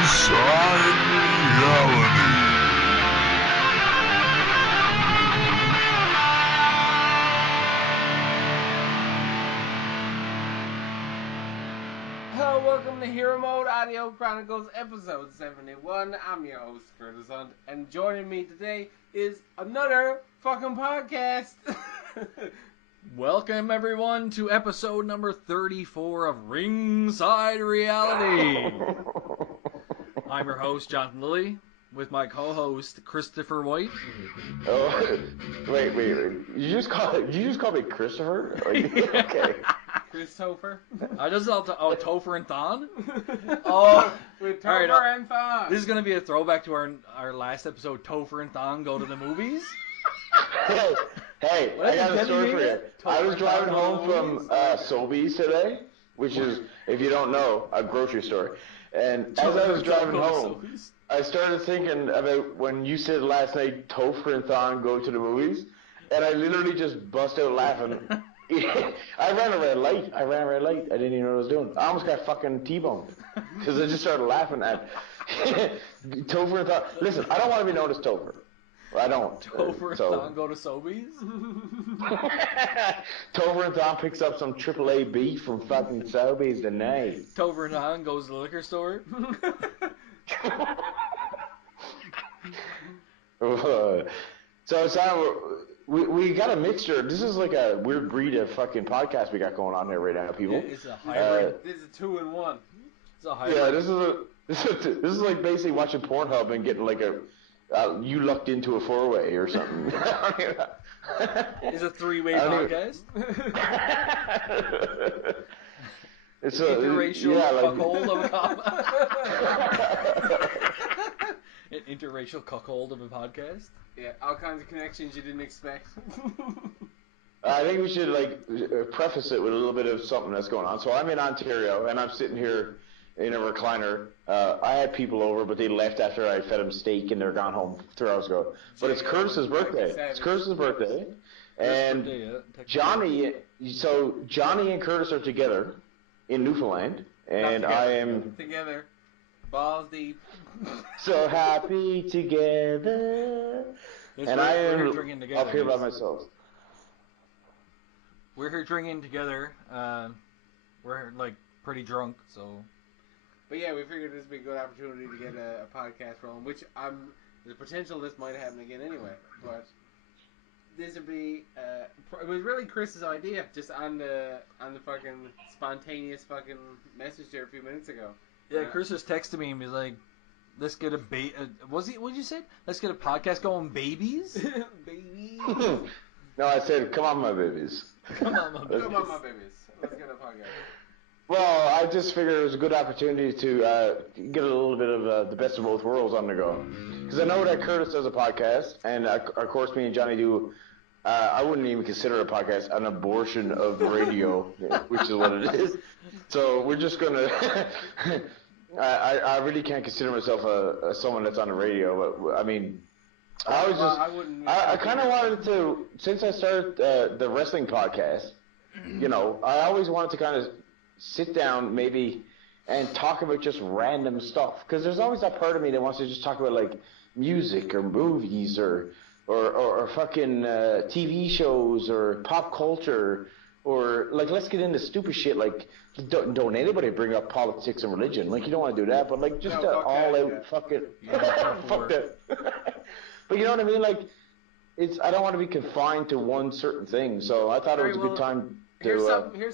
Ringside Reality. Hello, welcome to Mode Audio Chronicles, episode 71. I'm your host, Curtis Hunt, and joining me today is another fucking podcast. Welcome, everyone, to episode number 34 of Ringside Reality. I'm your host, Jonathan Lilly, with my co-host, Christopher White. Oh, wait. You just call me Christopher? Okay. Christopher. I just Topher and Thon. With all right, Topher and Thon. This is going to be a throwback to our last episode, Topher and Thon Go to the Movies. Hey, I got a story for you. I was driving home from Sobeys today, which is, if you don't know, a grocery store. And as I was driving home, I started thinking about when you said last night, Topher and Thon go to the movies, and I literally just bust out laughing. I ran a red light. I didn't even know what I was doing. I almost got fucking T-boned because I just started laughing at Topher and Thon. Listen, I don't want to be known as Topher. I don't. Topher and Thon go to Sobeys? Topher and Thon picks up some AAA beef from fucking Sobeys tonight. Topher and Thon goes to the liquor store? So Simon, we got a mixture. This is like a weird breed of fucking podcast we got going on here right now, people. Yeah, it's a hybrid. This is a 2-in-1. It's a hybrid. Yeah, this is like basically watching Pornhub and getting like you lucked into a 4-way or something. It's a 3-way podcast. It's an interracial cuckold of a an interracial cuckold of a podcast. Yeah, all kinds of connections you didn't expect. I think we should preface it with a little bit of something that's going on. So I'm in Ontario and I'm sitting here in a recliner. I had people over, but they left after I fed them steak and they're gone home 3 hours ago. But it's Curtis's birthday. And Johnny and Curtis are together in Newfoundland, and I am together, balls deep. So happy together. And I am up here by myself. We're here drinking together. We're like pretty drunk, so. But yeah, we figured this would be a good opportunity to get a podcast rolling, which there's potential this might happen again anyway. But this would be it was really Chris's idea, just on the fucking spontaneous fucking message there a few minutes ago. Yeah, Chris just texted me and he's like, "Let's get a what'd you say? Let's get a podcast going, babies." Babies. No, I said, "Come on, my babies." Come on, my babies. Let's get a podcast. Well, I just figured it was a good opportunity to get a little bit of the best of both worlds on the go. Because I know that Curtis does a podcast, and of course me and Johnny do, I wouldn't even consider a podcast an abortion of radio, which is what it is. So we're just going to, I really can't consider myself someone that's on the radio, but I mean, I kind of wanted to, since I started the wrestling podcast, I always wanted to kind of sit down maybe and talk about just random stuff, because there's always that part of me that wants to just talk about like music or movies or fucking TV shows or pop culture, or like let's get into stupid shit like don't anybody bring up politics and religion, like you don't want to do that, but like just all out fuck it. Fuck that. But you know what I mean, like I don't want to be confined to one certain thing, so I thought it was a good time. Here's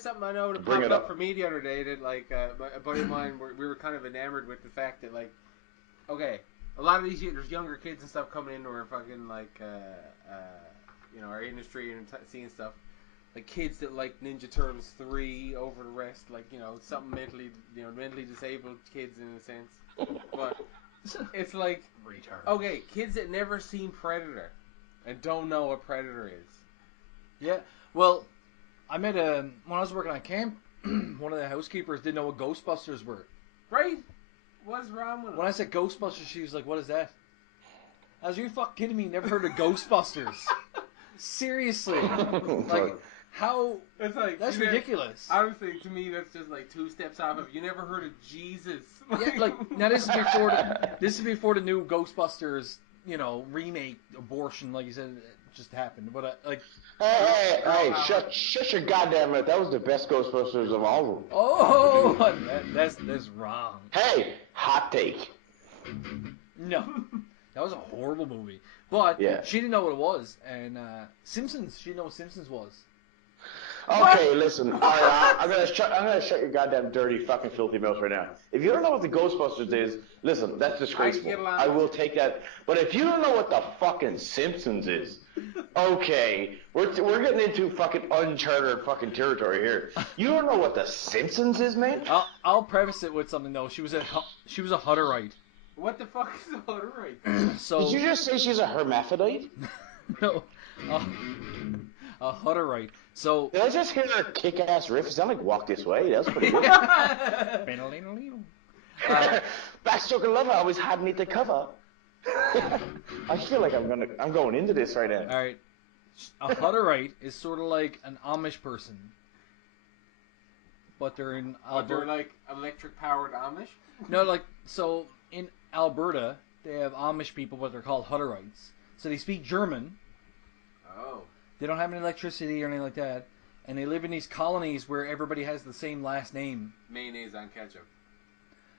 something I know that popped up for me the other day that like a buddy of mine, we were kind of enamored with the fact that like, okay, a lot of these there's younger kids and stuff coming in who are fucking like our industry and seeing stuff, like kids that like Ninja Turtles 3 over the rest, like something mentally disabled kids in a sense, but it's like retard. Okay, kids that never seen Predator and don't know what Predator is. Yeah, well. I met when I was working on camp, one of the housekeepers didn't know what Ghostbusters were. Right? What's wrong with it? When I said Ghostbusters, she was like, "What is that?" I was, "Are you fucking kidding me? Never heard of Ghostbusters?" Seriously. Like, How? It's like That's ridiculous. Honestly, to me, that's just like 2 steps off of. You never heard of Jesus? Yeah, like now this is before the new Ghostbusters, remake abortion, like you said, just happened. But like, hey, shut your goddamn mouth. That was the best Ghostbusters of all of them. oh, that's wrong. Hey, hot take. No, that was a horrible movie. But she didn't know what it was, and Simpsons, she didn't know what Simpsons was. Okay, listen. All right, I'm gonna shut your goddamn dirty, fucking, filthy mouth right now. If you don't know what the Ghostbusters is, listen, that's disgraceful. I will take that. But if you don't know what the fucking Simpsons is, okay, we're getting into fucking uncharted fucking territory here. You don't know what the Simpsons is, man? I'll preface it with something though. She was a Hutterite. What the fuck is a Hutterite? So did you just say she's a hermaphrodite? No, a Hutterite. So did I just hear a kick-ass riff? It sounded like "Walk This Way." That was pretty good. Backstroke lover always had me to cover. I feel like I'm going into this right now. All right, a Hutterite is sort of like an Amish person, but they're in Alberta. They're like electric-powered Amish. No, like so in Alberta they have Amish people, but they're called Hutterites. So they speak German. Oh. They don't have any electricity or anything like that, and they live in these colonies where everybody has the same last name. Mayonnaise on ketchup.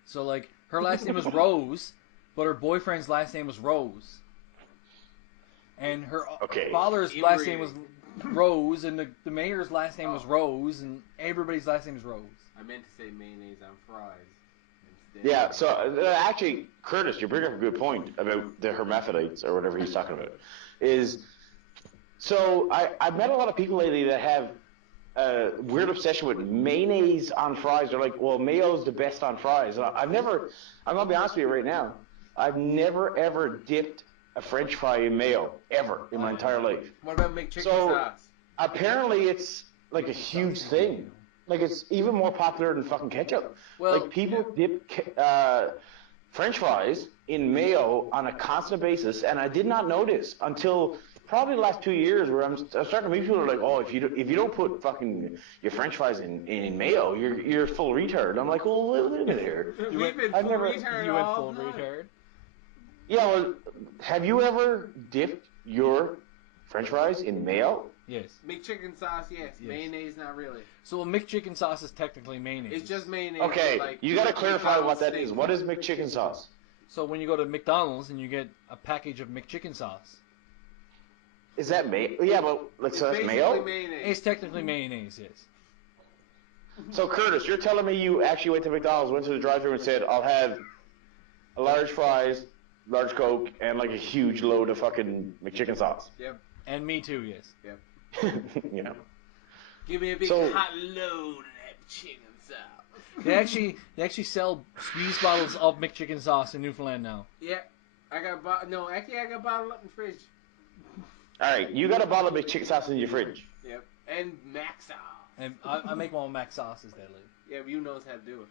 So, like, her last name was Rose, but her boyfriend's last name was Rose. And her father's last name was Rose, and the mayor's last name was Rose, and everybody's last name is Rose. I meant to say mayonnaise on fries. Yeah, so actually, Curtis, you bring up a good point about the hermaphrodites, or whatever he's talking about. So I've met a lot of people lately that have a weird obsession with mayonnaise on fries. They're like, well, mayo's the best on fries. And I'm going to be honest with you right now, I've never ever dipped a French fry in mayo, ever, in my entire life. What about McChicken sauce? Apparently it's like a huge thing. Like, it's even more popular than fucking ketchup. Well, like, people dip French fries in mayo on a constant basis, and I did not notice until probably the last 2 years, where I'm starting to meet people who are like, oh, if you don't put fucking your French fries in mayo, you're full retard. I'm like, well, wait a minute here. You went full retard? Yeah, well, have you ever dipped your French fries in mayo? Yes. McChicken sauce, yes. Mayonnaise, not really. So McChicken sauce is technically mayonnaise. It's just mayonnaise. Okay, like, you got to clarify what that is. What is McChicken sauce? So when you go to McDonald's and you get a package of McChicken sauce. Is that mayo? Yeah, but so that's mayo? Mayonnaise. It's technically mayonnaise, yes. So Curtis, you're telling me you actually went to McDonald's, went to the drive-thru and said, I'll have a large fries, large Coke, and like a huge load of fucking McChicken sauce. Yep. And me too, yes. Yep. Yeah. Give me a big hot load of that chicken sauce. They actually sell squeeze bottles of McChicken sauce in Newfoundland now. Yeah. I got a bottle up in the fridge. Alright, you got a bottle of McChicken sauce in your fridge. Yep. And Mac sauce. And I make my own Mac sauce, is deadly. Yeah, but you knows how to do it.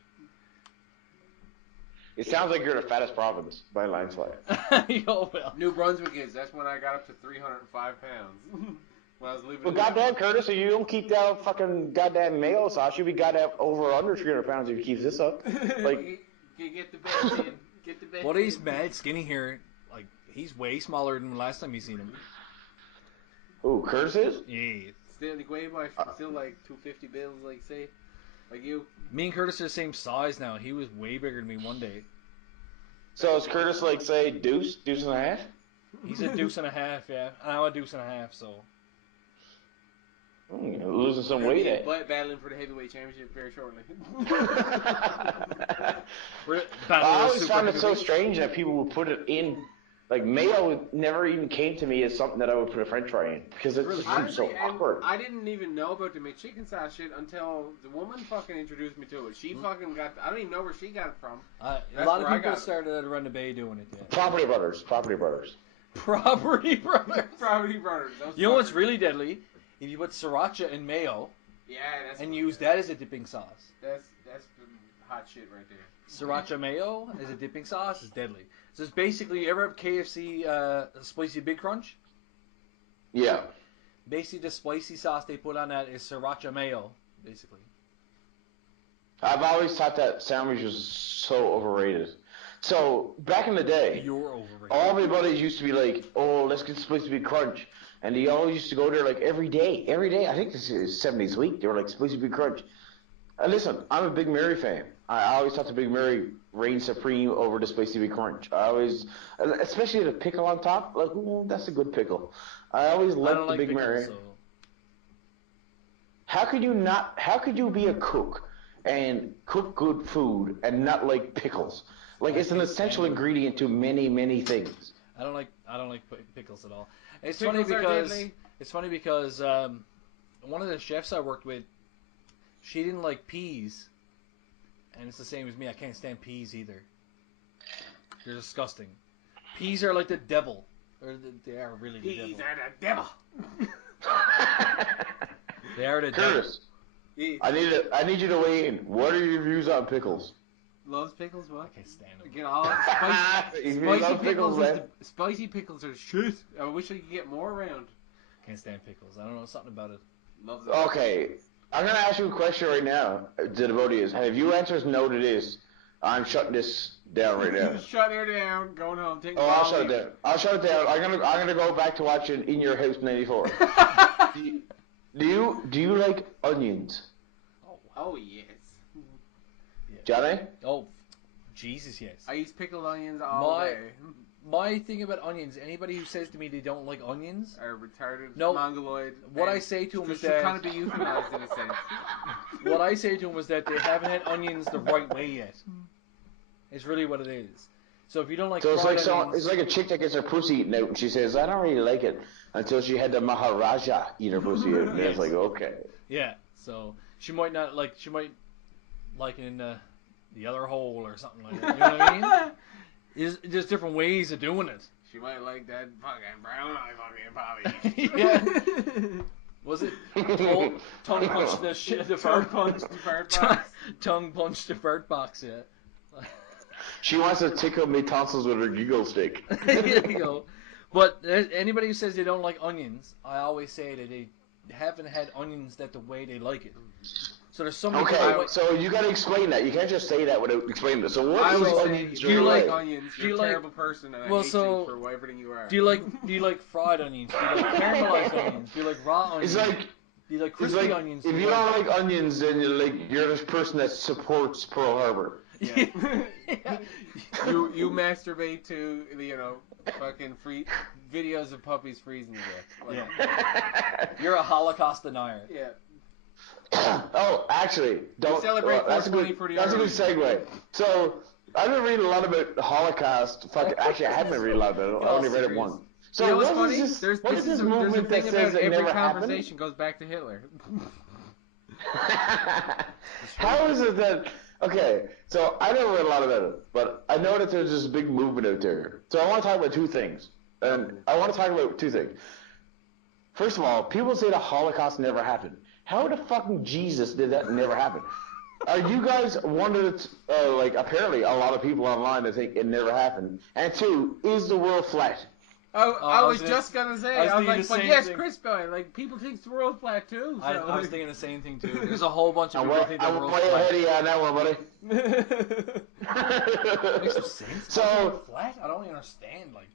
It sounds like you're the fattest province by a landslide. Yo, well. New Brunswick is. That's when I got up to 305 pounds. When I was leaving. Well, goddamn, Curtis, if you don't keep that fucking goddamn mayo sauce, you'll be goddamn over or under 300 pounds if you keep this up. Like, get the bed, man. Get the bed. What he's mad skinny here. Like, he's way smaller than the last time you seen him. Ooh, Curtis is? Yeah. Still like way by still like 250 bills, like say, like you. Me and Curtis are the same size now. He was way bigger than me one day. So is Curtis like, say, deuce and a half? He's a deuce and a half, yeah. And I'm a deuce and a half, so. Losing some weight, eh? But battling for the heavyweight championship very shortly. I always found it so strange that people would put it in. Like, mayo never even came to me as something that I would put a French fry in, because it just seems so awkward. I didn't even know about the McChicken sauce shit until the woman fucking introduced me to it. She fucking got. I don't even know where she got it from. A lot of people started at Around the Bay doing it. Yeah. Property Brothers. Property Brothers. Property Brothers. You know what's really deadly? If you put sriracha in mayo. Yeah, that's. And use that as a dipping sauce. That's hot shit right there. Sriracha mayo as a dipping sauce is deadly. So it's basically, you ever have KFC Spicy Big Crunch? Yeah. Basically, the spicy sauce they put on that is sriracha mayo, basically. I've always thought that sandwich was so overrated. So, back in the day, you're overrated. All my buddies used to be like, oh, let's get Spicy Big Crunch. And they all used to go there like every day. Every day. I think this is 7 days a week. They were like, Spicy Big Crunch. And listen, I'm a Big Mary fan. I always thought the Big Mary reigned supreme over the Spicy Big Crunch. I always, especially the pickle on top, like, that's a good pickle. I always liked the Big Mary. So. How could you be a cook and cook good food and not like pickles? Like, it's an essential ingredient to many, many things. I don't like pickles at all. It's funny because one of the chefs I worked with, she didn't like peas, and it's the same as me. I can't stand peas either. They're disgusting. Peas are like the devil. They are really the devil. Peas are the devil. They are the Curtis, devil. I need you to weigh in. What are your views on pickles? Loves pickles, what? I can't stand them. Get all spicy pickles are shit. I wish I could get more around. Can't stand pickles. I don't know, something about it. Loves it. Okay, I'm gonna ask you a question right now. To the vote have you answers no to this? I'm shutting this down right now. Shut her down. Going home. I'll shut it down. I'll shut it down. I'm gonna go back to watching In Your House '94. Do you like onions? Oh yes. Johnny? Oh, Jesus, yes. I use pickled onions all day. My thing about onions, anybody who says to me they don't like onions are retarded, no, mongoloid. What I say to them is that... kind of be euthanized in a sense. What I say to them is that they haven't had onions the right way yet. It's really what it is. So if you don't like it's onions... it's like a chick that gets her pussy eaten out and she says, I don't really like it, until she had the Maharaja eat her pussy out. And it's like, okay. Yeah, so she might not like... She might like it in the other hole or something like that. You know what I mean? There's different ways of doing it. She might like that fucking brown eye fucking Bobby. Yeah. Was it tongue punch the fart box? Tongue punch the fart box, yeah. She wants to tickle me tonsils with her giggle stick. There you go. But anybody who says they don't like onions, I always say that they haven't had onions the way they like it. So there's so many. Okay, so you gotta explain that. You can't just say that without explaining it. So what is onions? Do you like onions? You're a terrible person, and I hate you for everything you are. Do you like fried onions? Do you like caramelized onions? Do you like raw onions? It's like. Do you like crispy onions? If you don't like onions, then you're this person that supports Pearl Harbor. Yeah. You masturbate to fucking videos of puppies freezing to death. Yeah. You're a Holocaust denier. Yeah. Oh, actually, don't. Celebrate that's a good segue. So I've been reading a lot about the Holocaust. Actually, I haven't been reading a lot about it. I only read it once. So you know what's funny? There's a thing about every conversation goes back to Hitler. How is it that? Okay, so I never read a lot about it, but I know that there's this big movement out there. So I want to talk about two things. First of all, people say the Holocaust never happened. How the fucking Jesus did that never happen? Are you guys one of the, apparently a lot of people online that think it never happened? And two, is the world flat? I was just gonna say, I was like, but yes, Chris Boy, like, people think the world's flat too. So. I was thinking the same thing too. There's a whole bunch of people who think the world's flat. I'm way ahead of you on that one, buddy. Makes some sense. So flat? I don't understand. Like,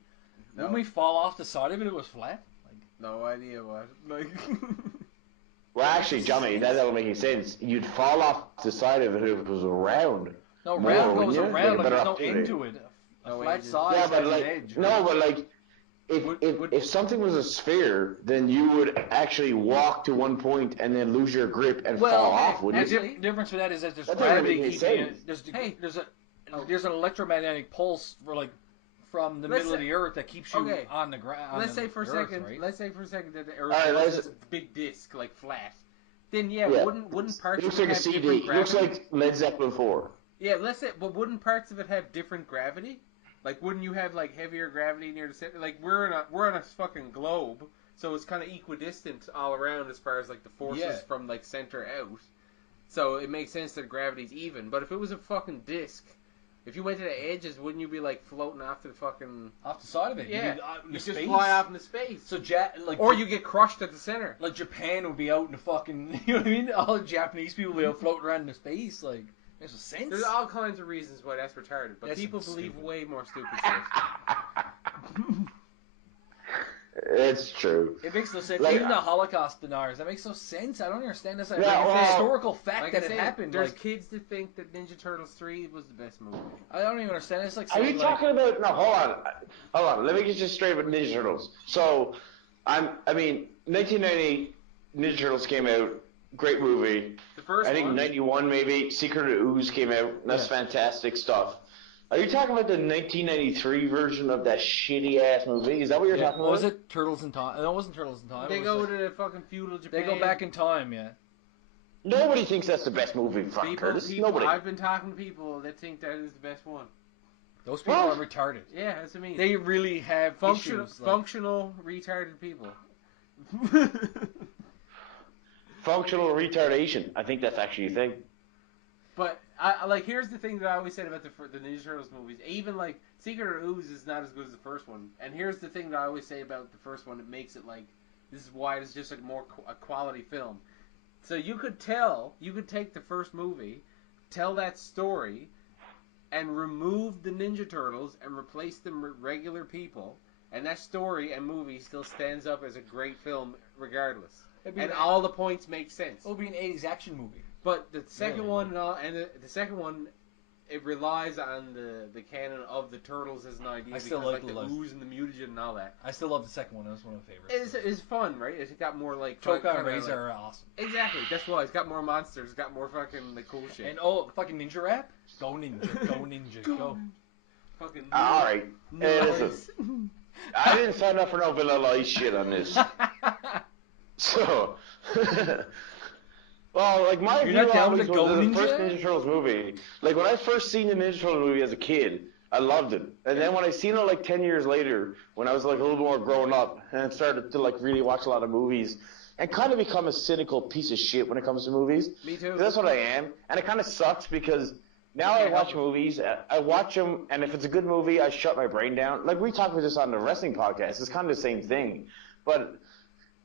when we fall off the side of it, it was flat. Like, no idea what. Like. Well, actually, Johnny, that doesn't make any sense. You'd fall off the side of it if it was round. No, round goes around. Like, there's no end to it. A flat side has an edge. No, but like. If something was a sphere, then you would actually walk to one point and then lose your grip and fall off, wouldn't you? The difference for that is that there's gravity keeping it. There's an electromagnetic pulse from the middle of the Earth that keeps you on the ground. Let's say for a second that the Earth is this big disc, like flat. Then wouldn't parts of it have different gravity? It looks like Led Zeppelin 4. Yeah, let's say, but wouldn't parts of it have different gravity? Like, wouldn't you have, like, heavier gravity near the center? Like, we're on a fucking globe, so it's kind of equidistant all around as far as, like, the forces from, like, center out. So it makes sense that gravity's even. But if it was a fucking disc, If you went to the edges, wouldn't you be like floating off to the fucking... Off the side of it. Yeah. You just fly off into space. So or you get crushed at the center. Like Japan would be out in the fucking... You know what I mean? All the Japanese people would be out floating around in space. Like, makes no sense. There's all kinds of reasons why that's retarded. But people believe way more stupid shit. It's true. It makes no sense. Like, even the Holocaust deniers, that makes no sense. I don't understand this. It's a historical fact that it happened. There's kids that think that Ninja Turtles 3 was the best movie. I don't even understand. It's like Are you talking about... No, hold on. Let me get you straight with Ninja Turtles. So, 1990, Ninja Turtles came out. Great movie. The first I think one. 91 maybe. Secret of Ooze came out. That's fantastic stuff. Are you talking about the 1993 version of that shitty ass movie? Is that what you're talking about? Was it Turtles in Time? No, it wasn't Turtles in Time. They go to fucking feudal Japan. They go back in time, yeah. Nobody thinks that's the best movie, Curtis. Nobody. I've been talking to people that think that is the best one. Those people are retarded. Yeah, that's what I mean. They really have functional retarded people. Functional retardation. I think that's actually a thing. But here's the thing that I always said about the Ninja Turtles movies. Even like Secret of Ooze is not as good as the first one. And here's the thing that I always say about the first one. It makes it like, this is why it's just a quality film. So you could take the first movie, tell that story, and remove the Ninja Turtles and replace them with regular people, and that story and movie still stands up as a great film regardless. And all the points make sense. It would be an 80s action movie. But the second one, the second one, it relies on the canon of the Turtles as an idea. I still like the ooze and the mutagen and all that. I still love the second one. That was one of my favorites. It's fun, right? It's got more like... Choka and Razor are awesome. Exactly. That's why. It's got more monsters. It's got more fucking cool shit. And fucking ninja rap? Go ninja, go ninja, go. Fucking... Alright. Hey, listen. I didn't sign up for no Vanilla Ice shit on this. So... Well, like, my view always was the first Ninja Turtles movie. Like, when I first seen the Ninja Turtles movie as a kid, I loved it. And then when I seen it, like, 10 years later, when I was, like, a little more grown up, and started to, like, really watch a lot of movies, and kind of become a cynical piece of shit when it comes to movies. Me too. That's what I am. And it kind of sucks because now I watch movies, I watch them, and if it's a good movie, I shut my brain down. Like, we talked about this on the wrestling podcast. It's kind of the same thing. But,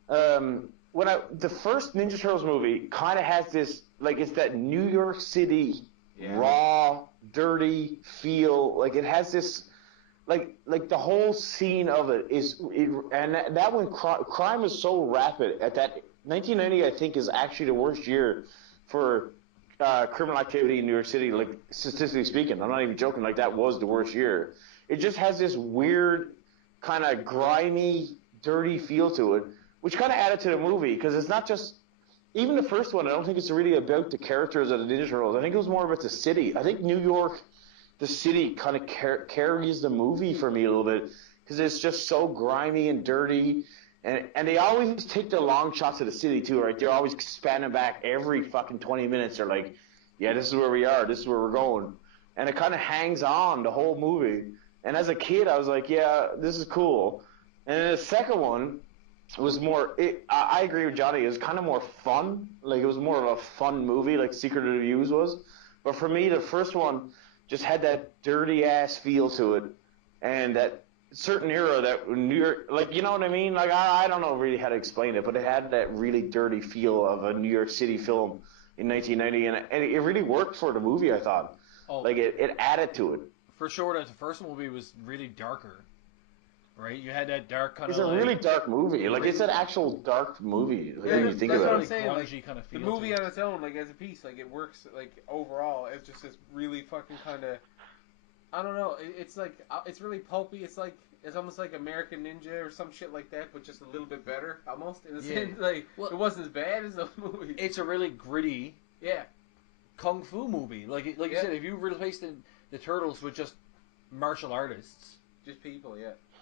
the first Ninja Turtles movie kind of has this, like, it's that New York City raw, dirty feel. Like, it has this, like the whole scene of it is, and that when crime is so rapid at that 1990, I think, is actually the worst year for criminal activity in New York City. Like, statistically speaking, I'm not even joking. Like, that was the worst year. It just has this weird, kind of grimy, dirty feel to it, which kind of added to the movie, because it's not just... Even the first one, I don't think it's really about the characters of the Ninja Turtles. I think it was more about the city. I think New York, the city, kind of carries the movie for me a little bit, because it's just so grimy and dirty. And they always take the long shots of the city, too, right? They're always spanning back every fucking 20 minutes. They're like, yeah, this is where we are. This is where we're going. And it kind of hangs on the whole movie. And as a kid, I was like, yeah, this is cool. And then the second one... It was more... I agree with Johnny. It was kind of more fun. Like, it was more of a fun movie, like Secret of the Ooze was. But for me, the first one just had that dirty-ass feel to it. And that certain era that New York... Like, you know what I mean? Like, I don't know really how to explain it, but it had that really dirty feel of a New York City film in 1990. And it really worked for the movie, I thought. Oh, like, it added to it. For sure, the first movie was really darker. Right, you had that dark kind of. It's a really dark movie. Like, it's an actual dark movie. Yeah, you think that's about what I'm it. saying. Like, kind of the movie on its own, like as a piece, like it works. Like overall, it's just this really fucking kind of. I don't know. It's like it's really pulpy. It's almost like American Ninja or some shit like that, but just a little bit better, almost in a sense. Like it wasn't as bad as those movies. It's a really gritty, kung fu movie. Like you said, if you replaced the Turtles with just martial artists, just people,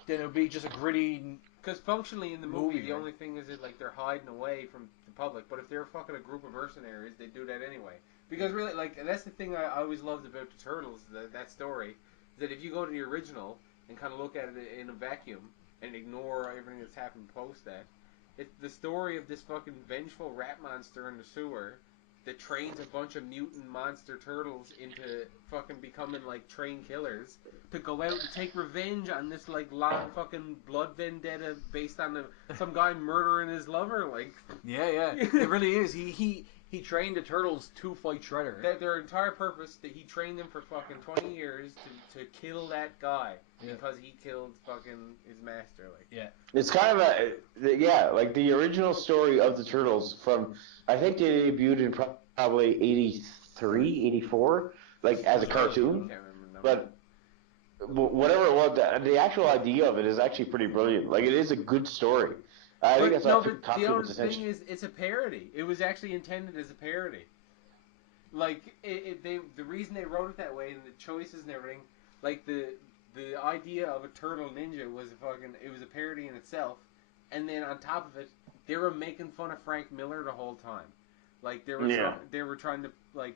then it would be just a gritty... Because functionally in the movie, the only thing is that, like, they're hiding away from the public. But if they're fucking a group of mercenaries, they do that anyway. Because really, like, and that's the thing I always loved about the Turtles, that story, is that if you go to the original and kind of look at it in a vacuum and ignore everything that's happened post that, it's the story of this fucking vengeful rat monster in the sewer that trains a bunch of mutant monster turtles into fucking becoming like trained killers to go out and take revenge on this like long fucking blood vendetta based on some guy murdering his lover. Like, yeah, it really is. He trained the turtles to fight Shredder. Their entire purpose, that he trained them for fucking 20 years to kill that guy because he killed fucking his master. Like, yeah, it's kind of like the original story of the Turtles from, I think they debuted in probably 83, 84, like as a cartoon. But whatever it was, the actual idea of it is actually pretty brilliant. Like, it is a good story. I think that's what caught people's attention. The thing is, it's a parody. It was actually intended as a parody. Like, the reason they wrote it that way and the choices and everything, like the idea of a turtle ninja was a parody in itself. And then on top of it, they were making fun of Frank Miller the whole time. Like, they were trying to, like...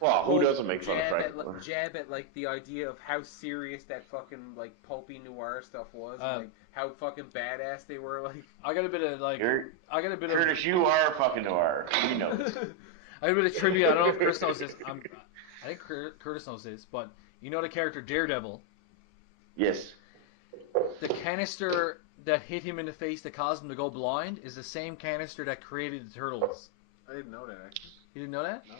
Well, who doesn't make fun of Frank Miller? Jab at, like, the idea of how serious that fucking, like, pulpy noir stuff was. And, like, how fucking badass they were, like... I got a bit of, like... Curtis, you are fucking noir. We know this. I got a bit of trivia. I don't know if Curtis knows this. I think Curtis knows this, but you know the character Daredevil? Yes. The canister that hit him in the face that caused him to go blind is the same canister that created the Turtles. I didn't know that, actually. You didn't know that? No.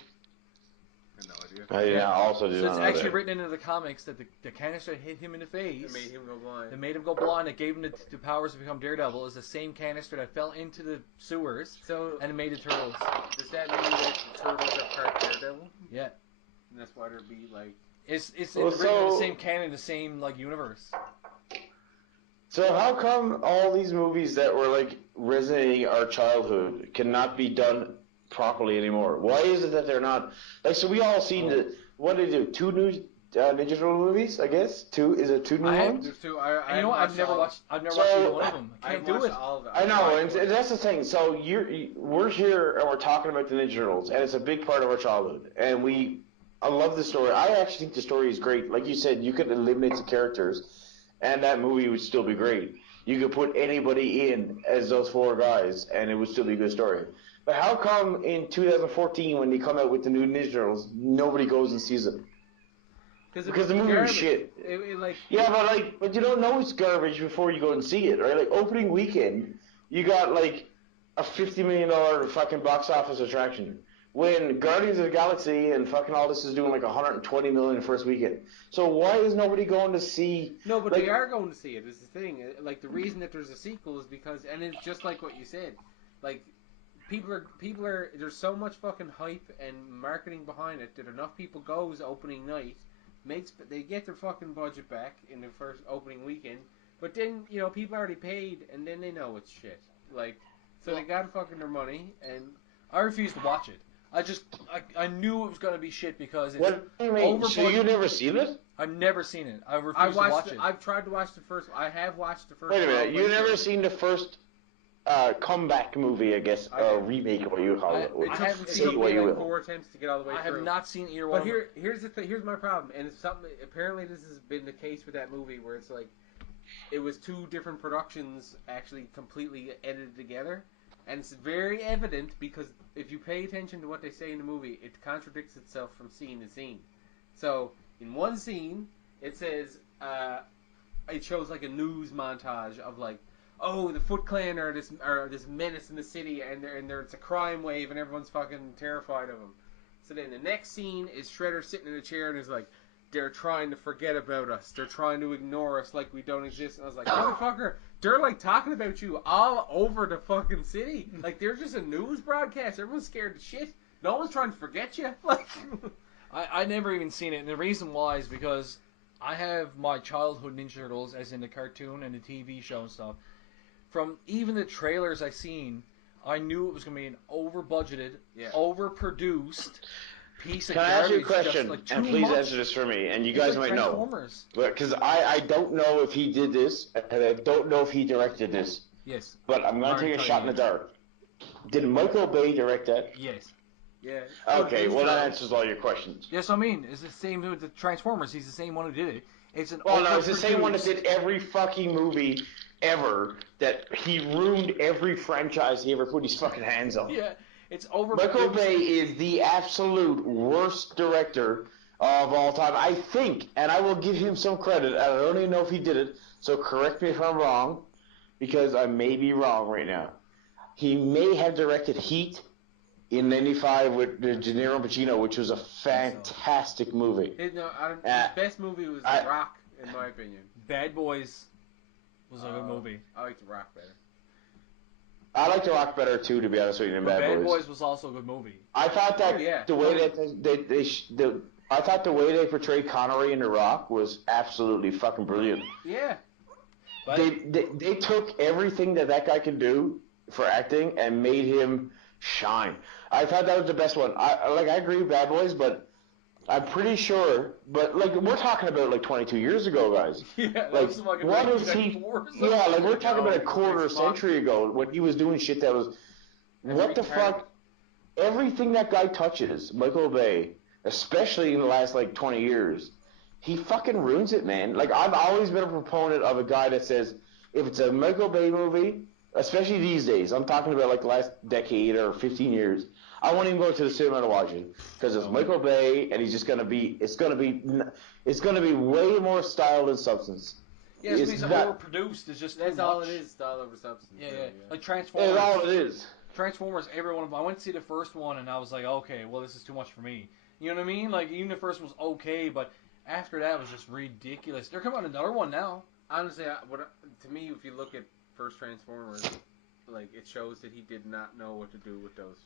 I had no idea. Yeah, also did not know that. So it's actually written into the comics that the canister that hit him in the face... It made him go blind. That made him go blind. That gave him the powers to become Daredevil is the same canister that fell into the sewers and it made the Turtles. Does that mean that the Turtles are part Daredevil? Yeah. And that's why there'd be, like... It's written in the same canon, the same, like, universe. So how come all these movies that were, like, resonating our childhood cannot be done properly anymore? Why is it that they're not? Like, so we all seen what did they do? 2 new Ninja Turtle movies, I guess? 2? Is it 2 new ones? There's 2. You know what? I've never watched either one of them. I can't do it. All of them. I know, and that's the thing. So we're here and we're talking about the Ninja Turtles, and it's a big part of our childhood. And I love the story. I actually think the story is great. Like you said, you could eliminate the characters, and that movie would still be great. You could put anybody in as those 4 guys, and it would still be a good story. But how come in 2014, when they come out with the new Ninja Turtles, nobody goes and sees them? Because the movie was shit. But you don't know it's garbage before you go and see it, right? Like, opening weekend, you got, like, a $50 million fucking box office attraction. When Guardians of the Galaxy and fucking all this is doing, like, $120 million first weekend. So why is nobody going to see... No, but they are going to see it, is the thing. Like, the reason that there's a sequel is because... And it's just like what you said. Like... People are. There's so much fucking hype and marketing behind it that enough people goes opening night, they get their fucking budget back in the first opening weekend, but then people already paid and then they know it's shit. Like, so they got fucking their money, and I refuse to watch it. I knew it was gonna be shit because it's what do you mean? So you've never seen it? I've never seen it. I refuse to watch it. I've tried to watch the first. I have watched the first. Wait a minute. You've never seen the first? Comeback movie, I guess, remake, or what you call it. I haven't seen it. Like 4 attempts to get all the way through. I have not seen either one. But here's the thing. Here's my problem, and it's something. Apparently, this has been the case with that movie, where it's like it was 2 different productions actually completely edited together, and it's very evident because if you pay attention to what they say in the movie, it contradicts itself from scene to scene. So in one scene, it says it shows like a news montage of like, oh, the Foot Clan are this menace in the city, and it's a crime wave, and everyone's fucking terrified of them. So then the next scene is Shredder sitting in a chair, and is like, they're trying to forget about us. They're trying to ignore us like we don't exist. And I was like, motherfucker, they're like talking about you all over the fucking city. Like, they're just a news broadcast. Everyone's scared to shit. No one's trying to forget you. Like, I never even seen it, and the reason why is because I have my childhood Ninja Turtles, as in the cartoon and the TV show and stuff. From even the trailers I seen, I knew it was going to be an over-budgeted, over-produced piece of garbage. Can I ask you a question? Like and please answer this for me, and you guys might know. Because I don't know if he did this, and I don't know if he directed this. Yes. But I'm going to take a shot in the dark. Did Michael Bay direct that? Yes. Yeah. Okay, well that answers all your questions. Yes, I mean, it's the same with the Transformers. He's the same one who did it. It's an it's the same one that did every fucking movie ever, that he ruined every franchise he ever put his fucking hands on. Yeah, It's overproduced. Michael Bay is the absolute worst director of all time. I think, and I will give him some credit, and I don't even know if he did it, so correct me if I'm wrong, because I may be wrong right now. He may have directed Heat in '95 with De Niro and Pacino, which was a fantastic movie. The best movie was The Rock, in my opinion. Bad Boys was a good movie. I like The Rock better. I like The Rock better too, to be honest with you, than Bad Boys was also a good movie. I thought that the way that I thought the way they portrayed Connery in The Rock was absolutely fucking brilliant. Yeah. They took everything that guy can do for acting and made him shine. I thought that was the best one. I agree with Bad Boys, but I'm pretty sure. But like we're talking about like 22 years ago, guys. Yeah, like what is he? Yeah, like we're talking about a quarter century ago when he was doing shit that was. What the fuck? Everything that guy touches, Michael Bay, especially in the last like 20 years, he fucking ruins it, man. Like I've always been a proponent of a guy that says if it's a Michael Bay movie, especially these days, I'm talking about like the last decade or 15 years, I won't even go to the cinema to watch it because it's Michael Bay and he's just gonna be. It's gonna be way more style than substance. Yeah, it's overproduced. It's just that's all it is, style over substance. Yeah. Like Transformers. That's all it is. Transformers, every one of them. I went to see the first one and I was like, okay, well this is too much for me. You know what I mean? Like even the first one was okay, but after that it was just ridiculous. They're coming out another one now. Honestly, to me, if you look at first Transformers, like it shows that he did not know what to do with those.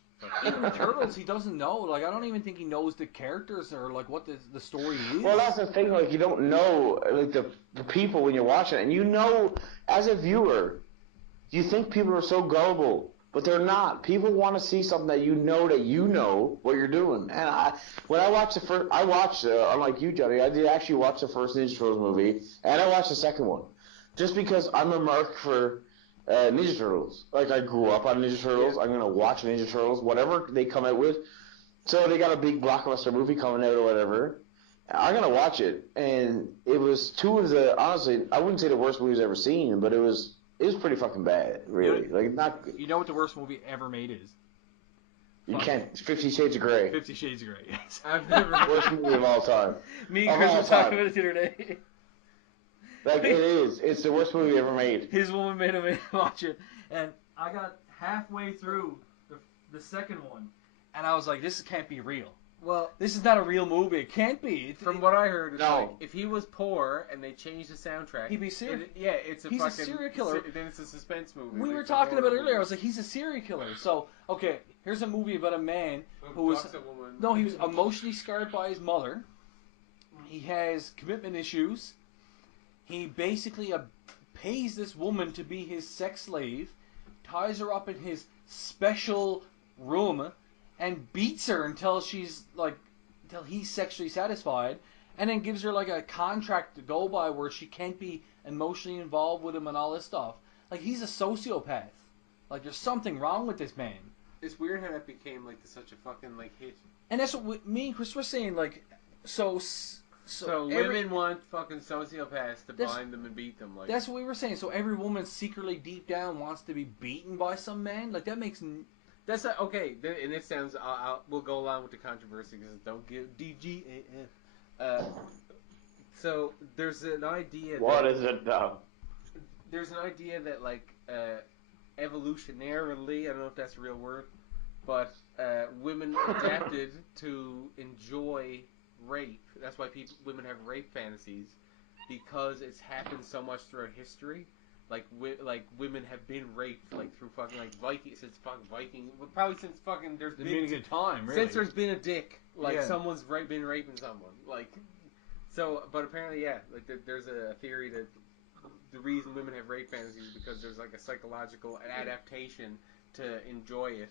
Even the Turtles, he doesn't know. Like I don't even think he knows the characters or like what the story is. Well, that's the thing. Like you don't know like the people when you're watching it, and you know as a viewer, you think people are so gullible, but they're not. People want to see something that you know what you're doing. And when I watched unlike you, Johnny, I did actually watch the first Ninja Turtles movie, and I watched the second one, just because I'm a mark for Ninja Turtles. Like I grew up on Ninja Turtles. I'm gonna watch Ninja Turtles, whatever they come out with. So they got a big blockbuster movie coming out or whatever. I'm gonna watch it, and it was two of the honestly, I wouldn't say the worst movies I've ever seen, but it was pretty fucking bad, really. Like not. You know what the worst movie ever made is? You can't. 50 Shades of Grey. 50 Shades of Grey. Yes. I've never. Worst movie of all time. Me and Chris were talking about it the other day. Like it is. It's the worst movie ever made. His woman made him watch it, and I got halfway through the second one, and I was like, "This can't be real. Well, this is not a real movie. It can't be." From what I heard, like, if he was poor and they changed the soundtrack, he'd be serial. He's a serial killer. Then it's a suspense movie. We were talking about it earlier. I was like, he's a serial killer. So, okay, here's a movie about a man who was he was emotionally scarred by his mother. He has commitment issues. He basically pays this woman to be his sex slave, ties her up in his special room, and beats her until he's sexually satisfied, and then gives her like a contract to go by where she can't be emotionally involved with him and all this stuff. Like he's a sociopath. Like there's something wrong with this man. It's weird how that became like such a fucking like hit. And that's what me and Chris were saying. Like so women want fucking sociopaths to bind them and beat them. Like that's what we were saying. So every woman secretly deep down wants to be beaten by some man. Like that makes. That's not, okay. And it sounds. We'll go along with the controversy because don't give DGAF. So there's an idea. What is it now? There's an idea that like evolutionarily, I don't know if that's a real word, but women adapted to enjoy rape. That's why women have rape fantasies, because it's happened so much throughout history. Like women have been raped like through fucking like Viking since fucking Viking. Well, probably since fucking there's been a time really. Since there's been a dick, like someone's been raping someone. Like so, but apparently like there's a theory that the reason women have rape fantasies is because there's like a psychological adaptation to enjoy it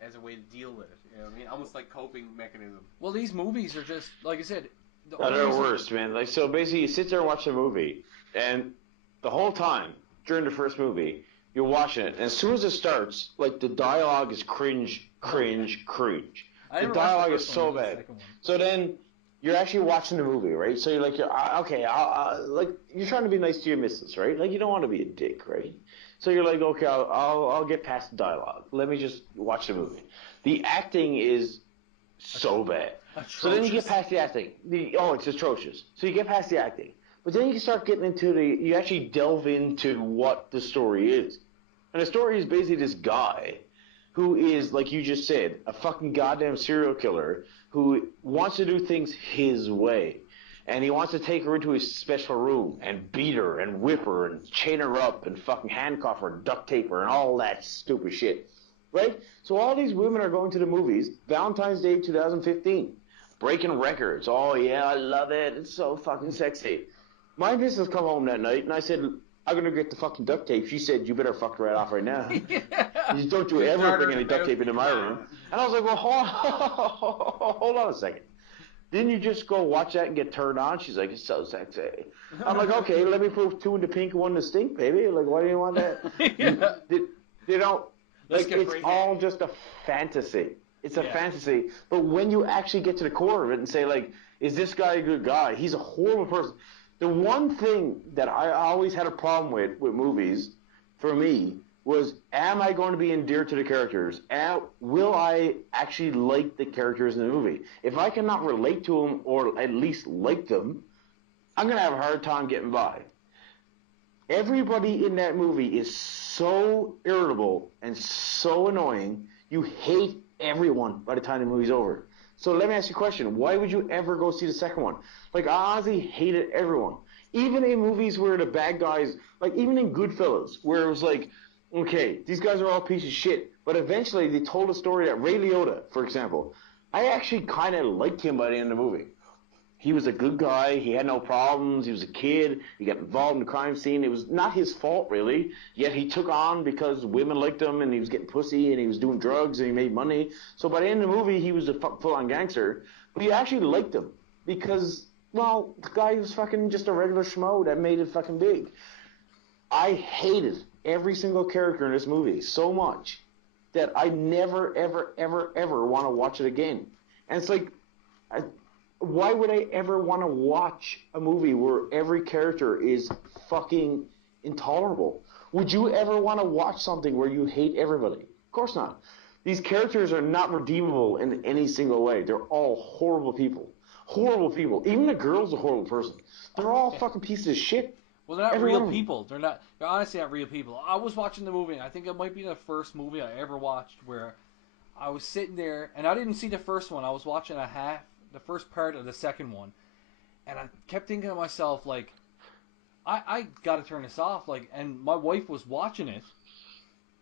as a way to deal with it. You know what I mean? Almost like coping mechanism. Well, these movies are just, like I said... They're worst, man. Like, so basically you sit there and watch the movie, and the whole time, during the first movie, you're watching it, and as soon as it starts, like, the dialogue is cringe. The dialogue is so bad. So then... You're actually watching the movie, right? So you're like, okay, like you're trying to be nice to your missus, right? Like you don't want to be a dick, right? So you're like, okay, I'll get past the dialogue. Let me just watch the movie. The acting is so bad. Atrocious. So then you get past the acting. It's atrocious. So you get past the acting. But then you can start getting into you actually delve into what the story is. And the story is basically this guy who is, like you just said, a fucking goddamn serial killer who wants to do things his way. And he wants to take her into his special room and beat her and whip her and chain her up and fucking handcuff her, duct tape her, and all that stupid shit. Right? So all these women are going to the movies, Valentine's Day 2015, breaking records. Oh, yeah, I love it. It's so fucking sexy. My missus come home that night, and I said, I'm going to get the fucking duct tape. She said, you better fuck right off right now. Don't you ever bring any duct tape into my room. And I was like, well, hold on a second. Didn't you just go watch that and get turned on? She's like, it's so sexy. I'm like, okay, let me prove 2 in the pink and 1 in the stink, baby. Like, why do you want that? They don't, like, it's all just a fantasy. It's a fantasy. But when you actually get to the core of it and say, like, is this guy a good guy? He's a horrible person. The one thing that I always had a problem with movies, for me, was, am I going to be endeared to the characters? Will I actually like the characters in the movie? If I cannot relate to them or at least like them, I'm going to have a hard time getting by. Everybody in that movie is so irritable and so annoying, you hate everyone by the time the movie's over. So let me ask you a question. Why would you ever go see the second one? Like, I honestly hated everyone. Even in movies where the bad guys, like even in Goodfellas, where it was like, okay, these guys are all pieces of shit. But eventually they told a story that Ray Liotta, for example, I actually kind of liked him by the end of the movie. He was a good guy. He had no problems. He was a kid. He got involved in the crime scene. It was not his fault, really. Yet he took on because women liked him, and he was getting pussy, and he was doing drugs, and he made money. So by the end of the movie, he was a full-on gangster. But you actually liked him because, well, the guy was fucking just a regular schmo that made it fucking big. I hated every single character in this movie so much that I never, ever, ever, ever want to watch it again. And it's like, why would I ever want to watch a movie where every character is fucking intolerable? Would you ever want to watch something where you hate everybody? Of course not. These characters are not redeemable in any single way. They're all horrible people. Horrible people. Even the girl's a horrible person. They're all fucking pieces of shit. Well, they're not real people. They're honestly not real people. I was watching the movie, and I think it might be the first movie I ever watched where I was sitting there, and I didn't see the first one. I was watching the first part of the second one, and I kept thinking to myself, like, I gotta turn this off, like, and my wife was watching it,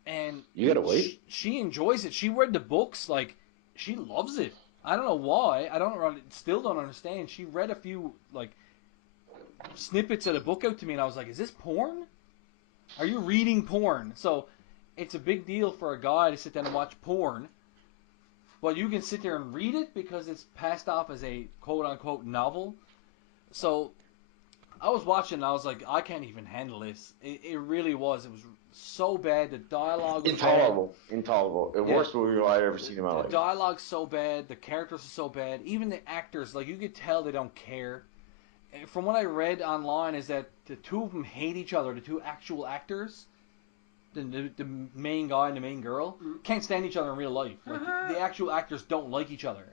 and you gotta wait. She enjoys it. She read the books, like, she loves it. I don't know why. Still don't understand. She read a few, like, snippets of the book out to me, and I was like, is this porn? Are you reading porn? So it's a big deal for a guy to sit down and watch porn. But you can sit there and read it because it's passed off as a quote-unquote novel. So I was watching and I was like, I can't even handle this. It really was. It was so bad. The dialogue was intolerable. Bad. Intolerable. The worst movie I've ever seen in my life. The dialogue's so bad. The characters are so bad. Even the actors, like, you could tell they don't care. From what I read online is that the two of them hate each other. The two actual actors, the main guy and the main girl, can't stand each other in real life. Like, the actual actors don't like each other.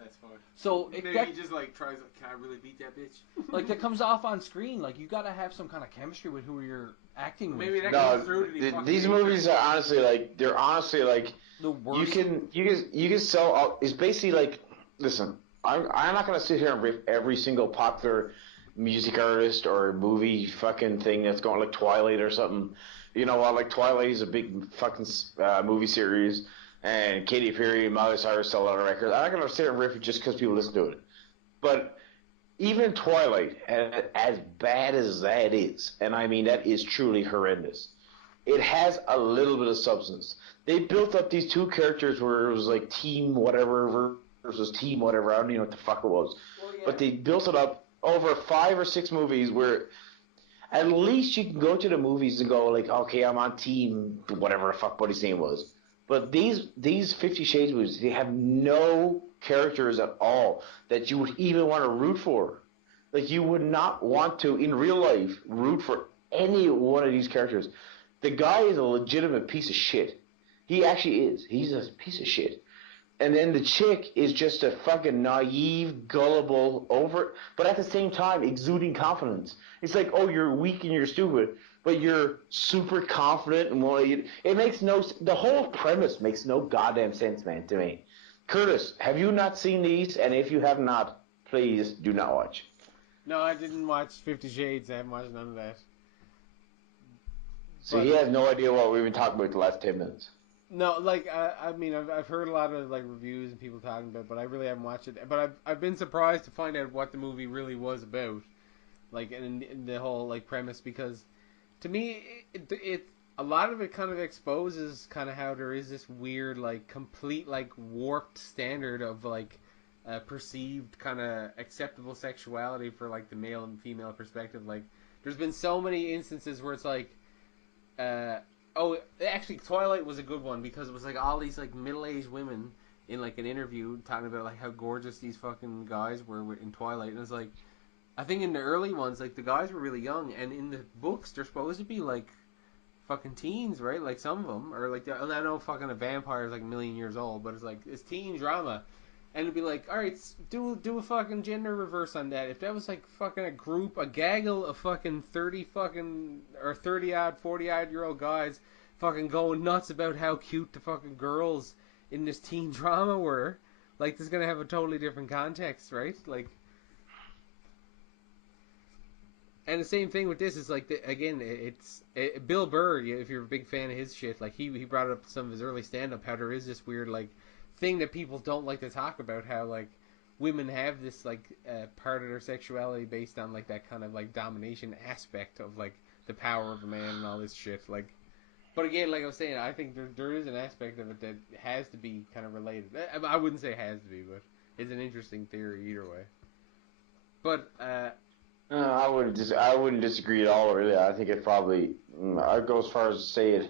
That's fine. So maybe he just like tries. Can I really beat that bitch? Like, that comes off on screen. Like, you gotta have some kind of chemistry with who you're acting with. Maybe that comes through. These movies are honestly like the worst. You can sell out. It's basically like, listen, I'm not gonna sit here and riff every single popular music artist or movie fucking thing that's going, like Twilight or something. You know what? Like, Twilight is a big fucking movie series, and Katy Perry and Miley Cyrus sell a lot of records. I'm not gonna sit and riff it just because people listen to it. But even Twilight, as bad as that is, and I mean that is truly horrendous, it has a little bit of substance. They built up these two characters where it was like team whatever versus team whatever. I don't even know what the fuck it was. Well, yeah. But they built it up over 5 or 6 movies where at least you can go to the movies and go like, okay, I'm on team whatever the fuck Buddy's name was. But these 50 Shades movies, they have no characters at all that you would even want to root for. Like, you would not want to, in real life, root for any one of these characters. The guy is a legitimate piece of shit. He actually is. He's a piece of shit. And then the chick is just a fucking naive, gullible, but at the same time exuding confidence. It's like, oh, you're weak and you're stupid, but you're super confident and it makes the whole premise makes no goddamn sense, man, to me. Curtis, have you not seen these? And if you have not, please do not watch. No, I didn't watch 50 Shades. I haven't watched none of that. So he has no idea what we've been talking about the last 10 minutes. No, like I mean, I've heard a lot of like reviews and people talking about it, but I really haven't watched it. But I've been surprised to find out what the movie really was about, like in the whole like premise, because to me it a lot of it kind of exposes kind of how there is this weird like complete like warped standard of like perceived kind of acceptable sexuality for like the male and female perspective. Like there's been so many instances where it's like. Oh, actually, Twilight was a good one because it was like all these like middle-aged women in like an interview talking about like how gorgeous these fucking guys were in Twilight, and it was like, I think in the early ones like the guys were really young, and in the books they're supposed to be like fucking teens, right? Like some of them, or like I know fucking a vampire is like a million years old, but it's like it's teen drama. And it'd be like, all right, do a fucking gender reverse on that. If that was like fucking a gaggle of fucking 30 fucking, or 30-odd, 40-odd year old guys fucking going nuts about how cute the fucking girls in this teen drama were, like, this is going to have a totally different context, right? Like, and the same thing with this is like, Bill Burr, if you're a big fan of his shit, like, he brought up some of his early stand-up, how there is this weird, like, thing that people don't like to talk about, how like women have this like part of their sexuality based on like that kind of like domination aspect of like the power of a man and all this shit. Like, but again, like I was saying, I think there is an aspect of it that has to be kind of related. I wouldn't say it has to be, but it's an interesting theory either way. But I wouldn't disagree at all. Really, I think it probably. I'd go as far as to say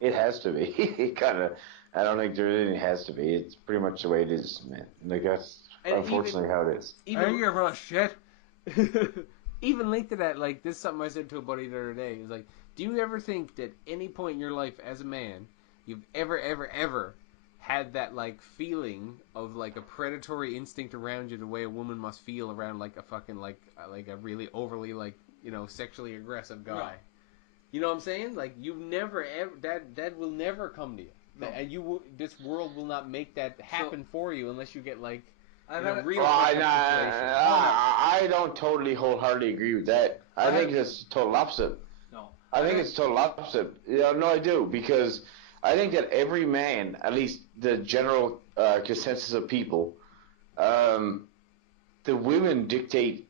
it has to be. It kind of. I don't think there really has to be. It's pretty much the way it is, man. Like that's unfortunately how it is. I don't give a shit. Even linked to that, like this is something I said to a buddy the other day. It's like, do you ever think that any point in your life as a man, you've ever had that like feeling of like a predatory instinct around you, the way a woman must feel around like a fucking like a really overly like sexually aggressive guy? No. You know what I'm saying? Like you've never ever that will never come to you. No. And this world will not make that happen for you unless you get like real situation. I don't totally wholeheartedly agree with that. I think it's total opposite. No, I think it's total opposite. No, I do, because I think that every man, at least the general consensus of people, the women dictate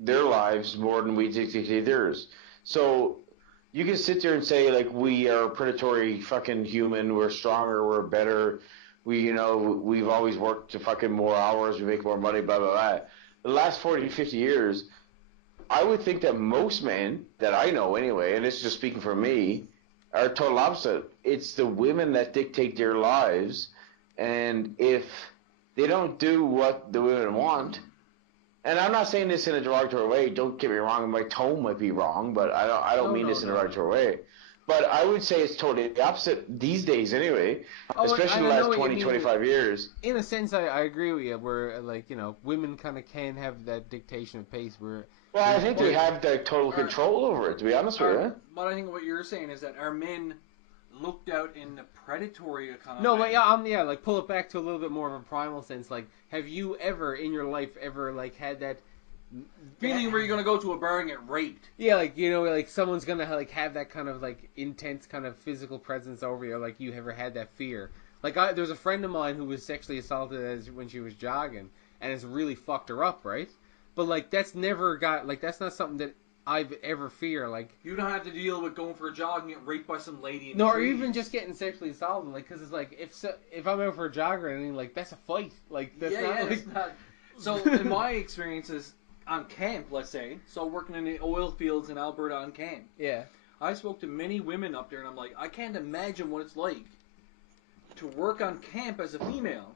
their lives more than we dictate theirs. So. You can sit there and say, like, we are a predatory fucking human, we're stronger, we're better, we've always worked to fucking more hours, we make more money, blah, blah, blah. The last 40 to 50 years, I would think that most men, that I know anyway, and this is just speaking for me, are total opposite. It's the women that dictate their lives, and if they don't do what the women want, and I'm not saying this in a derogatory way. Don't get me wrong. My tone might be wrong, but I don't mean this in a derogatory way. But I would say it's totally the opposite these days anyway, especially in the last 20, 25 years. In a sense, I agree with you, where like, women kind of can have that dictation of pace where... Well, I think they have the total control over it, to be honest with you. But I think what you're saying is that our men looked out in the predatory economy. No, but like pull it back to a little bit more of a primal sense. Like, have you ever in your life like had that feeling where you're gonna go to a bar and get raped? Yeah, like like someone's gonna like have that kind of like intense kind of physical presence over you. Like you ever had that fear? Like there's a friend of mine who was sexually assaulted when she was jogging, and it's really fucked her up, right? But like that's not something that I've ever fear. Like you don't have to deal with going for a jog and get raped by some lady. No, or even just getting sexually assaulted. Like, because it's like if I'm out for a jog or anything, like that's a fight. Like that's not. So in my experiences on camp, let's say, so working in the oil fields in Alberta on camp. Yeah. I spoke to many women up there, and I'm like, I can't imagine what it's like to work on camp as a female.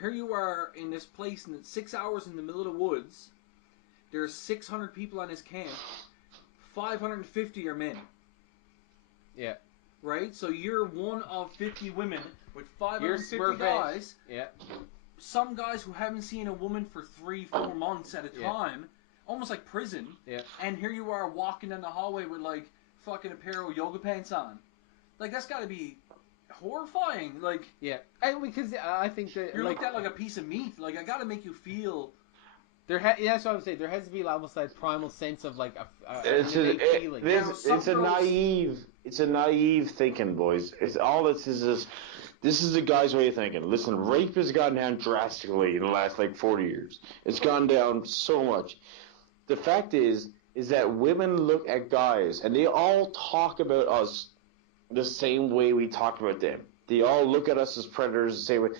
Here you are in this place, and it's 6 hours in the middle of the woods. There's 600 people on this camp. 550 are men. Yeah. Right? So you're one of 50 women with 550 guys. Yeah. Some guys who haven't seen a woman for 3-4 months at a time, almost like prison. Yeah. And here you are walking down the hallway with like fucking a pair of yoga pants on. Like that's got to be horrifying. Like and because I think that you're looked at like a piece of meat. Like I got to make you feel. That's what I'm saying. There has to be almost like primal sense of like feeling. It's a naive thinking, boys. It's all this is the guy's way of thinking. Listen, rape has gone down drastically in the last like 40 years. It's gone down so much. The fact is that women look at guys and they all talk about us the same way we talk about them. They all look at us as predators the same way.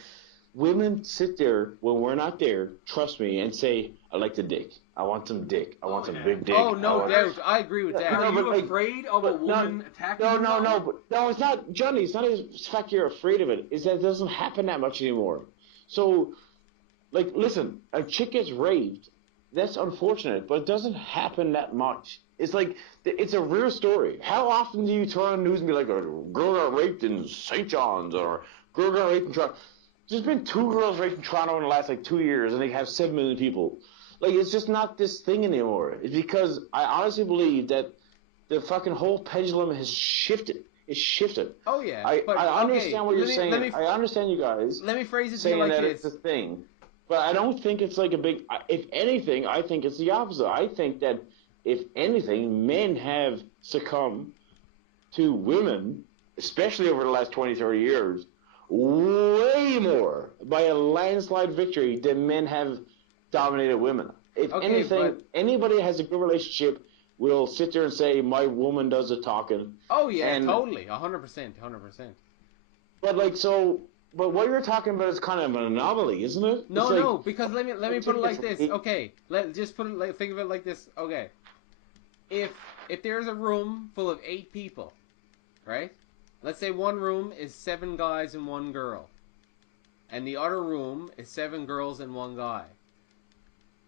Women sit there when we're not there, trust me, and say, I like the dick. I want some dick. I want some big dick. Oh, no doubt. I agree with that. Are you afraid of a woman attacking you? No, it's not, Johnny, it's not the fact you're afraid of it. It's that it doesn't happen that much anymore. So, like, listen, a chick gets raped. That's unfortunate, but it doesn't happen that much. It's like, it's a rare story. How often do you turn on the news and be like, a girl got raped in St. John's, or girl got raped in Toronto? There's been 2 girls raped in Toronto in the last, 2 years, and they have 7 million people. Like, it's just not this thing anymore. It's because I honestly believe that the fucking whole pendulum has shifted. It's shifted. Oh, yeah. I understand what you're saying. I understand you guys. Let me phrase it saying like that this. It's a thing. But I don't think it's like a big... If anything, I think it's the opposite. I think that, if anything, men have succumbed to women, especially over the last 20, 30 years, way more by a landslide victory than men have dominated women. If anything, anybody that has a good relationship will sit there and say, my woman does the talking. Oh, yeah, totally. 100%. But, but what you're talking about is kind of an anomaly, isn't it? No, because let me put it like this. Okay, think of it like this. Okay, if there's a room full of 8 people, right? Let's say one room is 7 guys and 1 girl, and the other room is 7 girls and 1 guy.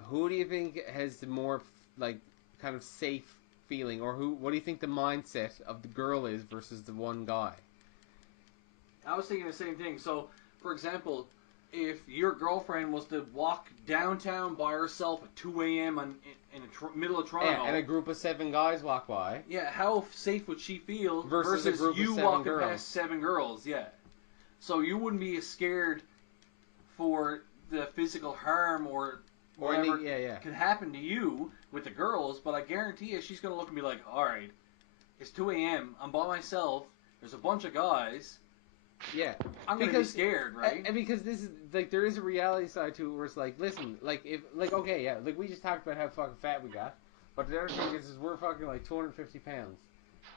Who do you think has the more kind of safe feeling, or what do you think the mindset of the girl is versus the 1 guy? I was thinking the same thing. So, for example, if your girlfriend was to walk downtown by herself at 2 a.m. in the middle of Toronto... Yeah, and a group of 7 guys walk by. Yeah, how safe would she feel versus a group you of 7 walking girls. past 7 girls? Yeah. So you wouldn't be as scared for the physical harm or whatever could happen to you with the girls, but I guarantee you she's going to look and be like, alright, it's 2 a.m., I'm by myself, there's a bunch of guys... Yeah, I'm gonna be scared, right? And because this is there is a reality side to it where it's listen, we just talked about how fucking fat we got, but the other thing is we're fucking 250 pounds.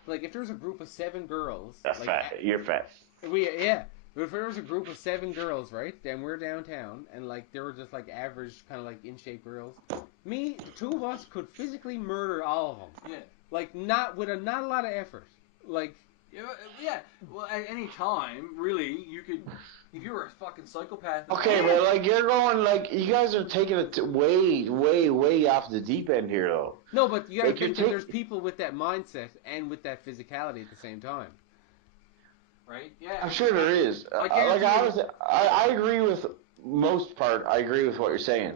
If there's a group of 7 girls, that's fat. You're fat. But if there was a group of 7 girls, right, then we're downtown, and they were just average kind of in shape girls. Me, the 2 of us could physically murder all of them. Yeah. Not a lot of effort. Yeah, well, at any time, really, you could, if you were a fucking psychopath... Okay, but, you're going, you guys are taking it way, way, way off the deep end here, though. No, but you gotta think that there's people with that mindset and with that physicality at the same time. Right? Yeah. I'm sure there is. I agree with most part, I agree with what you're saying.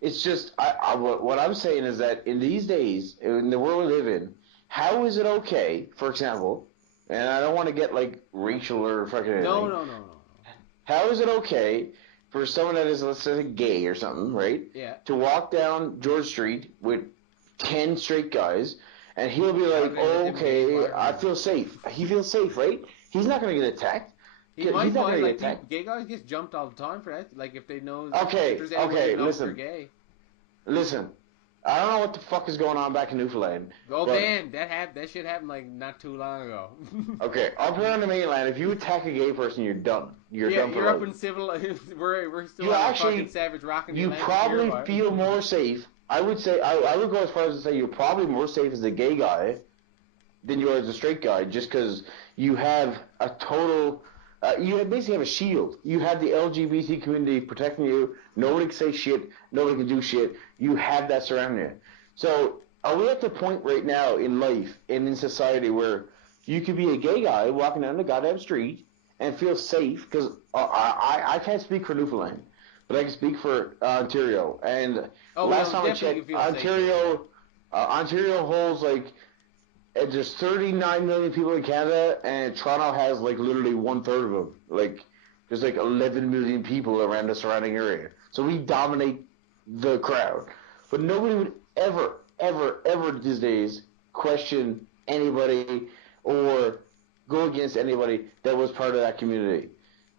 It's just, what I'm saying is that in these days, in the world we live in, how is it okay, for example... And I don't want to get racial or fucking anything. No. How is it okay for someone that is, let's say, gay or something, right? Yeah. To walk down George Street with 10 straight guys, and he'll be like, okay, I feel safe. He feels safe, right? He's not going to get attacked. He's not going to get attacked. Gay guys get jumped all the time for that. If they know if there's anyone knows they're gay. Listen. I don't know what the fuck is going on back in Newfoundland. Oh man, that shit happened not too long ago. Okay, up here on the mainland, if you attack a gay person, you're done. You're done for life. You're up in civil. We're still on fucking savage rock in the land. You probably feel more safe. I would say I would go as far as to say you're probably more safe as a gay guy than you are as a straight guy, just because you have a total. You basically have a shield. You have the LGBT community protecting you. Nobody can say shit. Nobody can do shit. You have that surrounding you. So, are we at the point right now in life and in society where You could be a gay guy walking down the goddamn street and feel safe, because I can't speak for Newfoundland, but I can speak for Ontario. And last time I checked, Ontario holds like, there's 39 million people in Canada, and Toronto has like literally 1/3 of them. Like, there's like 11 million people around the surrounding area. So we dominate the crowd. But nobody would ever, ever, ever these days question anybody or go against anybody that was part of that community.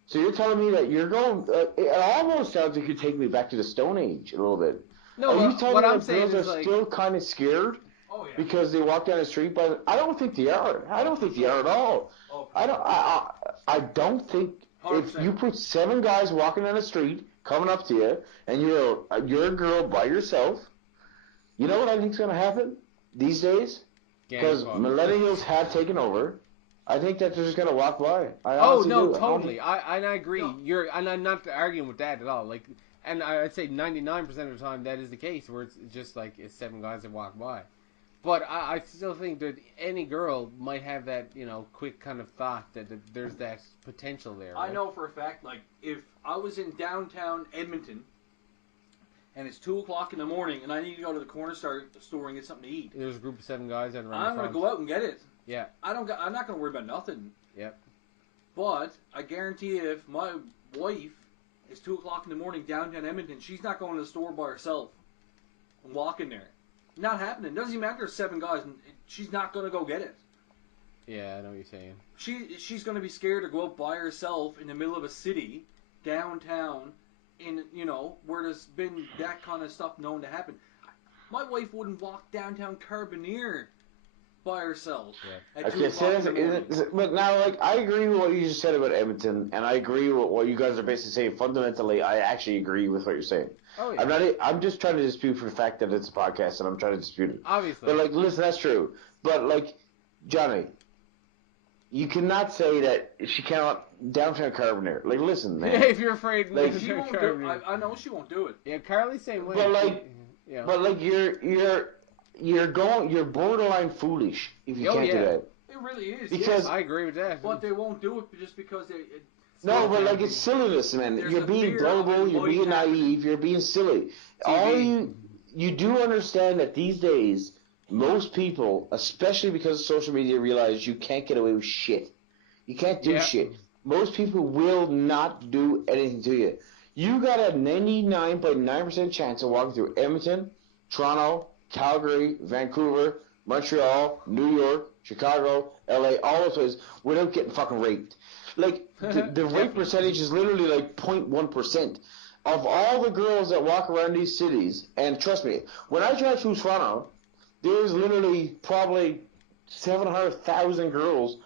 So you're telling me that you're going... it almost sounds like you're taking me back to the Stone Age a little bit. No, are you telling what me I'm that saying girls is are like... still kind of scared? Oh, yeah. Because they walk down the street, but I don't think they are. I don't think they are at all. Oh, I don't think 100%. if you put 7 guys walking down the street coming up to you and you're a girl by yourself, you know what I think's going to happen these days? Because millennials have taken over. I think that they're just going to walk by. Totally. I agree. No. And I'm not arguing with that at all. Like, and I'd say 99% of the time that is the case, where it's just like it's 7 guys that walk by. But I still think that any girl might have that, quick kind of thought that there's that potential there. Right? I know for a fact, like, if I was in downtown Edmonton and it's 2 o'clock in the morning and I need to go to the corner store and get something to eat, there's a group of 7 guys that are I'm going to go out and get it. Yeah. I'm not going to worry about nothing. Yep. But I guarantee if my wife is 2 o'clock in the morning downtown Edmonton, she's not going to the store by herself and walking there. Not happening. Doesn't even matter if 7 guys. She's not going to go get it. Yeah, I know what you're saying. She's going to be scared to go out by herself in the middle of a city, downtown, in where there's been that kind of stuff known to happen. My wife wouldn't walk downtown Carbonear by herself. Yeah. But now, like, I agree with what you just said about Edmonton, and I agree with what you guys are basically saying. Fundamentally, I actually agree with what you're saying. Oh, yeah. I'm just trying to dispute for the fact that it's a podcast, and I'm trying to dispute it. Obviously. But, like, listen, that's true. But, like, Johnny, you cannot say that she cannot downtown Carbonear. Like, listen, man. If you're afraid, like, she won't do it. I know she won't do it. Yeah, Carly's same way. But like, you're borderline foolish if you can't do that. It really is. Because I agree with that. But they won't do it just because they. No, but like, it's silliness, man. You're being gullible, you're being naive, you're being silly. All you do understand that these days, most people, especially because of social media, realize you can't get away with shit. You can't do shit. Most people will not do anything to you. You got a 99.9% chance of walking through Edmonton, Toronto, Calgary, Vancouver, Montreal, New York, Chicago, LA, all those places without getting fucking raped. Like, the rape percentage is literally like 0.1%. Of all the girls that walk around these cities, and trust me, when I drive through Toronto, there's literally probably 700,000 girls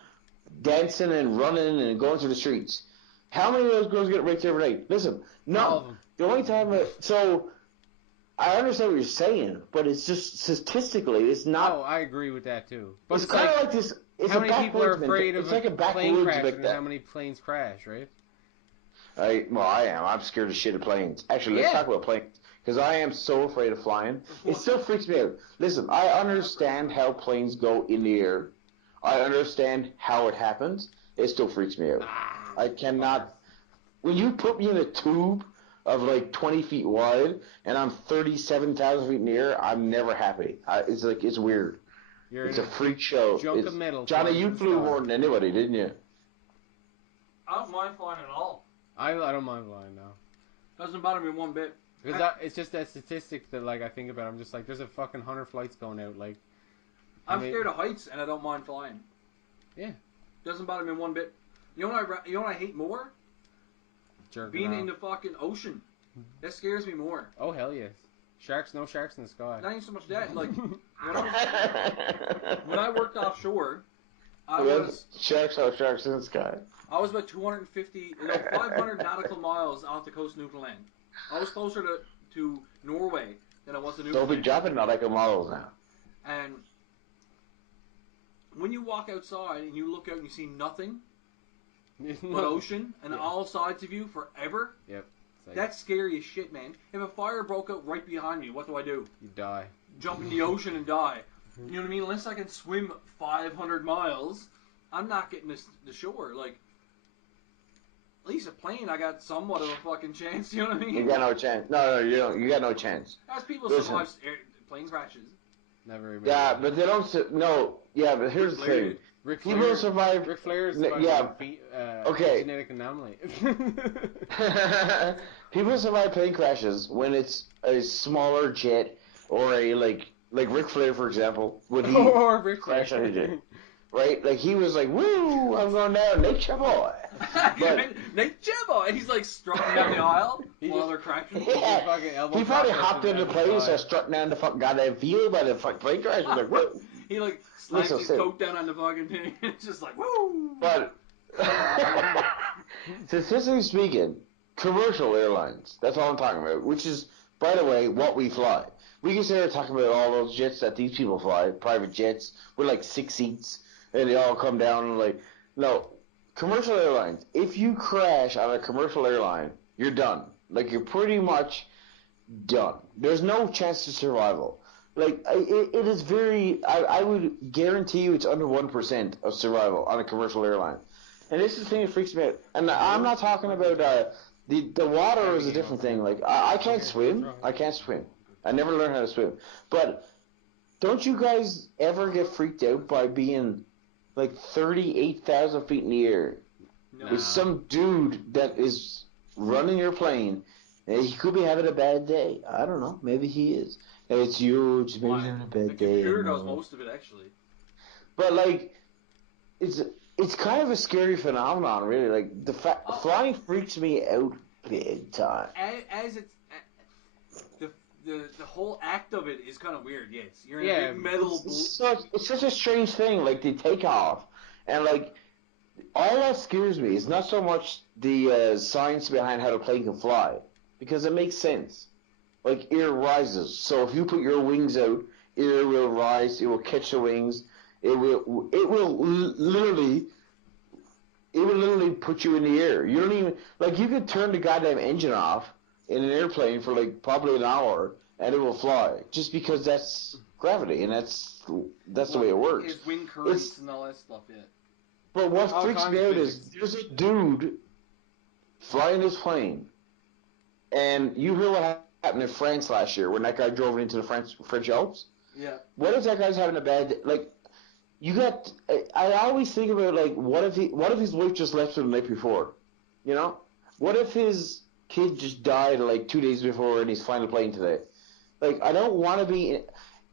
dancing and running and going through the streets. How many of those girls get raped every night? Listen, none. The only time so I understand what you're saying, but it's just statistically, it's not. Oh, I agree with that too. But it's kind of like this. It's how many people are afraid of a plane crash and how many planes crash, right? I am. I'm scared of shit of planes. Actually, let's talk about planes. Because I am so afraid of flying. It still freaks me out. Listen, I understand how planes go in the air. I understand how it happens. It still freaks me out. I cannot. When you put me in a tube of like 20 feet wide and I'm 37,000 feet in the air, I'm never happy. It's weird. It's a freak show. Johnny, you flew more than anybody, didn't you? I don't mind flying at all. I don't mind flying now. Doesn't bother me one bit. Because it's just that statistic that, like, I think about. I'm just like, there's a fucking 100 flights going out. Like, I'm scared of heights and I don't mind flying. Yeah. Doesn't bother me one bit. You know what I hate more? Being in the fucking ocean. That scares me more. Oh, hell yes. No sharks in the sky. Not even so much that. Like, when I worked offshore, Sharks in the sky. I was about 500 nautical miles off the coast of Newfoundland. I was closer to Norway than I was to Newfoundland. So we're dropping nautical miles now. And when you walk outside and you look out and you see nothing but ocean and all sides of you forever, that's scary as shit, man. If a fire broke out right behind me, what do? You die. Jump in the ocean and die. You know what I mean? Unless I can swim 500 miles I'm not getting this to shore. Like, at least a plane, I got somewhat of a fucking chance. You know what I mean? You got no chance. No, you don't. You got no chance. As people survive plane crashes. Never even. Yeah, but they don't. No. Yeah, but here's the thing. People survive. Ric Flair's genetic anomaly. People survive plane crashes when it's a smaller jet or a like Ric Flair, for example, when he crashed on a jet. Right? Like, he was like, woo, I'm going down, nature boy. Nature boy! And he's like strutting down the aisle while they're crashing. Yeah. He probably hopped into the plane and started strutting down the fucking goddamn field by the fucking plane crash. He was like, woo. He like slams his coat down on the fucking thing. It's just like, woo! But, statistically speaking, commercial airlines, that's all I'm talking about, which is, by the way, what we fly. We can sit here talking about all those jets that these people fly, private jets, with like 6 seats. And they all come down and like, no, commercial airlines, if you crash on a commercial airline, you're done. Like, you're pretty much done. There's no chance of survival. Like, it is very, I would guarantee you it's under 1% of survival on a commercial airline. And this is the thing that freaks me out. And I'm not talking about, the water is a different thing. Like, I can't swim. I can't swim. I never learned how to swim. But don't you guys ever get freaked out by being like 38,000 feet in the air with some dude that is running your plane? And he could be having a bad day. I don't know. Maybe he is. And it's huge. Maybe he's having a bad day. The computer does most of it, actually. But like, it's kind of a scary phenomenon, really. Like, flying freaks me out big time. As it's the whole act of it is kind of weird. Yes, you're in a big metal. It's such a strange thing. Like, they take off, and like, all that scares me is not so much the science behind how the plane can fly, because it makes sense. Like, air rises, so if you put your wings out, air will rise. It will catch the wings. It will literally put you in the air. You don't even, like, you could turn the goddamn engine off in an airplane for like probably an hour and it will fly, just because that's gravity, and that's the way it works. It's wind currents and all that stuff, yeah. But what freaks me out is there's a dude flying his plane, and you hear what happened in France last year when that guy drove into the French Alps? Yeah. What if that guy's having a bad day? Like, I always think about, like, what if his wife just left him the night before? You know? What if his kid just died like 2 days before and he's flying the plane today? Like, I don't want to be...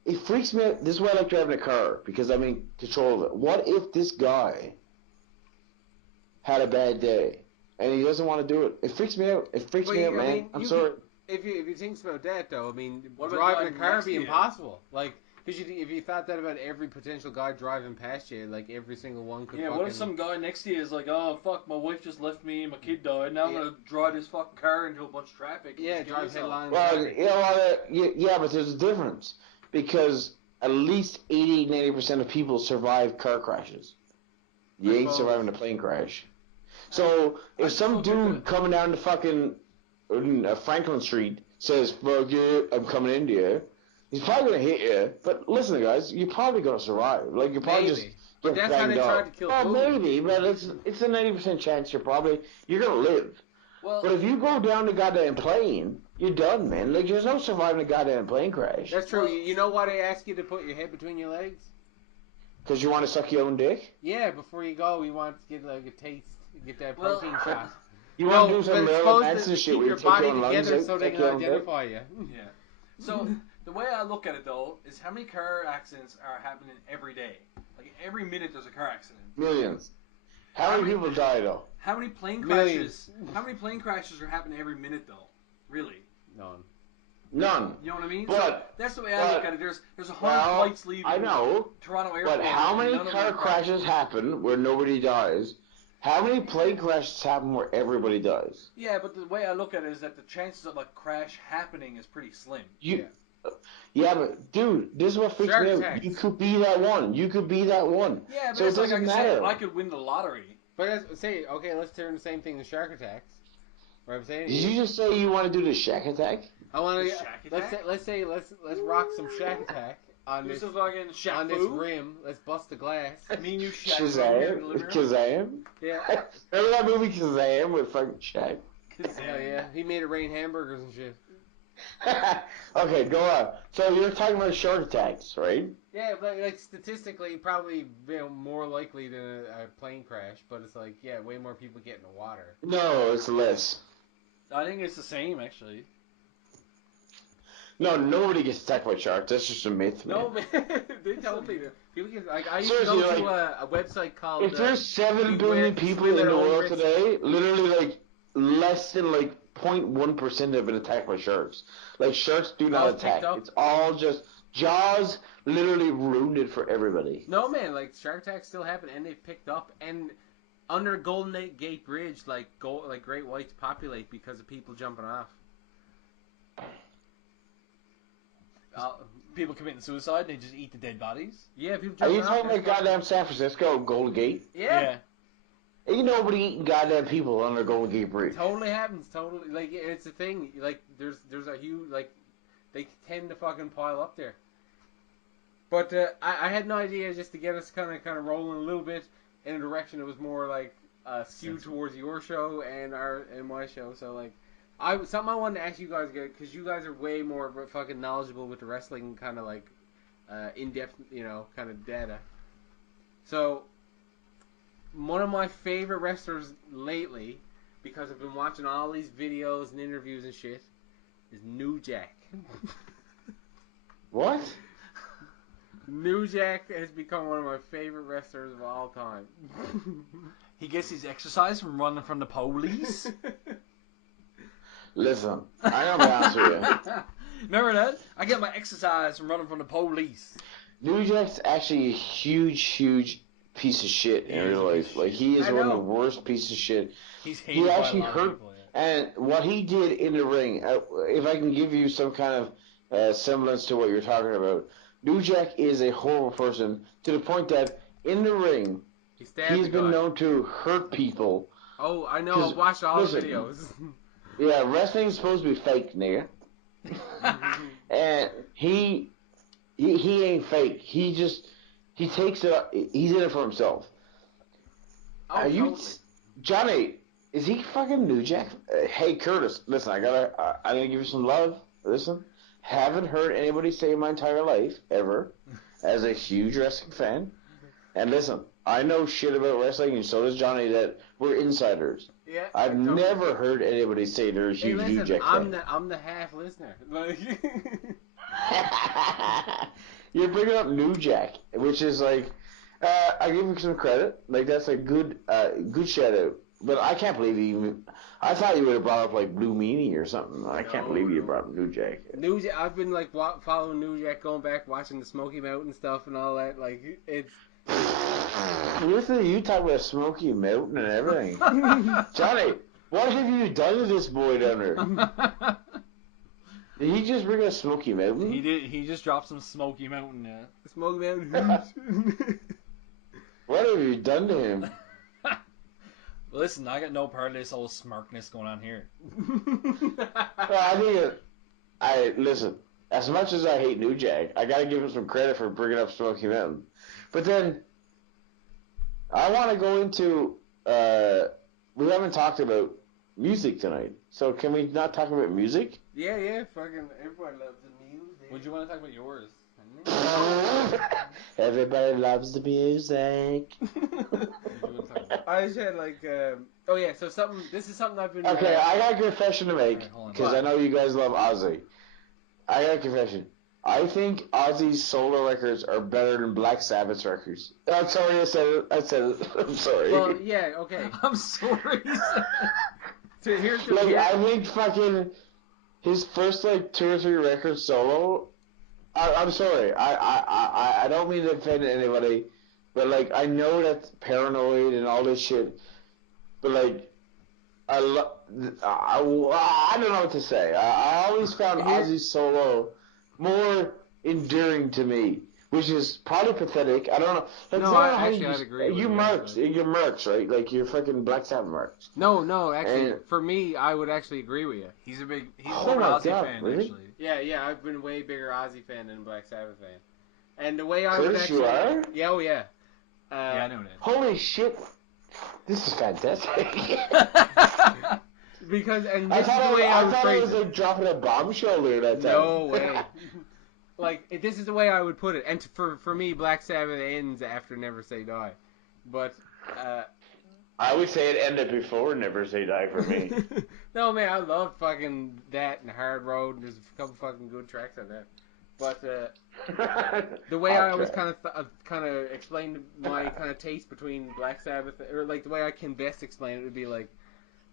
It freaks me out. This is why I like driving a car, because I'm in control of it. What if this guy had a bad day and he doesn't want to do it? It freaks me out. It freaks me out, man. I'm sorry. If you think about that, though, I mean, driving a car would be impossible. Like, because if you thought that about every potential guy driving past you, like, every single one could fucking... what if some guy next to you is like, oh, fuck, my wife just left me and my kid died, now I'm going to drive this fucking car into a bunch of traffic. Yeah, drive headlines. Well, yeah, but there's a difference, because at least 80-90% of people survive car crashes. You ain't surviving a plane crash. So, if some dude coming down the fucking Franklin Street says, fuck you, I'm coming into you, he's probably going to hit you, but listen, guys, you're probably going to survive. Like, you're probably just but that's how they tried to kill Kobe. Maybe, but it's a 90% chance you're going to live. Well, but if you go down the goddamn plane, you're done, man. Like, there's no surviving a goddamn plane crash. That's true. You know why they ask you to put your head between your legs? Because you want to suck your own dick? Yeah, before you go, you want to get, like, a taste, get that protein shot. You want to do some Marilyn Manson shit keep where you your take body your own lungs together out, so they can identify you. Yeah. So, the way I look at it, though, is how many car accidents are happening every day? Like, every minute there's a car accident. Millions. How many people die, though? How many plane crashes? How many plane crashes are happening every minute, though? Really? None. You know what I mean? But, so that's the way I look at it. There's 100 flights leaving Toronto Airport. But how many car crashes happen where nobody dies? How many plane crashes happen where everybody dies? Yeah, but the way I look at it is that the chances of a crash happening is pretty slim. Yeah, but dude, this is what freaks me out. You could be that one. You could be that one. Yeah, but so it doesn't matter. I could win the lottery. But let's turn the same thing to shark attacks. What I'm saying. Did you just say you want to do the shack attack? I want to. Let's rock some shack attack, on Who's this the fucking Shaq on this Fu? rim. Let's bust the glass. Me and you Shaq Fu. Kazam? Yeah. Remember that movie Kazam with fucking Shaq? Hell yeah. He made it rain hamburgers and shit. Okay, go on. So you're talking about shark attacks, right? Yeah, but like statistically, probably more likely than a plane crash. But it's like, yeah, way more people get in the water. No, it's less. I think it's the same, actually. No, nobody gets attacked by sharks. That's just a myth, man. No, man, they told me that. People get, like, I used Seriously, to go to a website called. If there's 7 billion people in the world today, literally like less than like 0.1% have been attacked by sharks. Like sharks do not attack. It's all just Jaws. Literally ruined it for everybody. No, man, like shark attacks still happen, and they've picked up. And under Golden Gate Bridge, like great whites populate because of people jumping off. People committing suicide, they just eat the dead bodies? Yeah, people Are jumping you off. talking about goddamn San Francisco, Golden Gate? Yeah. Ain't nobody eating goddamn people under Golden Gate Bridge. Totally happens, totally. Like, it's a thing. Like, there's a huge, like, they tend to fucking pile up there. But I had no idea, just to get us kind of rolling a little bit in a direction that was more like skewed towards your show and my show. So like, something I wanted to ask you guys, because you guys are way more fucking knowledgeable with the wrestling kind of like in depth, kind of data. So one of my favorite wrestlers lately, because I've been watching all these videos and interviews and shit, is New Jack. What? New Jack has become one of my favorite wrestlers of all time. He gets his exercise from running from the police. Listen, I'm gonna be honest with you. Remember that? I get my exercise from running from the police. New Jack's actually a huge piece of shit in real life. Like, he is one of the worst pieces of shit. He's hated he by actually a lot hurt, of people, yeah. And what he did in the ring, if I can give you some kind of semblance to what you're talking about, New Jack is a horrible person to the point that in the ring, he's been known to hurt people. Oh, I know. I've watched all the videos. Yeah, wrestling's supposed to be fake, nigga. And he ain't fake. He takes it up. He's in it for himself. Oh, totally. Johnny, is he fucking New Jack? Hey, Curtis, listen, I gotta give you some love. Listen, haven't heard anybody say in my entire life, ever, as a huge wrestling fan. And listen, I know shit about wrestling, and so does Johnny, that we're insiders. Yeah. I've never heard anybody say they're a huge New Jack fan. I'm the half listener. Like, you're bringing up New Jack, which is like, I give him some credit. Like, that's a good shout out. But I can't believe I thought you would have brought up like Blue Meanie or something. I can't believe you brought up New Jack. New Jack. I've been like following New Jack, going back, watching the Smoky Mountain stuff and all that. Like, it's. Listen to you talk about Smoky Mountain and everything. Johnny, what have you done to this boy down there? Did he just bring us Smoky Mountain? He did. He just dropped some Smoky Mountain. Smoky Mountain. What have you done to him? Listen, I got no part of this old smirkness going on here. Listen. As much as I hate New Jack, I gotta give him some credit for bringing up Smoky Mountain. But then, I want to go into. We haven't talked about music tonight, so can we not talk about music? Yeah. Fucking everybody loves the music. Would you want to talk about yours? Everybody loves the music. I just had like, so this is something I've been. Okay, I got a confession to make, because I know you guys love Ozzy. I got a confession. I think Ozzy's solo records are better than Black Sabbath's records. I'm sorry I said it. I'm sorry. Well, yeah, okay. I'm sorry. I think fucking his first 2 or 3 records solo. I'm sorry. I don't mean to offend anybody, but I know that's paranoid and all this shit. But I don't know what to say. I always found Ozzy's solo more endearing to me, which is probably pathetic. I don't know. No, I'd agree. You're merch, right? Like, you're fucking Black Sabbath merch. No, actually, for me, I would actually agree with you. He's more Ozzy fan, really? actually. Yeah, I've been way bigger Ozzy fan than Black Sabbath fan. And the way I would actually... you are? Yeah, oh yeah. Yeah, I know that. Holy shit. This is fantastic. Because, and this is the way I would thought phrase it was like dropping a bombshell there that time. No way. Like, this is the way I would put it. And for me, Black Sabbath ends after Never Say Die. But, I would say it ended before Never Say Die for me. No, man, I love fucking that and Hard Road. There's a couple fucking good tracks on that. But, the way I always kind of explained my kind of taste between Black Sabbath, or like the way I can best explain it would be like,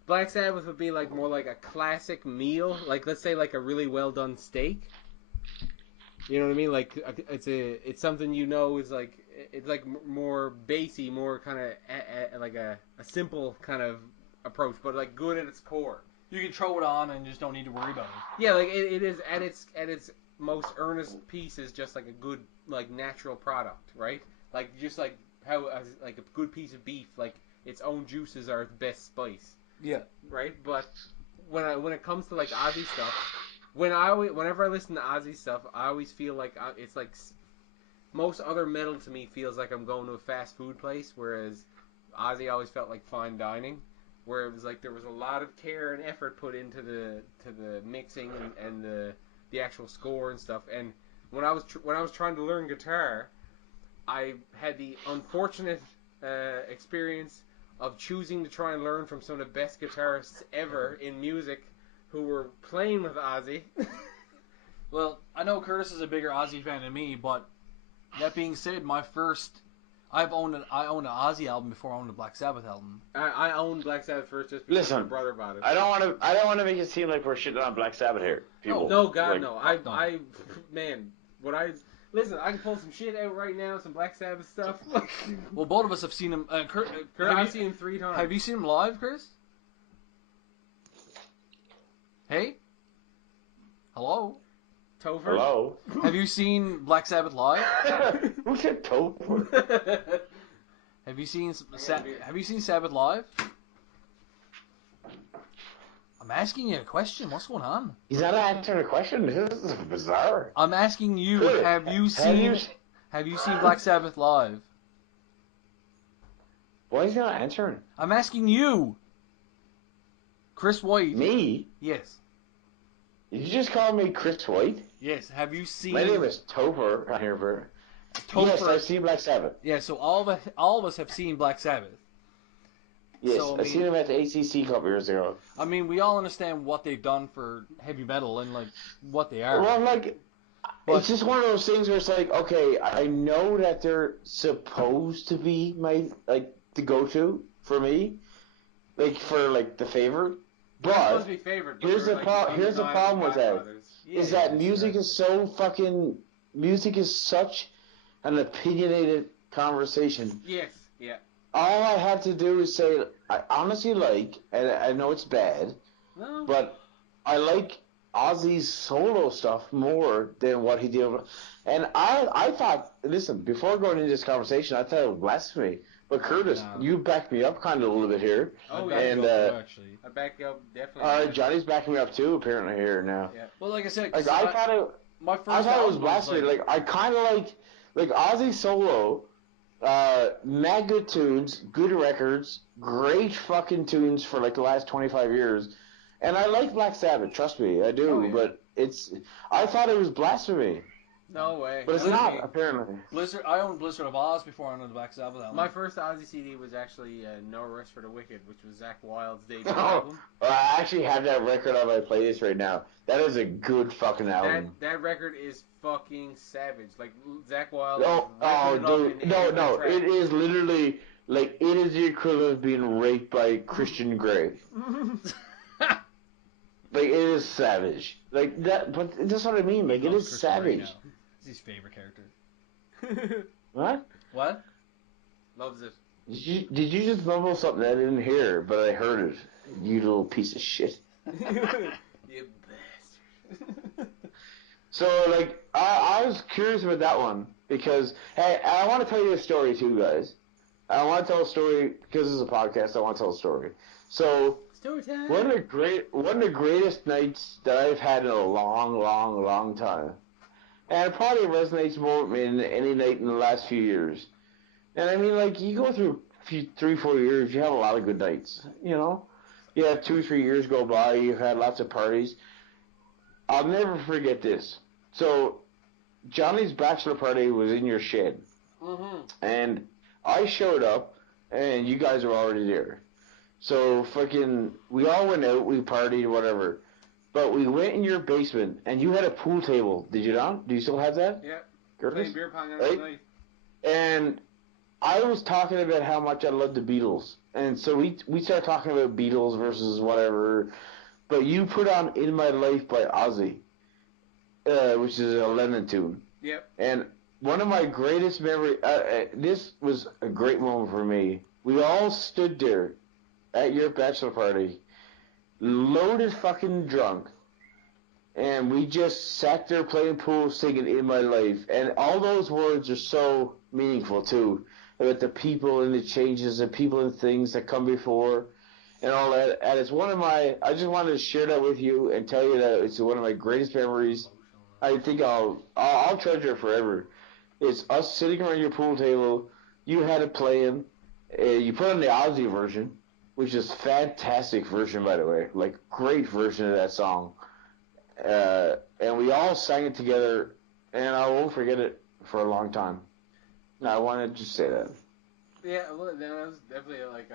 Black Sabbath would be like more like a classic meal, like let's say like a really well done steak. You know what I mean? Like it's something is like it's like more bassy, more kind of like a simple kind of approach, but like good at its core. You can throw it on and just don't need to worry about it. Yeah, like it is at its most earnest piece is just like a good like natural product, right? Like just like how like a good piece of beef, like its own juices are its best spice. Yeah. Right, but when it comes to like Ozzy stuff, whenever I listen to Ozzy stuff, I always feel like it's like most other metal to me feels like I'm going to a fast food place, whereas Ozzy always felt like fine dining, where it was like there was a lot of care and effort put into the mixing and the actual score and stuff. And when I was trying to learn guitar, I had the unfortunate experience of choosing to try and learn from some of the best guitarists ever in music who were playing with Ozzy. Well, I know Curtis is a bigger Ozzy fan than me, but that being said, I owned an Ozzy album before I owned a Black Sabbath album. I owned Black Sabbath first just because my brother bought it. I don't want to make it seem like we're shitting on Black Sabbath here. People. No, God, no. Listen, I can pull some shit out right now, some Black Sabbath stuff. Well, both of us have seen him. Kurt, I've seen him 3 times. Have you seen him live, Chris? Hey? Hello? Topher? Hello? Have you seen Black Sabbath live? Who said Topher? Have you seen Sabbath live? I'm asking you a question. What's going on? He's not answering a question. This is bizarre. I'm asking you. Have you seen Black Sabbath live? Why is he not answering? I'm asking you. Chris White. Me? Yes. Did you just call me Chris White? Yes. Have you seen? My name is Topher. Right here, Bert. Yes, I've seen Black Sabbath. Yeah. So all of us have seen Black Sabbath. Yes, so, I've seen him at the ACC a couple years ago. I mean, we all understand what they've done for heavy metal and like what they are. Well, like, it's just one of those things where it's like, okay, I know that they're supposed to be the go-to for me, like for like the favorite. But supposed to be favored, here's the problem with that. Is that music is such an opinionated conversation. Yes. Yeah. All I have to do is say I honestly like, and I know it's bad, but I like Ozzy's solo stuff more than what he did. And I thought, listen, before going into this conversation, I thought it was blasphemy. But Curtis, you backed me up kind of a little bit here. Oh, yeah. And I backed you up definitely. Johnny's backing me up too, apparently here now. Yeah. Well, like I said, like I thought it was blasphemy. Like I kind of like Ozzy solo. Mad good tunes, good records, great fucking tunes for like the last 25 years. And I like Black Sabbath, trust me, I do, but I thought it was blasphemy. No way. But it's not, apparently. I owned Blizzard of Oz before I owned the Black Sabbath album. My first Ozzy CD was actually No Rest for the Wicked, which was Zakk Wylde's debut album. I actually have that record on my playlist right now. That is a good fucking album. That record is fucking savage. Like, Zakk Wylde... No, it is literally, like, it is the equivalent of being raped by Christian Grey. Like, it is savage. Like, that, but that's what I mean. Like, it is savage. It's his favorite character. What? What? Loves it. Did you just mumble something I didn't hear, but I heard it? You little piece of shit. You bastard. So, like, I was curious about that one, because, hey, I want to tell you a story, too, guys. I want to tell a story, because this is a podcast, I want to tell a story. So, story time. one of the greatest nights that I've had in a long, long, long time And it probably resonates more with me than any night in the last few years. And I mean, like, you go through 3-4 years, you have a lot of good nights, you know? You have 2-3 years go by, you've had lots of parties. I'll never forget this. So, Johnny's bachelor party was in your shed. Mm-hmm. And I showed up, and you guys were already there. So, we all went out, we partied, whatever. But we went in your basement, and you had a pool table. Did you not? Do you still have that? Yep. Curtis? Playing beer pong every night. And I was talking about how much I love the Beatles. And so we started talking about Beatles versus whatever. But you put on In My Life by Ozzy, which is a Lennon tune. Yep. And one of my greatest memories, this was a great moment for me. We all stood there at your bachelor party, loaded fucking drunk, and we just sat there playing pool, singing In My Life. And all those words are so meaningful, too, about the people and the changes and people and things that come before and all that. And it's one of my, I just wanted to share that with you and tell you that it's one of my greatest memories. I think I'll treasure it forever. It's us sitting around your pool table. You had it playing. You put on the Ozzy version, which is fantastic version, by the way. Like, great version of that song. And we all sang it together, and I won't forget it for a long time. I wanted to just say that. Yeah, well, that was definitely like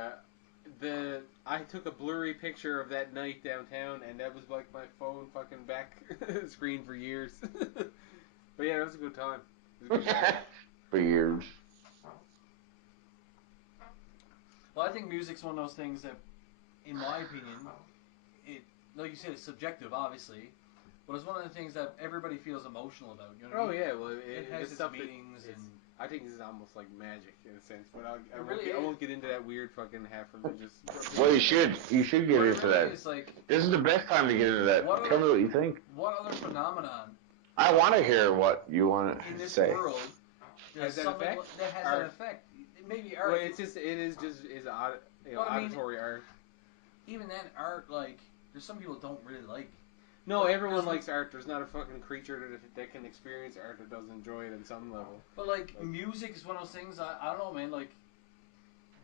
I took a blurry picture of that night downtown, and that was like my phone fucking back screen for years. But yeah, it was a good time. It was a good time. For years. Well, I think music's one of those things that, in my opinion, it, like you said, it's subjective, obviously, but it's one of the things that everybody feels emotional about. You know what I mean? Yeah, well, it has its meanings, and I think this is almost like magic in a sense, but I won't get into that weird fucking half religious. Well, you should get into really that. is, like, This is the best time to get into that. Tell me what you think. What other phenomenon I want to hear what you want in to this say. world has that something effect? that has an effect? Maybe art. Well, it is auditory art. Even then, art, like, there's some people don't really like. No, everyone likes art. There's not a fucking creature that can experience art that doesn't enjoy it on some level. But, like, music is one of those things, I don't know, man, like,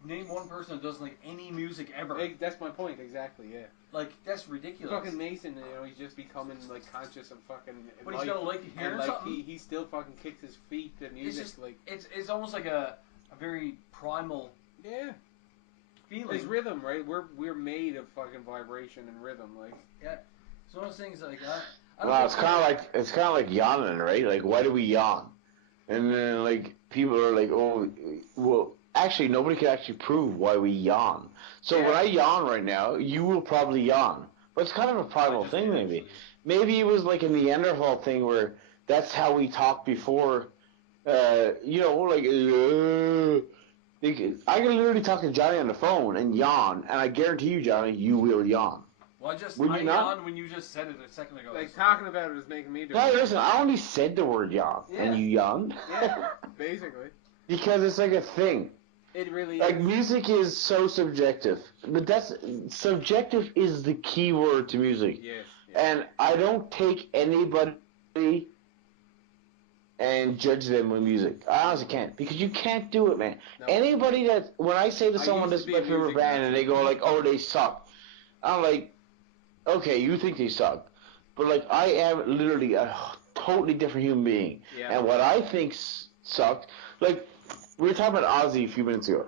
name one person that doesn't like any music ever. That's my point, exactly, yeah. Like, that's ridiculous. Fucking Mason, he's just becoming, like, conscious of fucking... But he's gonna like hearing something? He still fucking kicks his feet to music, it's just, it's almost like a very primal... Yeah. Feeling. It's rhythm, right? We're made of fucking vibration and rhythm, like... Yeah. It's one of those things, like, well, it's kind of like yawning, right? Like, why do we yawn? And then, like, people are like, oh, well, actually, nobody can actually prove why we yawn. So when I yawn right now, you will probably yawn. But it's kind of a primal thing, maybe. Maybe it was like a Neanderthal thing where that's how we talked before, you know, like, I can literally talk to Johnny on the phone and yawn, and I guarantee you, Johnny, you will yawn. Well, I yawned when you just said it a second ago. Like, talking about it is making me do it. No, listen, I only said the word yawn, and you yawned. Yeah, basically. Because it's like a thing. It really like, is. music is so subjective. But subjective is the key word to music. Yes. And I don't take anybody and judge them with music. I honestly can't. Because you can't do it, man. No. Anybody that, when I say to someone this is my favorite band, and they go like, oh, they suck. I'm like, okay, you think they suck. But, like, I am literally a totally different human being. Yeah. And what I think sucked, like, we were talking about Ozzy a few minutes ago.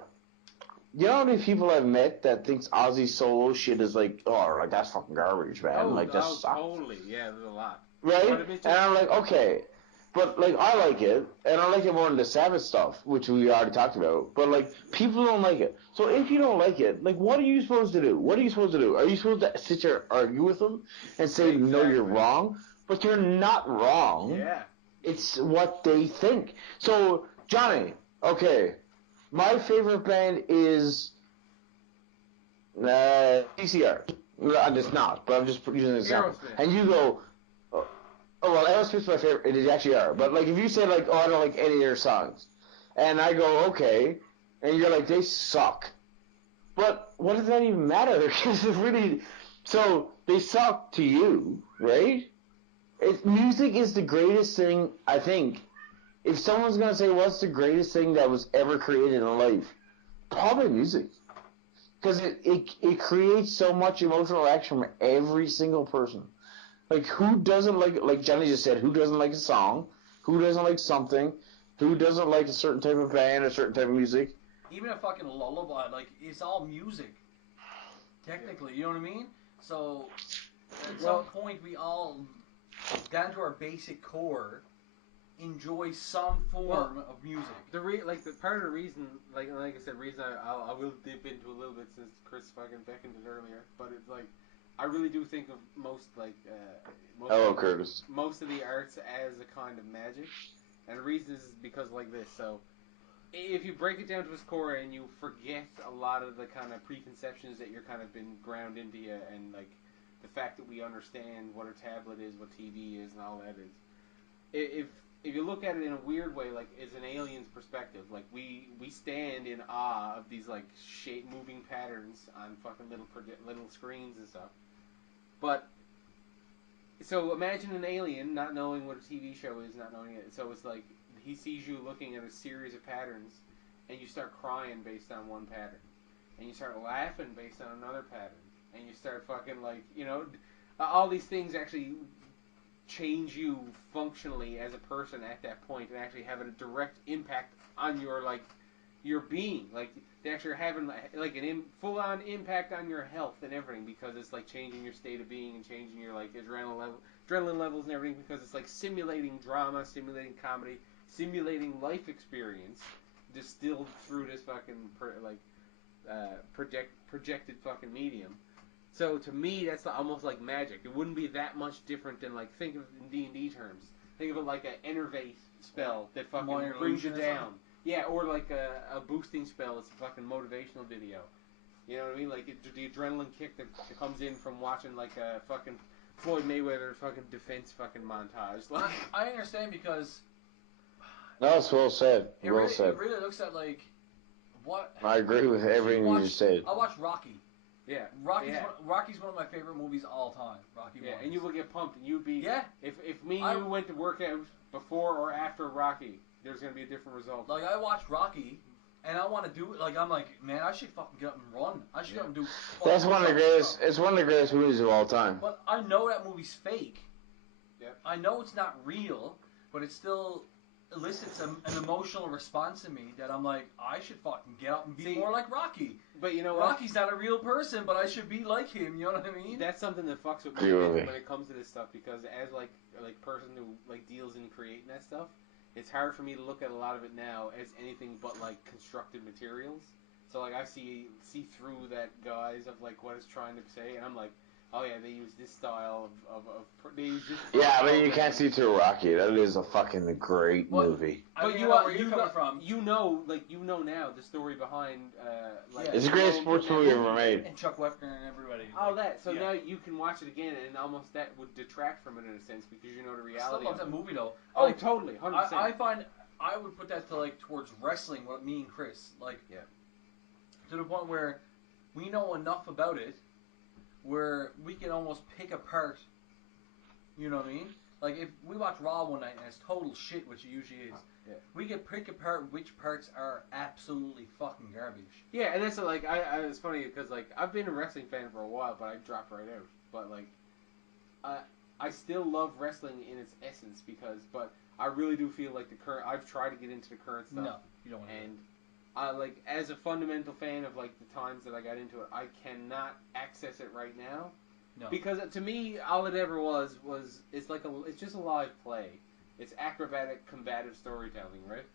You know how many people I've met that thinks Ozzy's solo shit is like, oh, like, that's fucking garbage, man. Like, that sucks. Totally. Yeah, there's a lot. Right? And I'm like, okay. But, like, I like it, and I like it more than the Sabbath stuff, which we already talked about. But, like, people don't like it. So if you don't like it, like, what are you supposed to do? What are you supposed to do? Are you supposed to sit there and argue with them and say, no, you're wrong? But you're not wrong. Yeah. It's what they think. So, Johnny, okay, my favorite band is CCR. I'm just not, but I'm just using an example. Aerosmith. And you go... Oh, well, Aerosmith's my favorite. It actually are. But, like, if you say, like, oh, I don't like any of their songs, and I go, okay, and you're like, they suck. But what does that even matter? Because it's really... So, they suck to you, right? Music is the greatest thing, I think. If someone's going to say what's the greatest thing that was ever created in life, probably music. Because it creates so much emotional reaction from every single person. Like, who doesn't like Johnny just said, who doesn't like a song? Who doesn't like something? Who doesn't like a certain type of band, a certain type of music? Even a fucking lullaby, like, it's all music. Technically, you know what I mean? So, at some point, we all, down to our basic core, enjoy some form of music. The part of the reason, like I said, I will dip into a little bit since Chris fucking beckoned it earlier, but it's like, I really do think of most Curtis. Most of the arts as a kind of magic, and the reason is because like this. So, if you break it down to its core and you forget a lot of the kind of preconceptions that you're kind of been ground into you, and like the fact that we understand what a tablet is, what TV is, and all that is, if you look at it in a weird way, like as an alien's perspective, like we stand in awe of these like moving patterns on fucking little screens and stuff. But so imagine an alien not knowing what a TV show is, not knowing it. So it's like he sees you looking at a series of patterns, and you start crying based on one pattern, and you start laughing based on another pattern, and you start fucking like, you know, all these things actually change you functionally as a person at that point, and actually have a direct impact on your like your being. Like they actually are having like full-on impact on your health and everything, because it's like changing your state of being and changing your like adrenaline levels and everything, because it's like simulating drama, simulating comedy, simulating life experience distilled through this fucking projected fucking medium. So to me, that's almost like magic. It wouldn't be that much different than like, think of it in D&D terms. Think of it like an enervate spell that fucking brings you down. Yeah, or like a boosting spell. It's a fucking motivational video. You know what I mean? Like the adrenaline kick that comes in from watching like a fucking Floyd Mayweather fucking defense fucking montage. Like, I understand, because no, it's well said. It really looks at like what. I agree with everything you just said. I watched Rocky. Yeah, Rocky's one of my favorite movies all time. Rocky. Yeah, and you will get pumped, and you'd be. Yeah. If me and you went to work out before or after Rocky, there's gonna be a different result. Like, I watched Rocky, and I want to do it. Like, I'm like, man, I should fucking get up and run. I should get up and do. That's one of the greatest. It's one of the greatest movies of all time. But I know that movie's fake. Yep. I know it's not real, but it still elicits an emotional response in me that I'm like, I should fucking get up and be more like Rocky. But you know what? Rocky's not a real person, but I should be like him. You know what I mean? That's something that fucks with me when it comes to this stuff, because as like person who like deals in creating that stuff, it's hard for me to look at a lot of it now as anything but like constructed materials. So like I see through that guise of like what it's trying to say, and I'm like, oh yeah, they use this style of they use this. Yeah, but you can't see through Rocky. That is a fucking great movie. But you know now the story behind it's the greatest sports movie ever made. And Chuck Wepner and everybody. All that. So now you can watch it again, and almost that would detract from it in a sense, because you know the reality. I still love that movie though. Oh, like, totally, 100%. I find I would put that to like towards wrestling. What me and Chris like. Yeah. To the point where we know enough about it, where we can almost pick apart. You know what I mean? Like, if we watch Raw one night and it's total shit, which it usually is, we can pick apart which parts are absolutely fucking garbage. Yeah, and that's like, it's funny because like I've been a wrestling fan for a while, but I dropped right out. But like, I still love wrestling in its essence, but I really do feel like I've tried to get into the current stuff. No, you don't want to. And like, as a fundamental fan of like the times that I got into it, I cannot access it right now. No. Because to me, all it ever was it's just a live play. It's acrobatic, combative storytelling, right?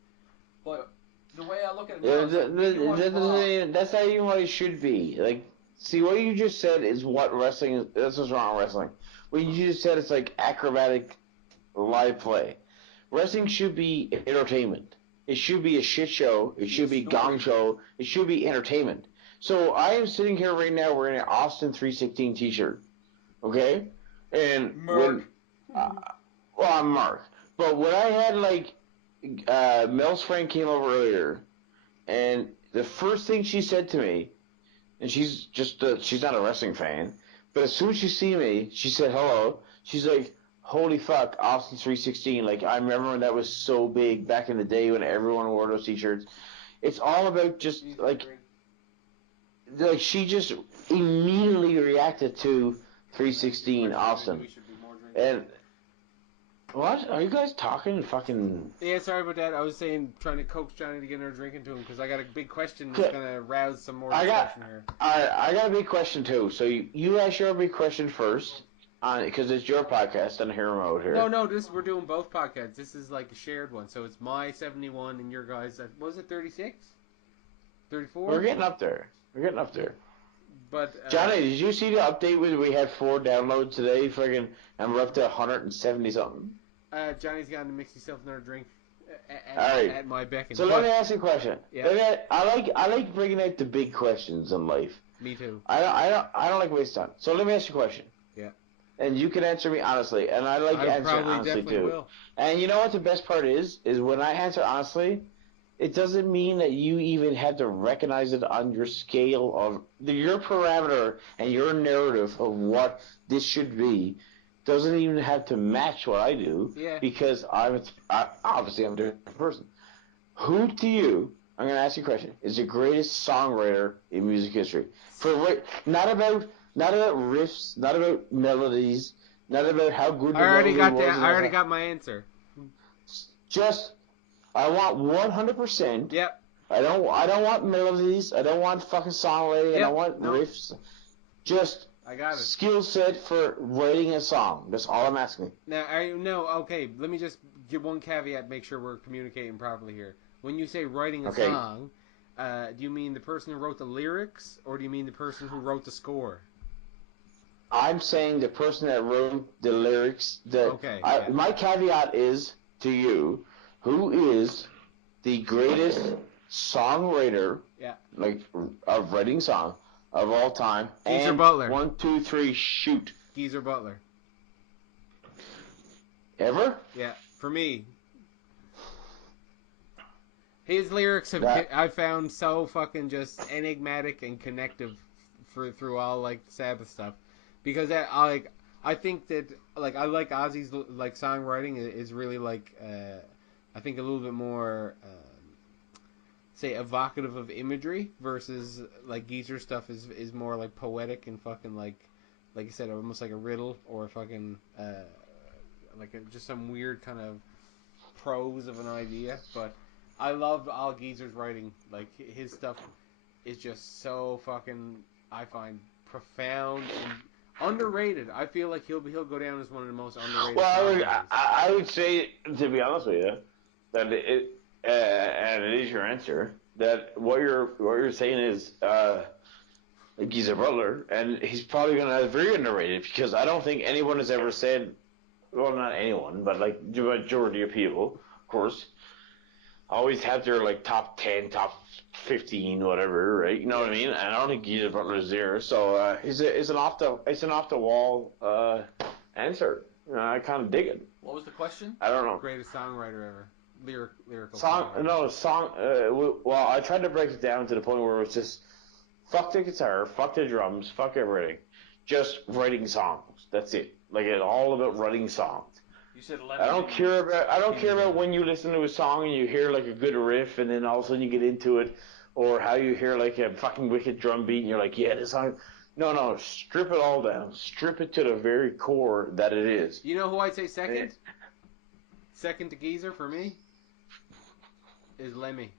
But the way I look at it, that's not even what it should be. Like, see, what you just said is what wrestling is. That's what's wrong with wrestling. What you just said, it's like acrobatic live play. Wrestling should be entertainment. It should be a shit show. It should be gong show. It should be entertainment. So I am sitting here right now wearing an Austin 316 t-shirt. Okay? And Mark. I'm Mark. But when I had, like, Mel's friend came over earlier, and the first thing she said to me, and she's not a wrestling fan, but as soon as she see me, she said hello. She's like, holy fuck, Austin 316. Like, I remember when that was so big back in the day when everyone wore those t-shirts. It's all about just, like, she just immediately reacted to 316 Austin. And, what? Are you guys talking fucking... Yeah, sorry about that. I was trying to coax Johnny to get another drink into him, because I got a big question that's going to rouse some more discussion here. I got a big question, too. So, you ask your big question first. Because it's your podcast on Hero Mode here. No, we're doing both podcasts. This is like a shared one. So it's my 71 and your guys. What was it, 36? 34? We're getting up there. But Johnny, did you see the update where we had 4 downloads today? Fucking, and we're up to 170 something. Johnny's gotten to mix himself another drink at my beck and So let me ask you a question. Yeah. I like bringing out the big questions in life. Me too. I don't like wasting time. So let me ask you a question. Yeah. And you can answer me honestly, and I like answering honestly too. Will. And you know what the best part is when I answer honestly, it doesn't mean that you even have to recognize it on your scale of your parameter and your narrative of what this should be. Doesn't even have to match what I do, because obviously I'm a different person. Who to you? I'm going to ask you a question. Is the greatest songwriter in music history? Not about riffs, not about melodies, not about how good the melody was. I already got my answer. Just, I want 100%. Yep. I don't want melodies. I don't want fucking songwriting. I don't want riffs. Just I got it. Skill set for writing a song. That's all I'm asking. Now, okay, let me just give one caveat, make sure we're communicating properly here. When you say writing a song, do you mean the person who wrote the lyrics, or do you mean the person who wrote the score? I'm saying the person that wrote the lyrics. My caveat is to you, who is the greatest songwriter, of writing song of all time? Geezer Butler. 1, 2, 3, shoot. Geezer Butler. Ever? Yeah, for me. His lyrics I found so fucking just enigmatic and connective through all like Sabbath stuff, because I think that I like Ozzy's songwriting is really I think a little bit more say evocative of imagery versus Geezer stuff is more poetic and fucking like I said, almost like a riddle or a fucking just some weird kind of prose of an idea. But I love all Geezer's writing. His stuff is just so fucking, I find, profound and underrated. I feel like he'll go down as one of the most underrated. Well, I would say, to be honest with you, that and it is your answer, that what you're saying is Geezer Butler, and he's probably going to be very underrated, because I don't think anyone has ever said, well, not anyone, but the majority of people, of course, always have their top 10, top 15, whatever, right? You know what I mean? And I don't think Geezer Butler's there, so it's an off the wall answer. I kind of dig it. What was the question? I don't know. Greatest songwriter ever. Lyrical song. No song. Well, I tried to break it down to the point where it's just fuck the guitar, fuck the drums, fuck everything, just writing songs. That's it. It's all about writing songs. You said I don't care about when you listen to a song and you hear a good riff and then all of a sudden you get into it, or how you hear a fucking wicked drum beat and you're like, yeah, this song. No, strip it all down. Strip it to the very core that it is. You know who I'd say second? Second to Geezer for me is Lemmy.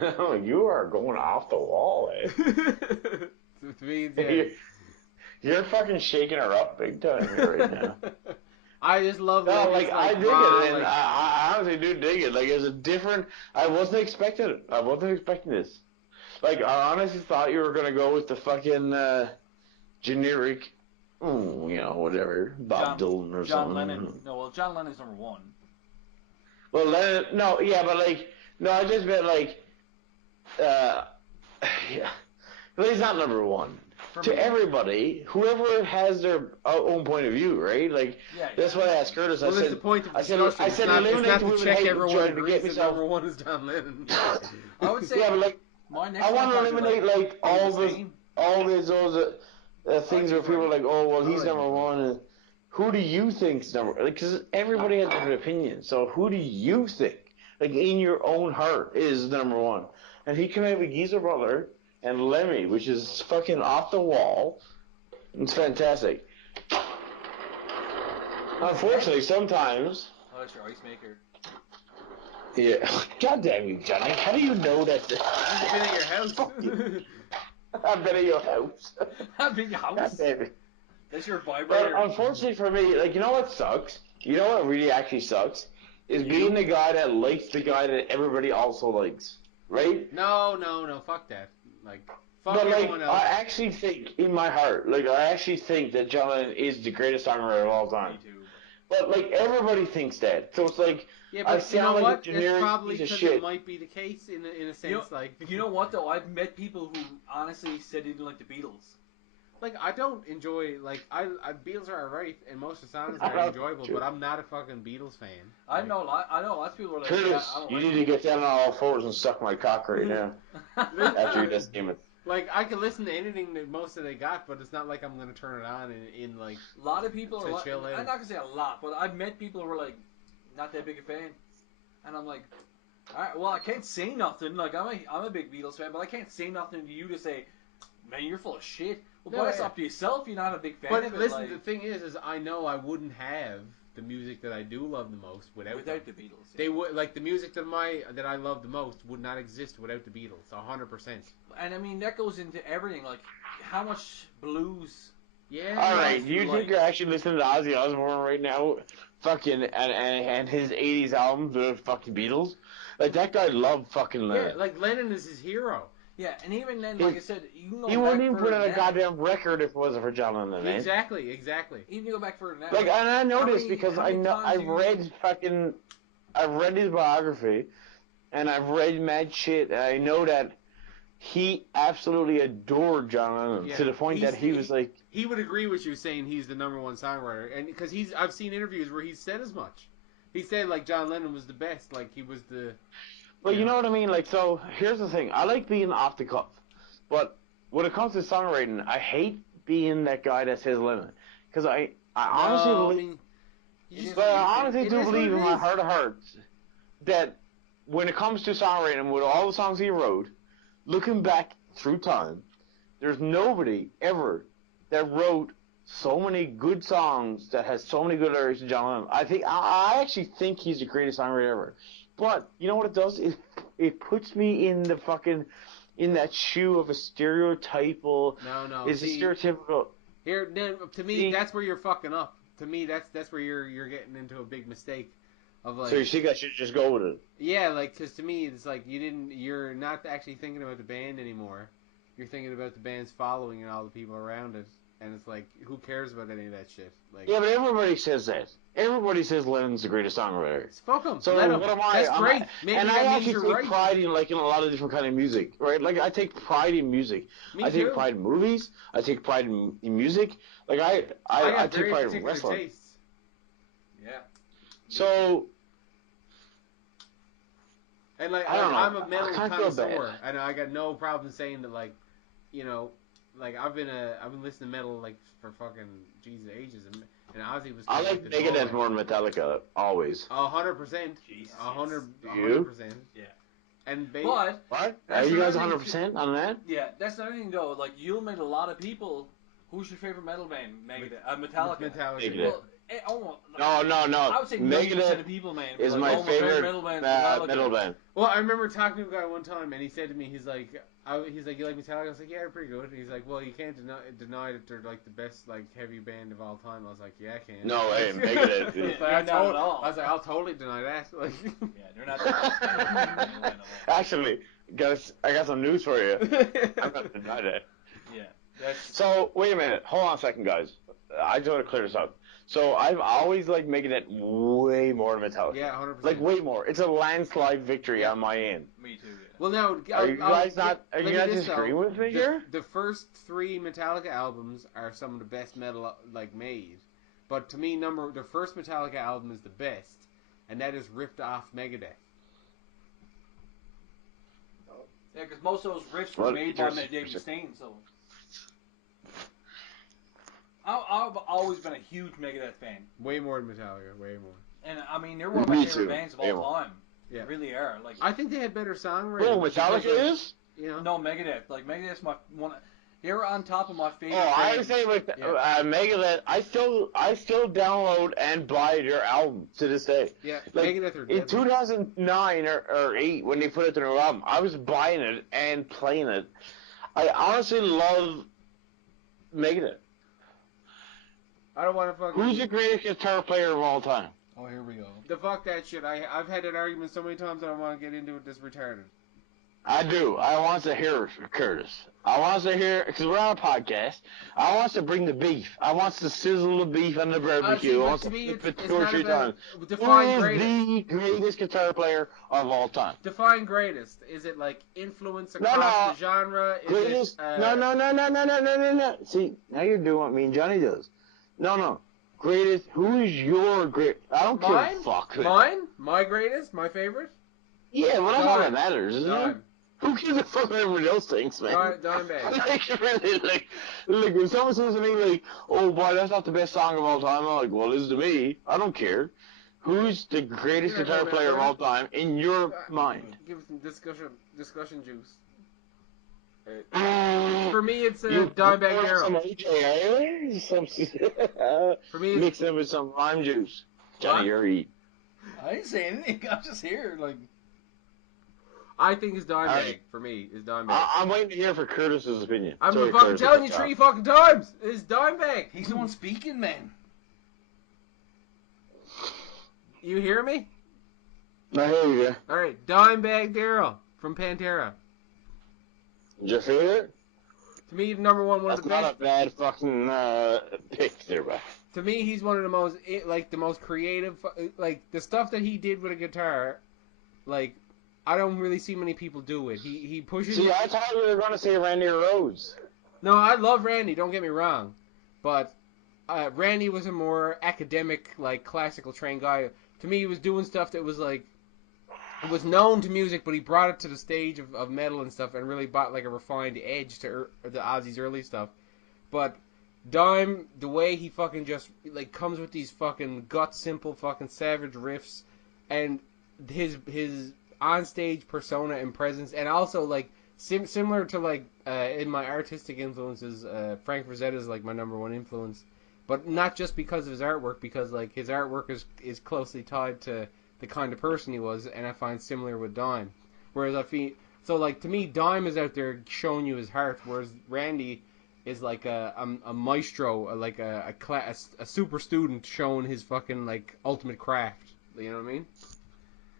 You are going off the wall, eh? To me, yeah. You're fucking shaking her up big time here right now. I just love that. I dig it, and I honestly do dig it. It's a different. I wasn't expecting it. I wasn't expecting this. I honestly thought you were gonna go with the fucking generic, whatever, Bob Dylan or John something. Lennon. No, well, John Lennon's number one. Well, Lennon. No, yeah, but no, I just meant yeah. But he's not number one. To everybody, whoever has their own point of view, right? That's what I asked Curtis. Well, that's the point of discussion. I said eliminate the women hate everyone agrees that number one is John Lennon. I would say, my next I want to eliminate all those things where people are like, oh, well, he's number one. And who do you think's number? Because everybody has different opinions. So who do you think, like in your own heart, is number one? And he came out with Geezer Butler and Lemmy, which is fucking off the wall. It's fantastic. Unfortunately, sometimes. Oh, that's your ice maker. Yeah. God damn you, Johnny. How do you know that? I've been at your house. I've been at your house. I've been at your house. God damn it. That's your vibrator. But unfortunately for me, like, you know what sucks? You know what really actually sucks? Is being the guy that likes the guy that everybody also likes. Right? No, fuck that. Like, fuck but, everyone else. I actually think, in my heart, I actually think that John Lennon is the greatest songwriter of all time. Me too. But, everybody thinks that. So it's like, yeah, but I sound like a generic it's probably piece of because shit. it might be the case in a sense, You know what, though? I've met people who honestly said they didn't like the Beatles. Like, I don't enjoy, Beatles are alright, and most of the songs are enjoyable, but I'm not a fucking Beatles fan. I know lots of people are like, Curtis, you need to get down on all fours and suck my cock right now. After you just came in. Like, I can listen to anything that most of they got, but it's not like I'm going to turn it on in a lot of people are chill in. I'm not going to say a lot, but I've met people who are like, not that big a fan. And I'm like, alright, well, I can't say nothing. Like, I'm a big Beatles fan, but I can't say nothing to you to say, man, you're full of shit. Well, that's up to yourself. You're not a big fan of it. But listen, the thing is I know I wouldn't have the music that I do love the most without the Beatles. Yeah. They would, the music that I love the most would not exist without the Beatles, 100%. And I mean, that goes into everything. Like, how much blues? Yeah. Alright, do you think you're actually listening to Ozzy Osbourne right now? Fucking, and his 80s albums, the fucking Beatles? Like, that guy loved fucking Lennon. Yeah, like, Lennon is his hero. Yeah, and even then, like I said, you can go he wouldn't even put out a goddamn record if it wasn't for John Lennon, man. Exactly. Even go back further than that. Like, and I know this because I've read his biography, and I've read mad shit, and I know that he absolutely adored John Lennon to the point that he was like... He would agree with you saying he's the number one songwriter, and because I've seen interviews where he's said as much. He said, like, John Lennon was the best, like, he was the... But you know what I mean? Like, so, here's the thing. I like being off the cuff. But when it comes to songwriting, I hate being that guy that says Lennon. Because I honestly believe... I honestly do believe in my heart of hearts that when it comes to songwriting, with all the songs he wrote, looking back through time, there's nobody ever that wrote so many good songs that has so many good lyrics to John Lennon. I actually think he's the greatest songwriter ever. But you know what it does? It puts me in that shoe of a stereotypical. No. It's a stereotypical. Here, to me, that's where you're fucking up. To me, that's where you're getting into a big mistake. Of like. So you think I should just go with it? Yeah, because to me, it's like you're not actually thinking about the band anymore. You're thinking about the band's following and all the people around it. And it's like, who cares about any of that shit? Like, yeah, but everybody says that. Everybody says Lennon's the greatest songwriter. Fuck him. So let what am I? That's great. Maybe and that I means actually you're take right. pride in in a lot of different kind of music, right? Like I take pride in music. I take pride in movies. I take pride in music. Like I take pride in wrestling. Tastes. Yeah. So. And like I don't know. I'm a metal I connoisseur, and I got no problem saying that, like, you know, like I've been listening to metal like for fucking ages, and Ozzy was. I like Megadeth more than Metallica always. 100%. 100%. Yeah. And what? Are you guys 100% on that? Yeah, that's another thing though. Like you'll meet a lot of people. Who's your favorite metal band? Metallica. Metallica. Well, no. I would say Megadeth of people, man, is my favorite metal band. Well, I remember talking to a guy one time, and he said to me, he's like, you like Metallica? I was like, yeah, they're pretty good. And he's like, well, you can't deny that they're like the best like heavy band of all time. I was like, yeah, I can. No way, Megadeth. I was like, I'll totally deny that. Like, yeah, they're not. The best. Actually, guys, I got some news for you. I'm not gonna deny that. Yeah. So wait a minute, hold on a second, guys. I just want to clear this up. So I've always liked Megadeth way more than Metallica. Yeah, 100%. Like way more. It's a landslide victory on my end. Me too. Yeah. Well, now are you guys disagreeing with me here? The first 3 Metallica albums are some of the best metal like made, but to me, the first Metallica album is the best, and that is ripped off Megadeth. Yeah, because most of those riffs were made by Dave Mustaine, so. I've always been a huge Megadeth fan. Way more than Metallica, way more. And I mean, they're one of my favorite bands of all time. Yeah. They really are. Like, I think they had better songwriting. Well, Metallica is? You know? No, Megadeth. Like, Megadeth's my one. They were on top of my favorite. Oh, I bands. would say with Megadeth, I still download and buy their album to this day. Yeah, like, Megadeth are in 2009 or 8 when they put out their new album, I was buying it and playing it. I honestly love Megadeth. I don't want to fucking... Who's the greatest guitar player of all time? Oh, here we go. The fuck that shit. I've had that argument so many times I don't want to get into it. This retarded. I do. I want to hear Curtis. I want to hear, because we're on a podcast, I want to bring the beef. I want to sizzle the beef on the barbecue. I want to flip it two or three times. Who is the greatest guitar player of all time? Define greatest. Is it like influence across the genre? Greatest? No. See, now you're doing what me and Johnny does. No. Greatest? Who is your great? I don't care a fuck. Mine? My greatest? My favorite? Yeah, well, that's all that matters, isn't it? Who gives a fuck what everybody else thinks, man? Dimebag. Like, really, like, when someone says to me, like, oh, boy, that's not the best song of all time, I'm like, well, it is to me. I don't care. Who's the greatest guitar player of all time in your mind? Give us some discussion juice. For me, it's Dimebag Darrell. For me, mix it with some lime juice. Johnny, you're eat. I didn't say anything. I'm just here, like... I think it's Dimebag. For me, is Dimebag. I'm waiting to hear for Curtis's opinion. I'm fucking telling you 3 fucking times. It's Dimebag. He's the one speaking, man. You hear me? I hear you. All right, Dimebag Darrell from Pantera. Did you feel it? To me, number one of the best. That's not a bad fucking pick there, bro. To me, he's one of the most creative, like the stuff that he did with a guitar. Like, I don't really see many people do it. He pushes. See, I thought you were gonna say Randy Rhoads. No, I love Randy. Don't get me wrong, but Randy was a more academic, like classical trained guy. To me, he was doing stuff that was like. It was known to music, but he brought it to the stage of metal and stuff, and really brought like a refined edge to the Ozzy's early stuff. But Dime, the way he fucking just like comes with these fucking gut simple fucking savage riffs, and his onstage persona and presence, and also like similar to like in my artistic influences, Frank Frazetta is like my number one influence, but not just because of his artwork, because like his artwork is closely tied to the kind of person he was, and I find similar with Dime. Whereas so like to me, Dime is out there showing you his heart, whereas Randy is like a maestro, like a super student showing his fucking like ultimate craft. You know what I mean?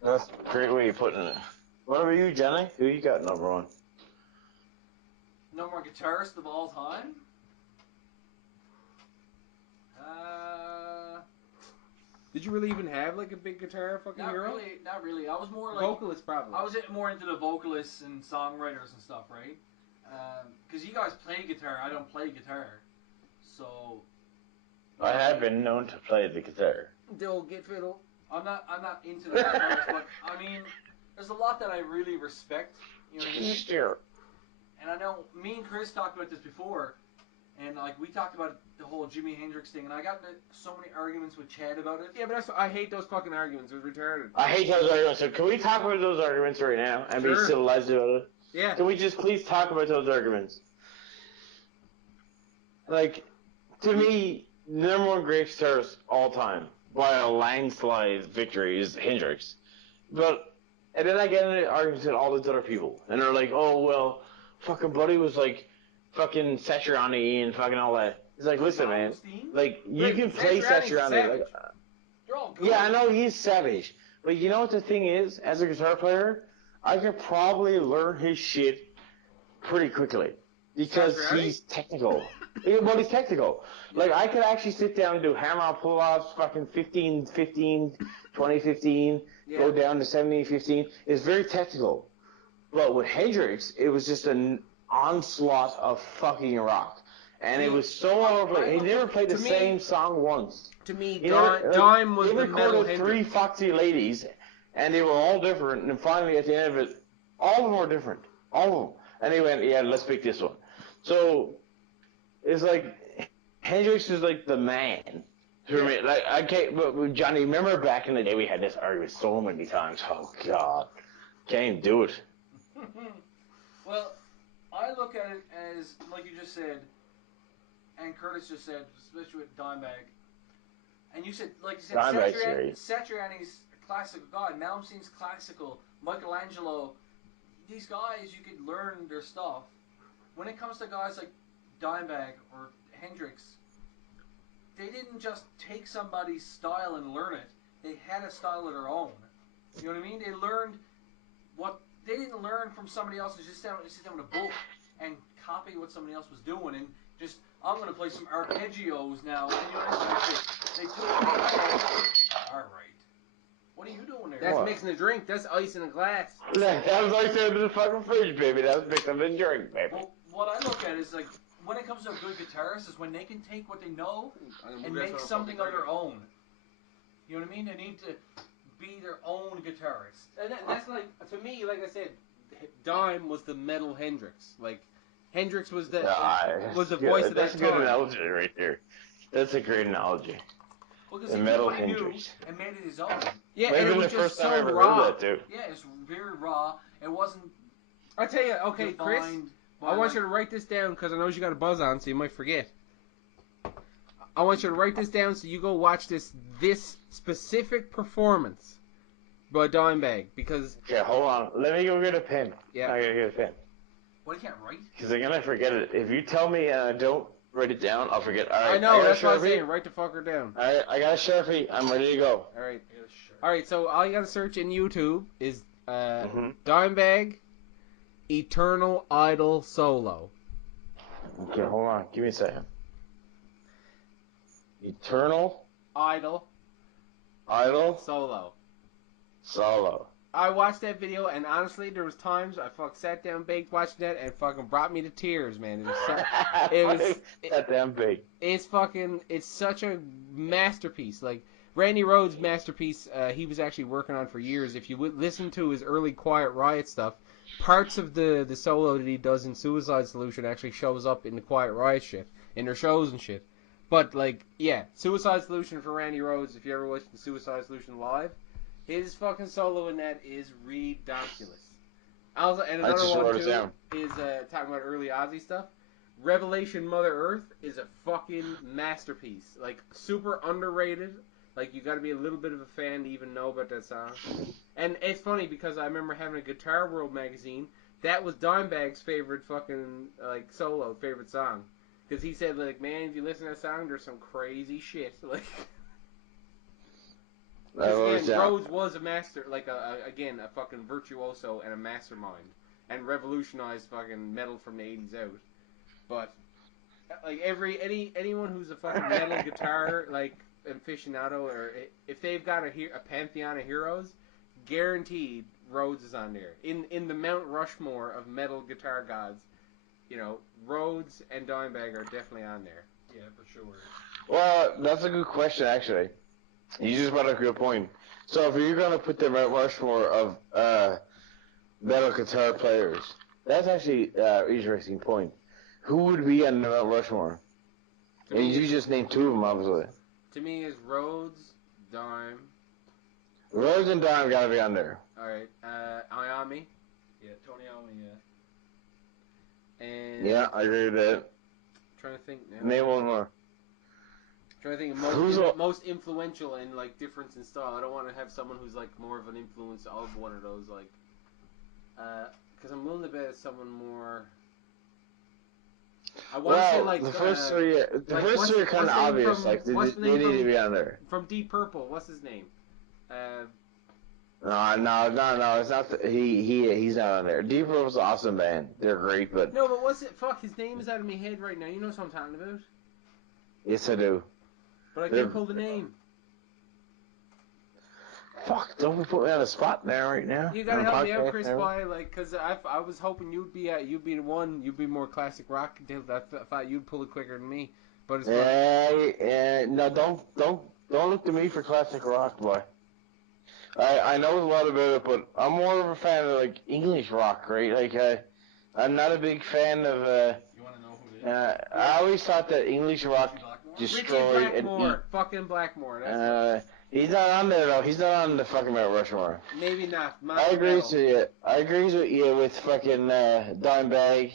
That's a great way of putting it. What about you, Jenny? Who you got number one? Number one guitarist of all time? Did you really even have like a big guitar fucking hero? Not really. I was more like vocalist, probably. I was more into the vocalists and songwriters and stuff, right? Because you guys play guitar, I don't play guitar, so. I have been known to play the guitar. The old git fiddle. I'm not into the guitars, but I mean, there's a lot that I really respect. You know what I mean? And I know me and Chris talked about this before. And, like, we talked about the whole Jimi Hendrix thing, and I got into so many arguments with Chad about it. Yeah, but I hate those fucking arguments. It was retarded. I hate those arguments. So can we talk about those arguments right now and be civilized about it? Yeah. Can we just please talk about those arguments? Like, to me, the number one great guitarist all time, by a landslide victory, is Hendrix. And then I get into arguments with all these other people, and they're like, oh, well, fucking Buddy was like, fucking Satriani and fucking all that. It's like, listen, man. Like, you can play Satriani. Like, you're all good. Yeah, I know he's savage. But you know what the thing is? As a guitar player, I could probably learn his shit pretty quickly. Because he's technical. Well, he's technical. Like, I could actually sit down and do hammer pull-offs, fucking 15, 20, 15, go down to 17, 15. It's very technical. But with Hendrix, it was just an onslaught of fucking rock, and it was so overplayed. He never played the same song once. To me, Dime was the metal Hendrix. They recorded 3 foxy ladies, and they were all different. And finally, at the end of it, all of them were different, all of them. And he went, "Yeah, let's pick this one." So it's like Hendrix is like the man. For me, like I can't. But Johnny, remember back in the day we had this argument so many times. Oh God, can't even do it. Well, I look at it as like you just said, and Curtis just said, especially with Dimebag. And you said, like you said, Satriani's a classical guy. Malmsteen's classical. Michelangelo. These guys, you could learn their stuff. When it comes to guys like Dimebag or Hendrix, they didn't just take somebody's style and learn it. They had a style of their own. You know what I mean? They learned what they didn't learn from somebody else. Just sit down with a book and copy what somebody else was doing and just I'm gonna play some arpeggios now. And you know, they took it. All right. What are you doing there? That's mixing a drink. That's ice in a glass. That was ice in the fucking fridge, baby. That was mixing a drink, baby. Well, what I look at is like when it comes to a good guitarist is when they can take what they know and make something of their own. You know what I mean? They need to be their own guitarist. And that's like, to me, like I said, Dime was the metal Hendrix. Like, Hendrix was the voice of that time. That's a good analogy right there. That's a great analogy. Well, because he took what he knew and made it his own. Yeah, maybe and it was the just first time I ever raw. heard that too. Yeah, it's very raw. It wasn't. I tell you, okay, Chris, I want you to write this down because I know you got a buzz on, so you might forget. I want you to write this down so you go watch this specific performance by Dimebag because. Okay, hold on. Let me go get a pen. Yeah. I gotta get a pen. Well, you can't write. Because I'm gonna forget it. If you tell me and I don't write it down, I'll forget. All right. I know, that's what I'm saying. Write the fucker down. All right, I got a Sharpie. I'm ready to go. All right. All right. So all you gotta search in YouTube is Dimebag Eternal Idol Solo. Okay, hold on. Give me a second. Eternal Idol Solo. I watched that video, and honestly, there was times I sat down, baked, watching that, and fucking brought me to tears, man. It was that damn big. It's such a masterpiece. Like Randy Rhoads' masterpiece, he was actually working on for years. If you would listen to his early Quiet Riot stuff, parts of the solo that he does in Suicide Solution actually shows up in the Quiet Riot shit, in their shows and shit. But like, yeah, Suicide Solution for Randy Rhoads. If you ever watched the Suicide Solution live. His fucking solo in that is ridiculous. Also, and another one too is talking about early Ozzy stuff. Revelation Mother Earth is a fucking masterpiece. Like super underrated. Like you got to be a little bit of a fan to even know about that song. And it's funny because I remember having a Guitar World magazine. That was Dimebag's favorite fucking like solo favorite song. Because he said like, man, if you listen to that song, there's some crazy shit. Like. Rhoads was a master, like a fucking virtuoso and a mastermind, and revolutionized fucking metal from the 80s out. But like anyone who's a fucking metal guitar like aficionado, or if they've got a pantheon of heroes, guaranteed Rhoads is on there. In the Mount Rushmore of metal guitar gods, you know, Rhoads and Dimebag are definitely on there. Yeah, for sure. Well, that's a good question actually. You just brought up a good point. So if you're going to put the Mount Rushmore of metal guitar players, that's actually an interesting point. Who would be on the Mount Rushmore? And you just named two of them, obviously. To me, it's Rhoads, Dime. Rhoads and Dime got to be on there. All right. Iommi. Yeah, Tony Iommi, yeah. And yeah, I agree with that. I'm trying to think now. Name one more. I'm trying to think of most influential in like difference in style. I don't want to have someone who's like more of an influence of one of those, like, because I'm willing to bet it's someone more. I want to say like the first three. The first three are kind of obvious. Like they need to be on there. From Deep Purple, what's his name? No. It's not. He's not on there. Deep Purple's an awesome band. They're great, but no. But what's it? Fuck, his name is out of my head right now. You know what I'm talking about? Yes, I do. But I can't pull the name. Fuck, don't put me on the spot there right now. You gotta help me out, Chris, by like, cause I was hoping you'd be the one, you'd be more classic rock. I thought you'd pull it quicker than me. But it's no, don't look to me for classic rock, boy. I know a lot about it, but I'm more of a fan of like English rock, right? Like I'm not a big fan of. You wanna know who it is? I always thought that English rock. destroy. Richie Blackmore, fucking Blackmore. He's not on there though. He's not on the fucking Mount Rushmore. Maybe not. I agree with you. I agree with you with fucking Dimebag,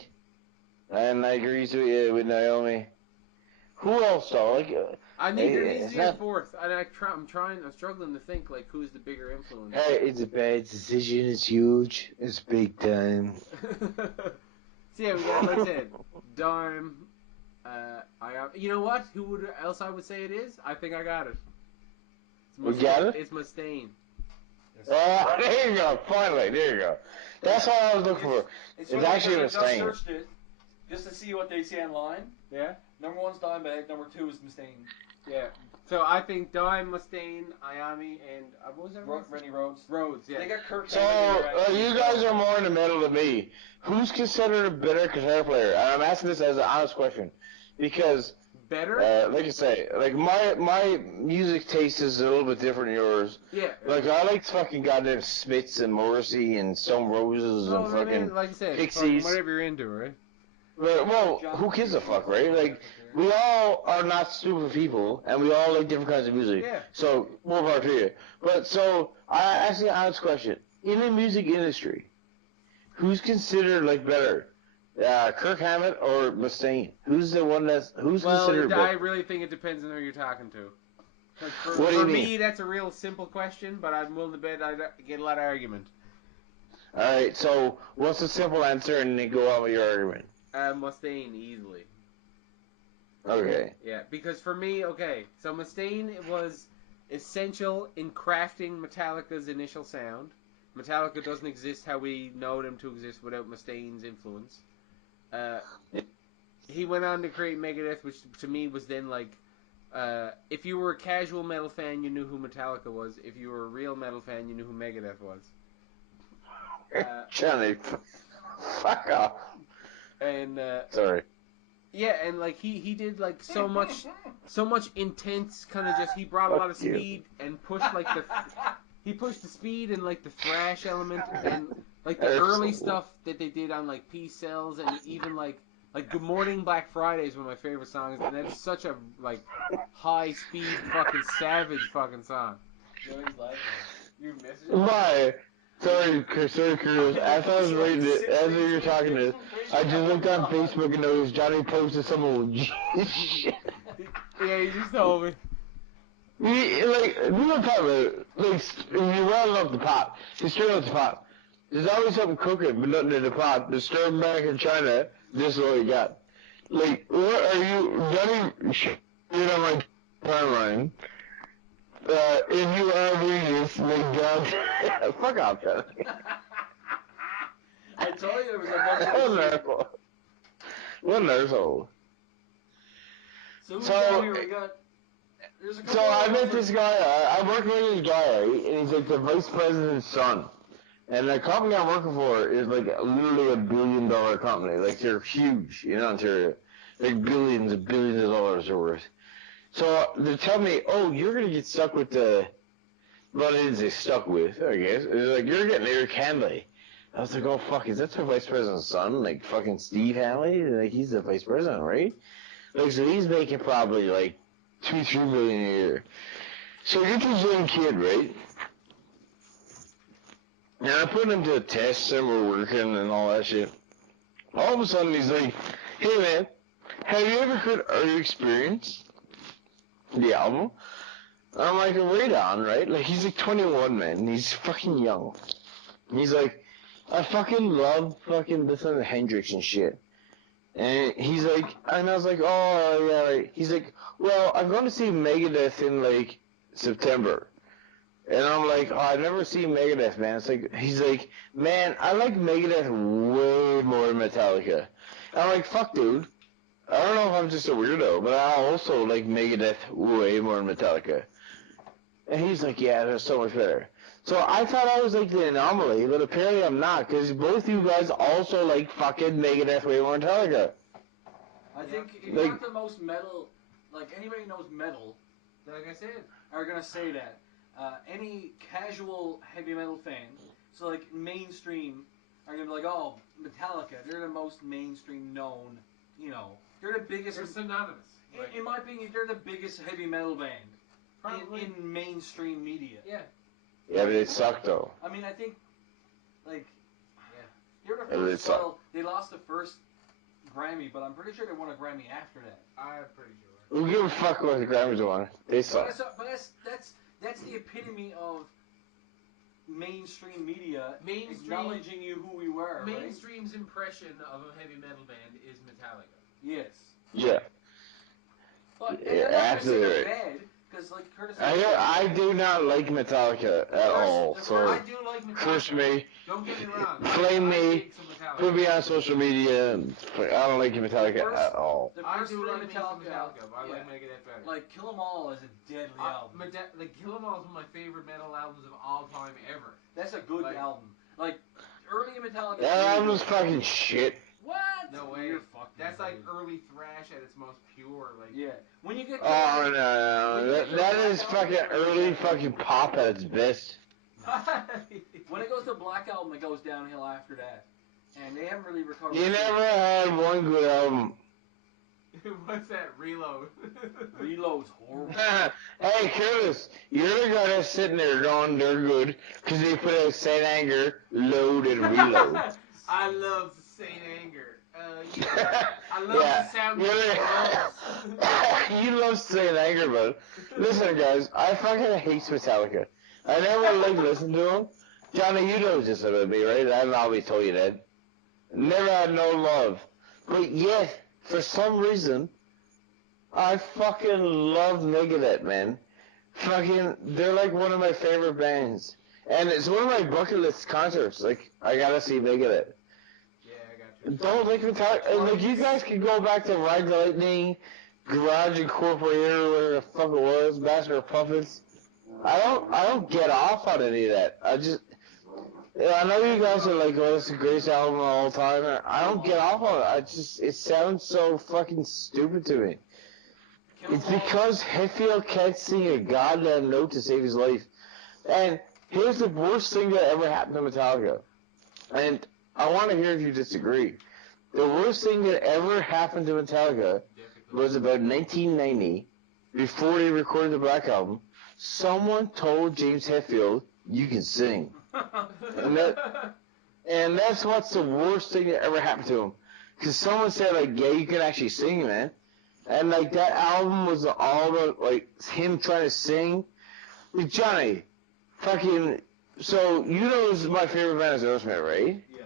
and I agree with you with Naomi. Who else though? Like, there needs to be a fourth. And I'm struggling to think like who's the bigger influence. Hey, it's a bad decision. It's huge. It's big time. So yeah, we got, like I said, Dime. You know what? Who else I would say it is? I think I got it. You got it? It's Mustaine. Oh, there you go. Finally, there you go. That's what I was looking for. It's actually Mustaine. I just searched it just to see what they say online. Yeah. Number 1's Dimebag. Number 2 is Mustaine. Yeah. So I think Dime, Mustaine, Ayami, and what was that? Rennie Rhodes. Rhodes, yeah. They got Kirk. So you guys are more in the middle than me. Who's considered a better guitar player? And I'm asking this as an honest question because better. Like I say, like my music taste is a little bit different than yours. Yeah. Like I like fucking goddamn Smiths and Morrissey and Stone Roses and fucking like I said, Pixies. Whatever you're into, right? Well, who gives a fuck, right? Like, we all are not stupid people, and we all like different kinds of music. Yeah. So, more power to you. But, so, I ask you an honest question. In the music industry, who's considered, like, better? Kirk Hammett or Mustaine? Who's the one considered better? I really think it depends on who you're talking to. What do you mean? For me, that's a real simple question, but I'm willing to bet I get a lot of argument. Alright, so, what's the simple answer, and then go on with your argument? Mustaine, easily. Okay. Yeah, because for me, so Mustaine was essential in crafting Metallica's initial sound. Metallica doesn't exist how we know them to exist without Mustaine's influence. He went on to create Megadeth, which to me was then like, if you were a casual metal fan, you knew who Metallica was. If you were a real metal fan, you knew who Megadeth was. Johnny, fuck off. And sorry. Yeah, and like he did like so much intense kind of he brought a lot of speed and pushed pushed the speed and like the thrash element and like the early stuff that they did on like Peace Cells and even like Good Morning Black Friday is one of my favorite songs, and that's such a like high speed fucking savage fucking song. You missed it? Why? Sorry, Chris. As I was reading it, as you were talking this, I just looked on Facebook and noticed Johnny posted some old shit. Yeah, he just told me. Like, we don't talk about it. Like, if you roll it up the pot, you stir it up the pot. There's always something cooking, but nothing in the pot. The stir back in China, this is all you got. Like, what are you, Johnny, shit on my timeline. If you are Regis, like God, fuck off, Johnny. I told you there was a bunch of what an asshole. So here we got. So I met this guy. I'm working with this guy, right? And he's like the vice president's son. And the company I'm working for is like literally $1 billion company. Like they're huge in Ontario. Like billions and billions of dollars are worth. So they tell me, oh, you're gonna get stuck with the. What is they stuck with? I guess it's like you're getting Eric Hanley. I was like, oh fuck, is that the vice president's son? Like fucking Steve Hanley? Like he's the vice president, right? Like so he's making probably like $2-3 million a year. So you get this young kid, right? Now I put him to a test and we're working and all that shit. All of a sudden he's like, hey man, have you ever heard Are You Experienced? The album? And I'm like, right on, right? Like he's like 21, man. He's fucking young. And he's like, I fucking love fucking listening to Hendrix and shit. And he's like, and I was like, oh, yeah, right. He's like, well, I'm going to see Megadeth in, like, September. And I'm like, oh, I've never seen Megadeth, man. It's like, he's like, man, I like Megadeth way more than Metallica. And I'm like, fuck, dude. I don't know if I'm just a weirdo, but I also like Megadeth way more than Metallica. And he's like, yeah, they're so much better. So I thought I was like the anomaly, but apparently I'm not, because both you guys also like fucking Megadeth way more than Metallica. I think if you're not the most metal, like anybody who knows metal, like I said, are gonna say that. Any casual heavy metal fan, so like mainstream, are gonna be like, oh, Metallica, they're the most mainstream known, you know. They're the biggest. They're synonymous. Like, in my opinion, they're the biggest heavy metal band in mainstream media. Yeah. Yeah, but it sucked though. I mean, I think, like, yeah, they're the first. Well, they lost the first Grammy, but I'm pretty sure they won a Grammy after that. I'm pretty sure. Who give a fuck what the Grammys won? They suck. But that's the epitome of mainstream media acknowledging you who we were. Mainstream's right? impression of a heavy metal band is Metallica. Yes. Yeah. But yeah, absolutely. Bad, because like Curtis. I do not like Metallica at all. So I do like Metallica. curse me. Don't get me wrong. Flame me. Put me on social media. I don't like Metallica at all. I do like Metallica, but I like Megadeth better. Like Kill 'Em All is a deadly album. Like Kill 'Em All is one of my favorite metal albums of all time ever. That's a good album. Like early Metallica. That album's fucking shit. What? No way. That's like early thrash at its most pure. Like when you get. Oh no. That is fucking early fucking pop at its best. When it goes to Black Album, it goes downhill after that. And they haven't really recovered. You never had one good album. What's that? Reload. Reload's horrible. Hey, Curtis, you're the guy that's sitting there going, they're good, because they put out Saint Anger, Load, and Reload. I love Saint Anger. I love the sound of drums. You love Saint Anger, but listen, guys, I fucking hate Metallica. I never like listening to them. Johnny, you know this about me, right? I've always told you that. Never had no love. But yet, for some reason, I fucking love Megadeth, man. Fucking, they're like one of my favorite bands. And it's one of my bucket list concerts. Like, I gotta see Megadeth. Yeah, I got you. Don't like Metallica. Like, you guys can go back to Ride the Lightning, Garage Incorporated, whatever the fuck it was, Master of Puppets. I don't get off on any of that. I know you guys are like, oh, it's the greatest album of all time. I don't get off on it. It sounds so fucking stupid to me. It's because Hetfield can't sing a goddamn note to save his life. And here's the worst thing that ever happened to Metallica. And I want to hear if you disagree. The worst thing that ever happened to Metallica was about 1990, before they recorded the Black Album. Someone told James Hetfield, you can sing. and that's what's the worst thing that ever happened to him. Because someone said, like, yeah, you can actually sing, man. And, like, that album was all about, like, him trying to sing. Like, Johnny, fucking, so, you know this is my favorite band is Aerosmith, right? Yeah.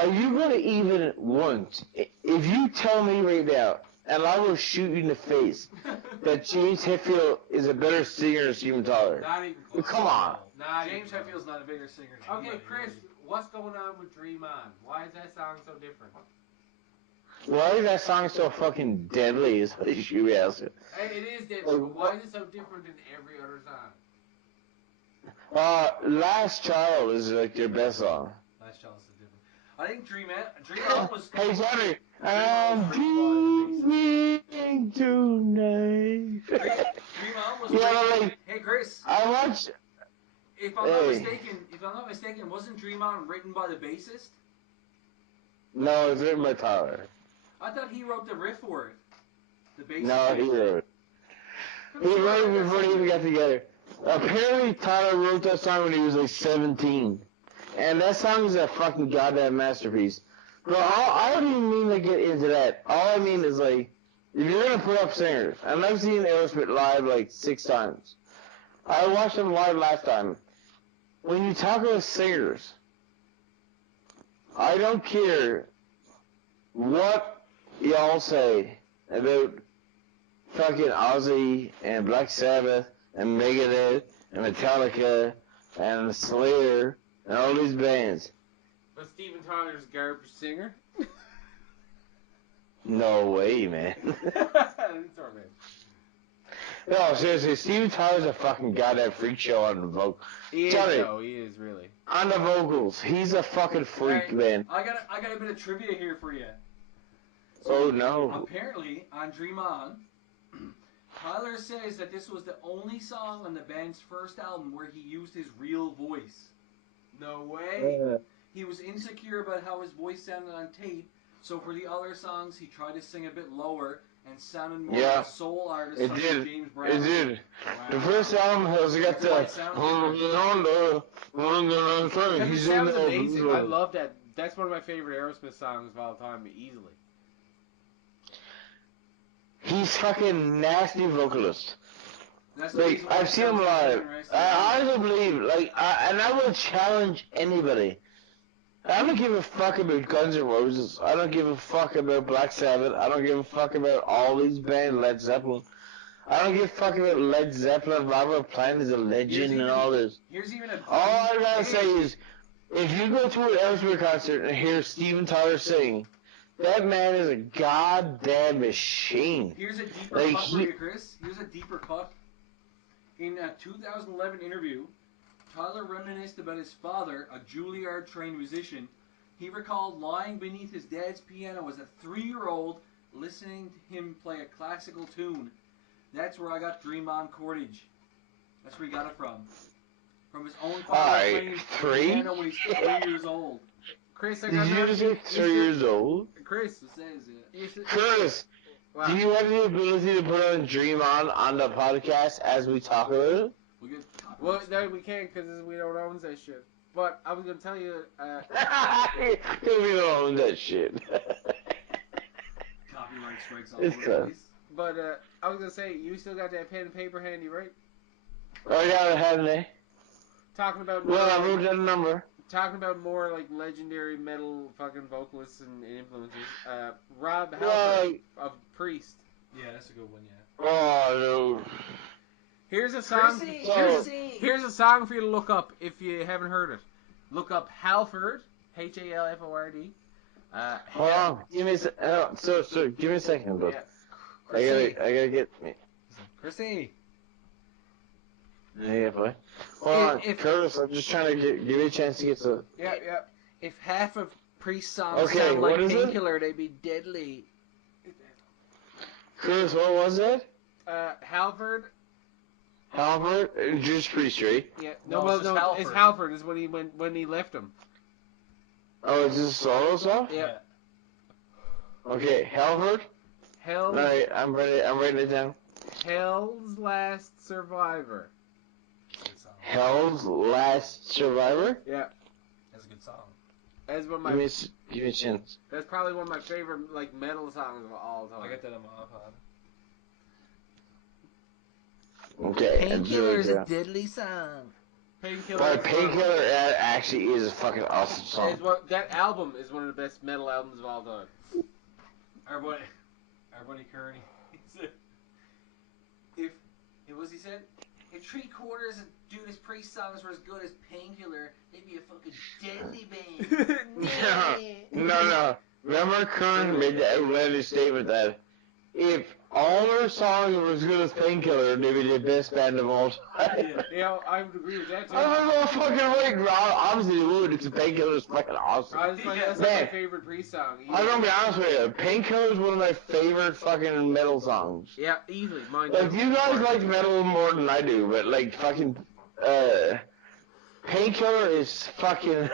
Are you going to even want, if you tell me right now, and I will shoot you in the face, that James Hetfield is a better singer than Steven Tyler. Not even close. Come on. James Hetfield's not a bigger singer than Okay, Chris, what's going on with Dream On? Why is that song so different? Why is that song so fucking deadly is what you should be asking. It is different, but why is it so different than every other song? Last Child is like their best song. Last Child is different. I think Dream On was... Hey, Johnny, I'm dreaming tonight. Dream On was... like, hey, Chris. I watched... If I'm not mistaken, wasn't Dream On written by the bassist? No, it was written by Tyler. I thought he wrote the riff for it. The bassist. No, he wrote it. He wrote it before they even got together. Apparently, Tyler wrote that song when he was like 17. And that song is a fucking goddamn masterpiece. But I don't even mean to get into that. All I mean is, like, if you're going to put up singers, and I've seen Aerosmith live like 6 times. I watched them live last time. When you talk about singers, I don't care what y'all say about fucking Ozzy and Black Sabbath and Megadeth and Metallica and Slayer and all these bands. But Steven Tyler's a garbage singer? No way, man. No, seriously, Steven Tyler's a fucking goddamn freak show on the vocals. He is really. On the vocals, he's a fucking freak, man. I got a bit of trivia here for you. So, no. Apparently, on Dream On, Tyler says that this was the only song on the band's first album where he used his real voice. No way. He was insecure about how his voice sounded on tape, so for the other songs, he tried to sing a bit lower and sounded more like a soul artist like James Brown. It did. Wow. The first album has got the. It sounds amazing. I love that. That's one of my favorite Aerosmith songs of all time, easily. He's fucking nasty vocalist. Like, I've seen him live. I honestly believe, and I will challenge anybody. I don't give a fuck about Guns N' Roses. I don't give a fuck about Black Sabbath. I don't give a fuck about all these bands, Led Zeppelin. I don't give a fuck about Led Zeppelin. Robert Plant is a legend and all this. All I gotta say is, if you go to an Aerosmith concert and hear Steven Tyler sing, that man is a goddamn machine. Here's a deeper cut for you, Chris. Here's a deeper cut. In a 2011 interview, Tyler reminisced about his father, a Juilliard-trained musician. He recalled lying beneath his dad's piano as a 3-year-old, listening to him play a classical tune. That's where I got Dream On Cordage. That's where he got it from. From his own father playing piano when he's 3 years old. Chris, Did you just say 3 years old? Chris, Chris, wow. Do you have the ability to put on Dream On the podcast as we talk about it? Well, no, we can't because we don't own that shit. But I was gonna tell you. We don't own that shit. Copyright strikes all over the place. But I was gonna say, you still got that pen and paper handy, right? Oh, I got it handy. Talking about. Well, I wrote down a number. Talking about more like legendary metal fucking vocalists and influences. Rob Halford of Priest. Yeah, that's a good one. Yeah. Oh no. Here's a song. Here's a song for you to look up if you haven't heard it. Look up Halford, Halford. Hold on, give me a give me a second, bud. Yeah. I gotta get me. Chrissy. Yeah, boy. Hold on, Curtis. I'm just trying to give me a chance to get to. Yeah. If half of Priest songs sound like Painkiller, they'd be deadly. Curtis, what was it? Halford. Halford? Judas Priest, right? Yeah. No, it's Halford is when he left him. Oh, is this a solo song? Yeah. Okay, Halford? Alright, I'm writing it down. Hell's Last Survivor. Hell's Last Survivor? Yeah. That's a good song. That's one of my... Give me a chance. That's probably one of my favorite metal songs of all time. I got that on my iPod. Okay. Painkiller is a deadly song. Painkiller actually is a fucking awesome song. That album is one of the best metal albums of all time. Everybody Kearney. He said, if 3/4 of Judas Priest songs were as good as Painkiller, they'd be a fucking deadly band. No. Remember Kern made the outlandish statement that if all their songs were as good as Painkiller, they'd be the best band of all time. Yeah, I would agree with that too. I'm not fucking right, obviously they would, because Painkiller is fucking awesome. That's my favorite Priest song. I'm gonna be honest with you, Painkiller is one of my favorite fucking metal songs. Yeah, easily, mine too. Like, you guys like metal more than I do, but like fucking, Painkiller is fucking,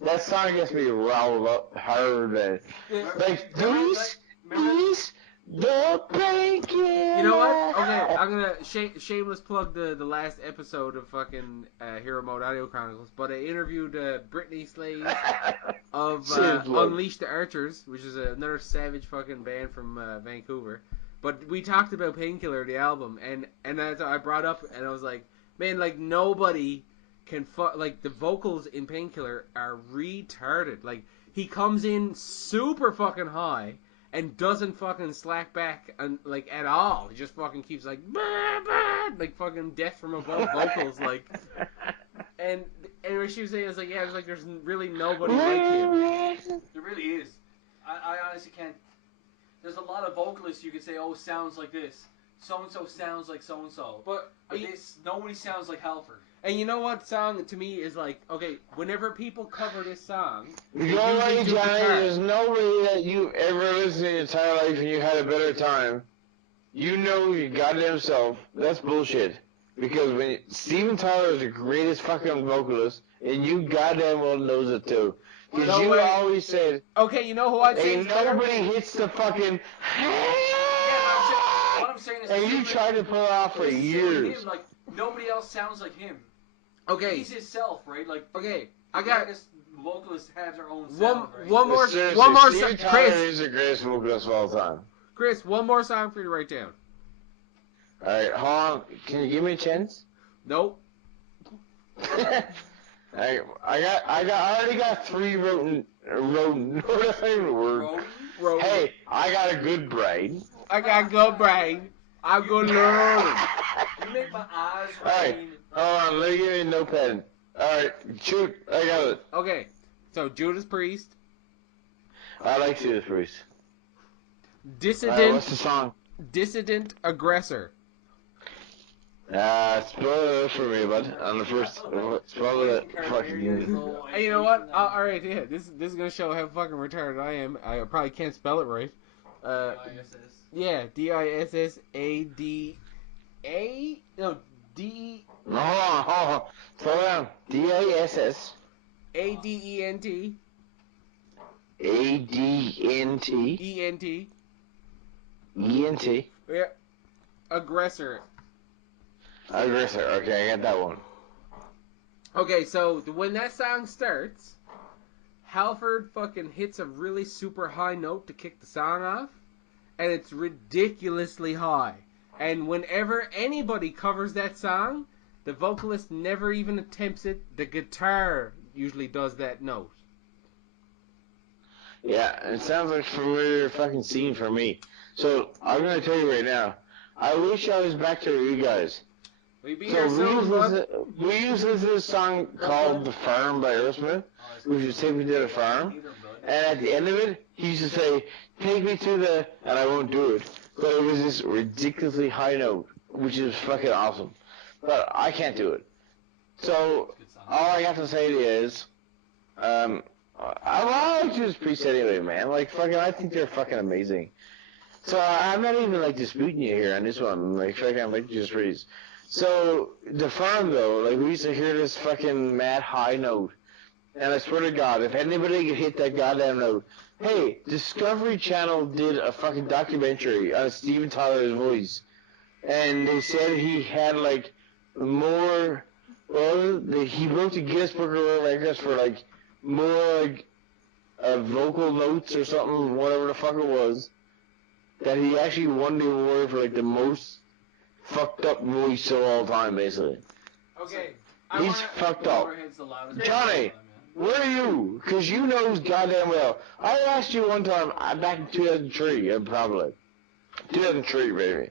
that song gets me riled up hard, man. Like, Deuce, the Painkiller. You know what? Okay, I'm gonna shameless plug the last episode of fucking Hero Mode Audio Chronicles, but I interviewed Brittany Slade of Unleash the Archers, which is another savage fucking band from Vancouver. But we talked about Painkiller, the album, and I brought up, and I was like, man, like nobody can like the vocals in Painkiller are retarded. Like he comes in super fucking high and doesn't fucking slack back and like at all. He just fucking keeps like bah, bah, like fucking death from above vocals like. And what she was saying is like, yeah, it's like there's really nobody like him. There really is. I honestly can't. There's a lot of vocalists you could say, oh, sounds like this. So and so sounds like so and so. But nobody sounds like Halford. And you know what song to me is like, okay, whenever people cover this song, you know what, Johnny, there's nobody that you ever listened to in your entire life and you had a better time. You know your goddamn self. That's bullshit. Because Steven Tyler is the greatest fucking vocalist, and you goddamn well knows it too. Because you always said... Okay, you know who I'd say ain't nobody hits the fucking... What I'm saying is... And you tried to pull it off for years. Him, like, nobody else sounds like him. Okay. He's himself, right? Like, okay, I got... vocalists have their own sound, right? One more Steve song. Tyler is the greatest vocalist of all time. Chris, one more song for you to write down. Alright, hold on. Can you give me a chance? Nope. I already got 3 written. What a word. Hey, I got a good brain. I got a good brain. I'm good learning. You make my eyes rain. Alright, hold on. Let me give you a notepad. Alright, shoot. I got it. Okay, so Judas Priest. I like Judas Priest. Dissident. Alright, what's the song? Dissident Aggressor. Spoiler for me, bud. On the first, spoiler fucking. Hey, you know what? All right, yeah. This is gonna show how fucking retarded I am. I probably can't spell it right. Yeah, DISSADA. No, D. No, hold on. Slow down. DISS. ADENT. ADNT. ENT. Yeah. Aggressor. Aggressor. Okay, I got that one. Okay, so when that song starts, Halford fucking hits a really super high note to kick the song off, and it's ridiculously high. And whenever anybody covers that song, the vocalist never even attempts it. The guitar usually does that note. Yeah, it sounds like a familiar fucking scene for me. So, I'm gonna tell you right now, I wish I was back to you guys. We used to listen to this song called The Farm by Aerosmith, which was Take Me to the Farm, and at the end of it, he used to say, take me to the, and I won't do it, but it was this ridiculously high note, which is fucking awesome. But I can't do it. So, all I have to say is, I like Judas Priest anyway, man. Like, fucking, I think they're fucking amazing. So, I'm not even, like, disputing you here on this one. Like, fucking, I like Judas Priest. So, the Farm, though, like, we used to hear this fucking mad high note. And I swear to God, if anybody could hit that goddamn note, hey, Discovery Channel did a fucking documentary on Steven Tyler's voice. And they said he had, like, more, he wrote the Guinness Book of World Records for, like, more, like, vocal notes or something, whatever the fuck it was, that he actually won the award for, like, the most fucked up voice of all time, basically. Okay. He's fucked up. Johnny, where are you? Because you know goddamn well. I asked you one time, back in 2003, probably. 2003, baby.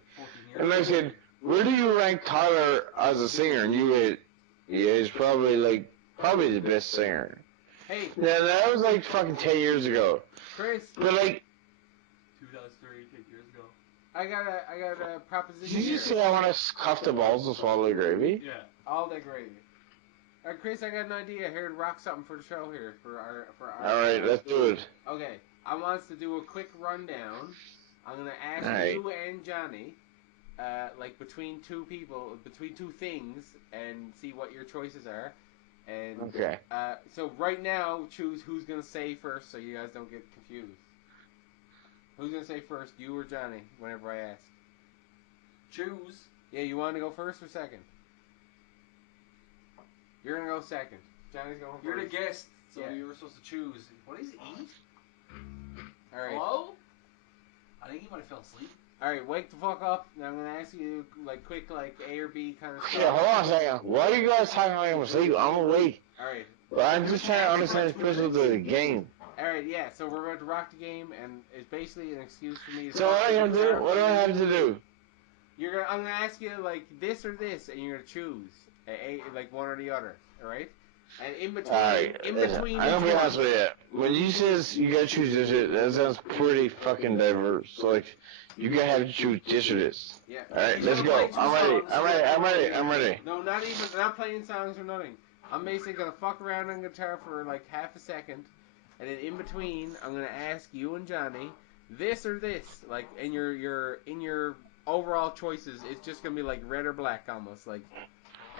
And I said, where do you rank Tyler as a singer? And you went, yeah, he's probably the best singer. Hey. Now, that was like fucking 10 years ago. Chris. But like... 2003, 10 years ago. I got a proposition. Did you say I want to cuff the balls and swallow the gravy? Yeah. All that gravy. Alright, Chris, I got an idea here to rock something for the show here. For our Alright, let's do it. Okay, I want us to do a quick rundown. I'm going to ask you and Johnny, like between two people, between two things, and see what your choices are. And okay. So right now, choose who's going to say first so you guys don't get confused. Who's going to say first, you or Johnny, whenever I ask? Choose. Yeah, you want to go first or second? You're going to go second. Johnny's going first. You're the guest, so you were supposed to choose. What does he eat? Alright. Hello? I think he might have fell asleep. Alright, wake the fuck up. Now I'm going to ask you, like, quick, like, A or B kind of stuff. Yeah, hold on a second. Why are you guys talking like I'm asleep? I'm awake. Alright. Well, I'm just trying to understand the principles of the game. Alright, yeah, so we're about to rock the game, and it's basically an excuse for me to... So what do I have to do? I'm going to ask you, like, this or this, and you're going to choose. Like, one or the other, alright? And in between... Alright, I'm going to be honest with you. When you says you got to choose this, that sounds pretty fucking diverse. Like, you got to have to choose this or this. Yeah. Alright, let's go. I'm ready. No, not playing songs or nothing. I'm basically going to fuck around on guitar for, like, half a second, and then in between, I'm going to ask you and Johnny, this or this, like, in your overall choices, it's just going to be, like, red or black, almost, like...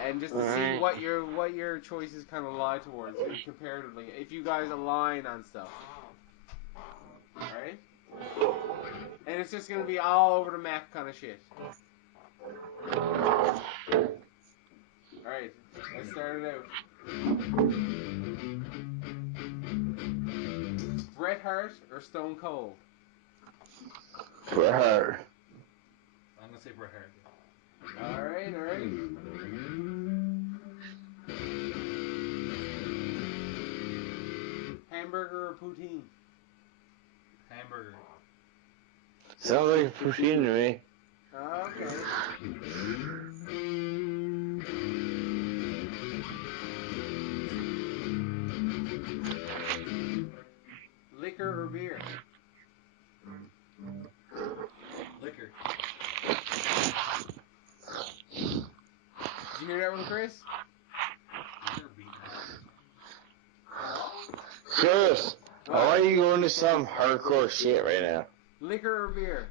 and just to see what your choices kind of lie towards comparatively. If you guys align on stuff, alright? And it's just gonna be all over the map kind of shit. Alright, let's start it out. Bret Hart or Stone Cold? Bret Hart. I'm gonna say Bret Hart. Alright. Hamburger or poutine? Hamburger. Sounds like poutine to me. Okay. Liquor or beer? Liquor. Did you hear that one, Chris? Chris, why are you going to some hardcore shit right now? Liquor or beer?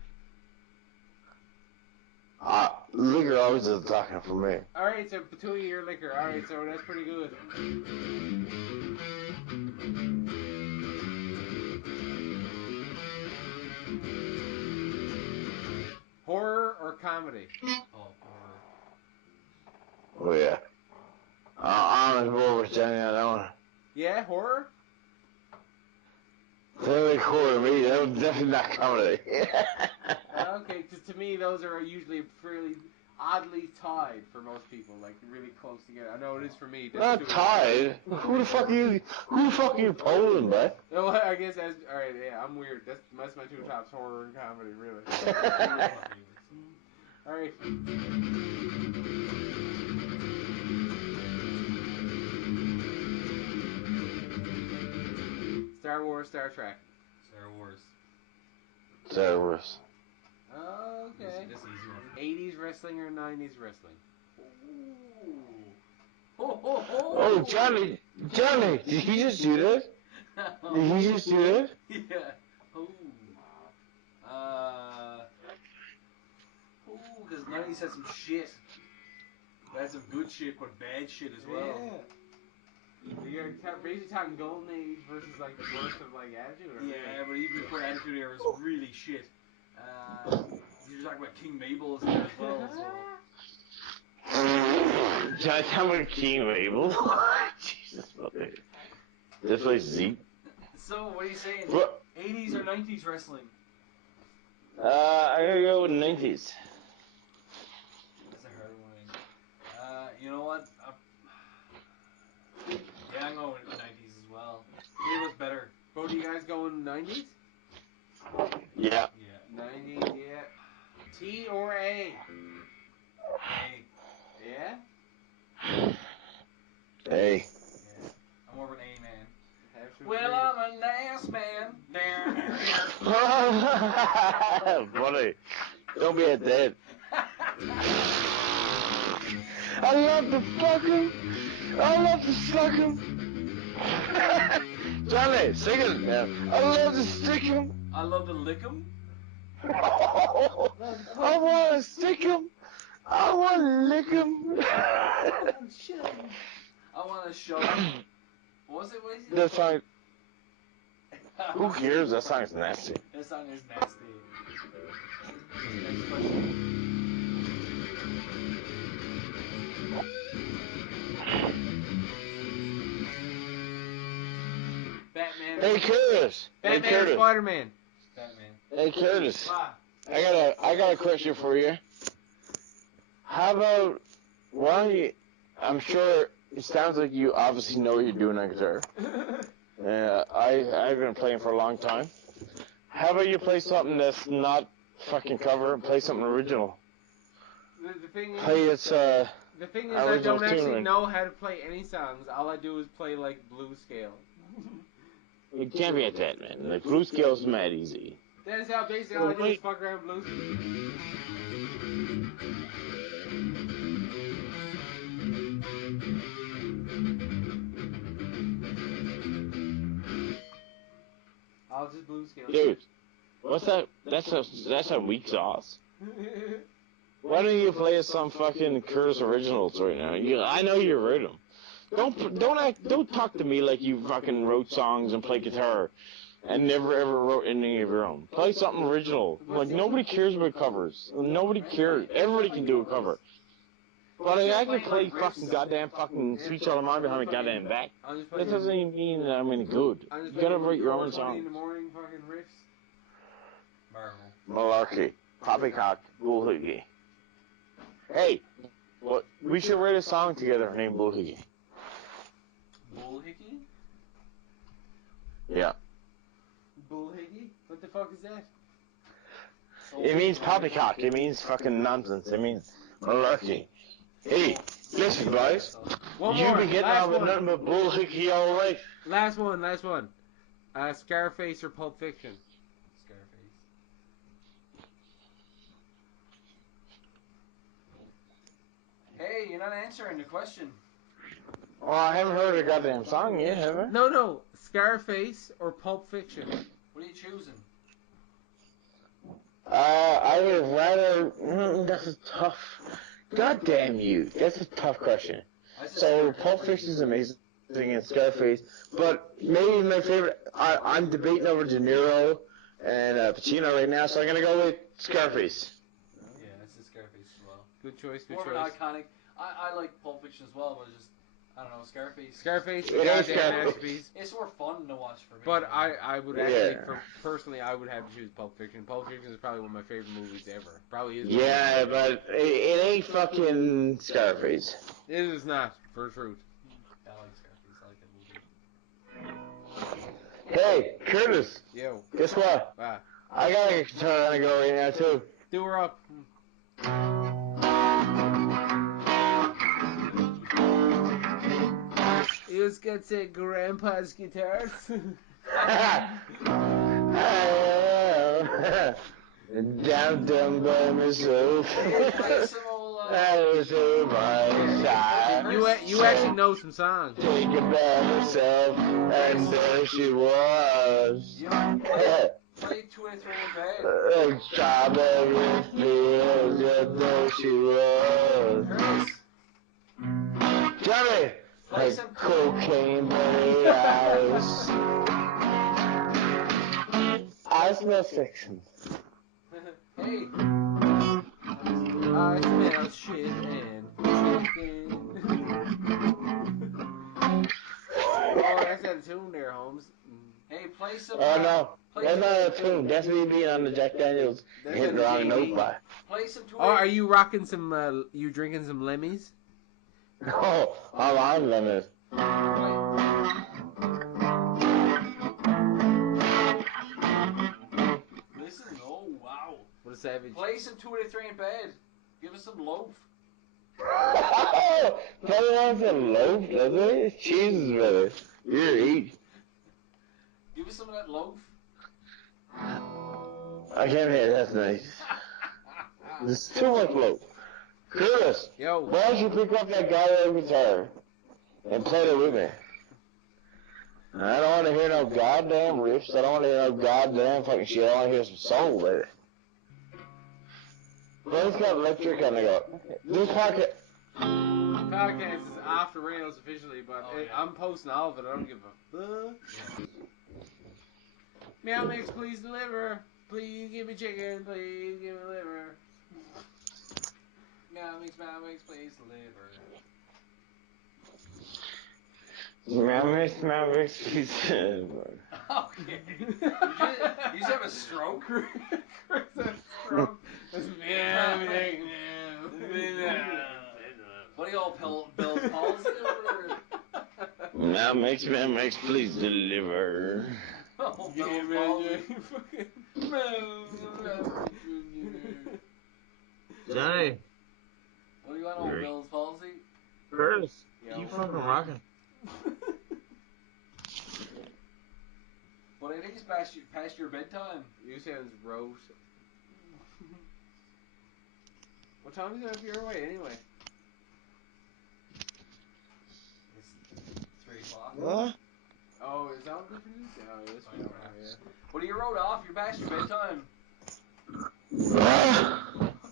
Liquor always is talking for me. Alright, so between your liquor. Alright, so that's pretty good. Horror or comedy? Oh, horror. Oh, yeah. I'm going to go with Johnny on that one. Yeah, horror? They're like horror to me. That was definitely not comedy. Okay, because to me, those are usually fairly oddly tied for most people, like really close together. I know it is for me. Not tied. Who the fuck are you polling, bud? No, I guess that's alright. Yeah, I'm weird. That's my two tops: horror and comedy, really. Alright. Star Wars, Star Trek. Star Wars. Star Wars. Okay. This easy one. 80s wrestling or 90s wrestling? Oh, Johnny, did he just do that? Did he just do that? Yeah. Because 90s had some shit. They had some good shit, but bad shit as well. Yeah. You're basically talking golden age versus like the birth of like Attitude Era. Yeah, but even before Attitude Era was really shit. You're talking about King Mabel is there as well. So. Johnny, tell me King Mabel. Jesus, fucking. This place Zeke. So, what are you saying? What? 80s or 90s wrestling? I gotta go with 90s. That's a hard one. You know what? Yeah, I'm going with 90s as well. It was better. Both of you guys going 90s? Yeah. 90s, yeah. T or A? A. Yeah? Hey. Yeah. I'm more of an A man. Well, I'm an ass man. Buddy, don't be a dead. I love to fuck him. I love to suck him. Johnny, sing it. Yeah. I love to stick him. I love to lick him. I want to stick him. I want to lick him. I want to show him. What was it? What is it? That song. Who cares? That song's nasty. That song is nasty. Next question. Batman. Hey Curtis. Batman or Spider-Man? Batman. Hey Curtis. I got a question for you. How about I'm sure it sounds like you obviously know what you're doing on guitar. I've been playing for a long time. How about you play something that's not fucking cover and play something original? The thing is, The thing is I don't actually know how to play any songs. All I do is play like blues scale. It can't be at that, man. Like blues scale is mad easy. That's how basically all I do is fuck around blues. I'll just blues scale. Dude, what's that? That's a weak sauce. Why don't you play some fucking Curtis originals right now? I know you wrote them. Don't talk to me like you fucking wrote songs and play guitar and never ever wrote any of your own. Play something original. Like, nobody cares about covers. Nobody cares. Everybody can do a cover. But I can play fucking goddamn fucking Sweet Child of Mine behind my goddamn back. That doesn't even mean that I'm any good. You gotta write your own songs. In the morning fucking riffs. Malarkey. Poppycock. Bullhiggy. Hey, what? We should write a song together named Bullhiggy. Bullhickey? Yeah. Bullhiggy? What the fuck is that? It means poppycock. It means fucking nonsense. It means malarkey. Hey, listen, guys. You be getting on with nothing but bullhickey all life. Last one. Scarface or Pulp Fiction? Scarface. Hey, you're not answering the question. Oh, I haven't heard a goddamn song yet, have I? No. Scarface or Pulp Fiction? What are you choosing? I would rather... that's tough. God damn you. That's a tough question. So, Pulp Fiction is amazing and Scarface, but maybe my favorite... I'm debating over De Niro and Pacino right now, so I'm going to go with Scarface. Yeah, it's a Scarface as well. Good choice. More of an iconic... I like Pulp Fiction as well, but it's just... I don't know, Scarface. It is Scarface. It's more fun to watch for me. But I would actually, personally, I would have to choose Pulp Fiction. Pulp Fiction is probably one of my favorite movies ever. Probably is. Yeah, but it ain't fucking Scarface. It is not, for truth. I like Scarface. I like that movie. Hey, Curtis. Yo. Guess what? I got a guitar on the go right now, too. Do her up. You just got to Grandpa's guitars. Down by myself. You actually know some songs. Take it by myself, and there she was. Play 2 and 3 in bed. Strawberry fields, and there she was. Johnny! Like cocaine bunny eyes. I smell fiction. Hey. I smell shit and chicken. Oh, that's out of tune there, Holmes. Hey, play some... Oh, no. That's not a tune. That's me being on the Jack Daniels hitting the wrong note by. Play some... Oh, are you rocking some, you drinking some lemmies? Oh, I'm on lemons. Listen, oh wow. What a savage. Play some 2 and 3 in bed. Give us some loaf. Play on some loaf, does it? Jesus, brother. You're eating. Give us some of that loaf. I can't hear. That's nice. There's too much loaf. Curtis, yo, why don't you pick up that goddamn guitar and play it with me? I don't want to hear no goddamn riffs. I don't want to hear no goddamn fucking shit. I want to hear some soul with it. Well, it's got electric on the go. This podcast is off the rails officially, but I'm posting all of it. I don't give a fuck. Meow Mix, please deliver. Please give me chicken. Please give me liver. Meow Mix, please deliver. Meow Mix, please deliver. Okay. You just have a stroke? Chris has a stroke. That's meow Mix. What do y'all Bill's palsy or? Meow Mix, please deliver. Oh, Johnny. What do you want on Bill's palsy? Curtis, keep fucking rocking. But I think it's past your bedtime. You sounds gross. What time is it up your way anyway? It's 3 o'clock. What? Oh, is that good for you? Oh, this one. Yeah. What are you wrote off? You're past your bedtime.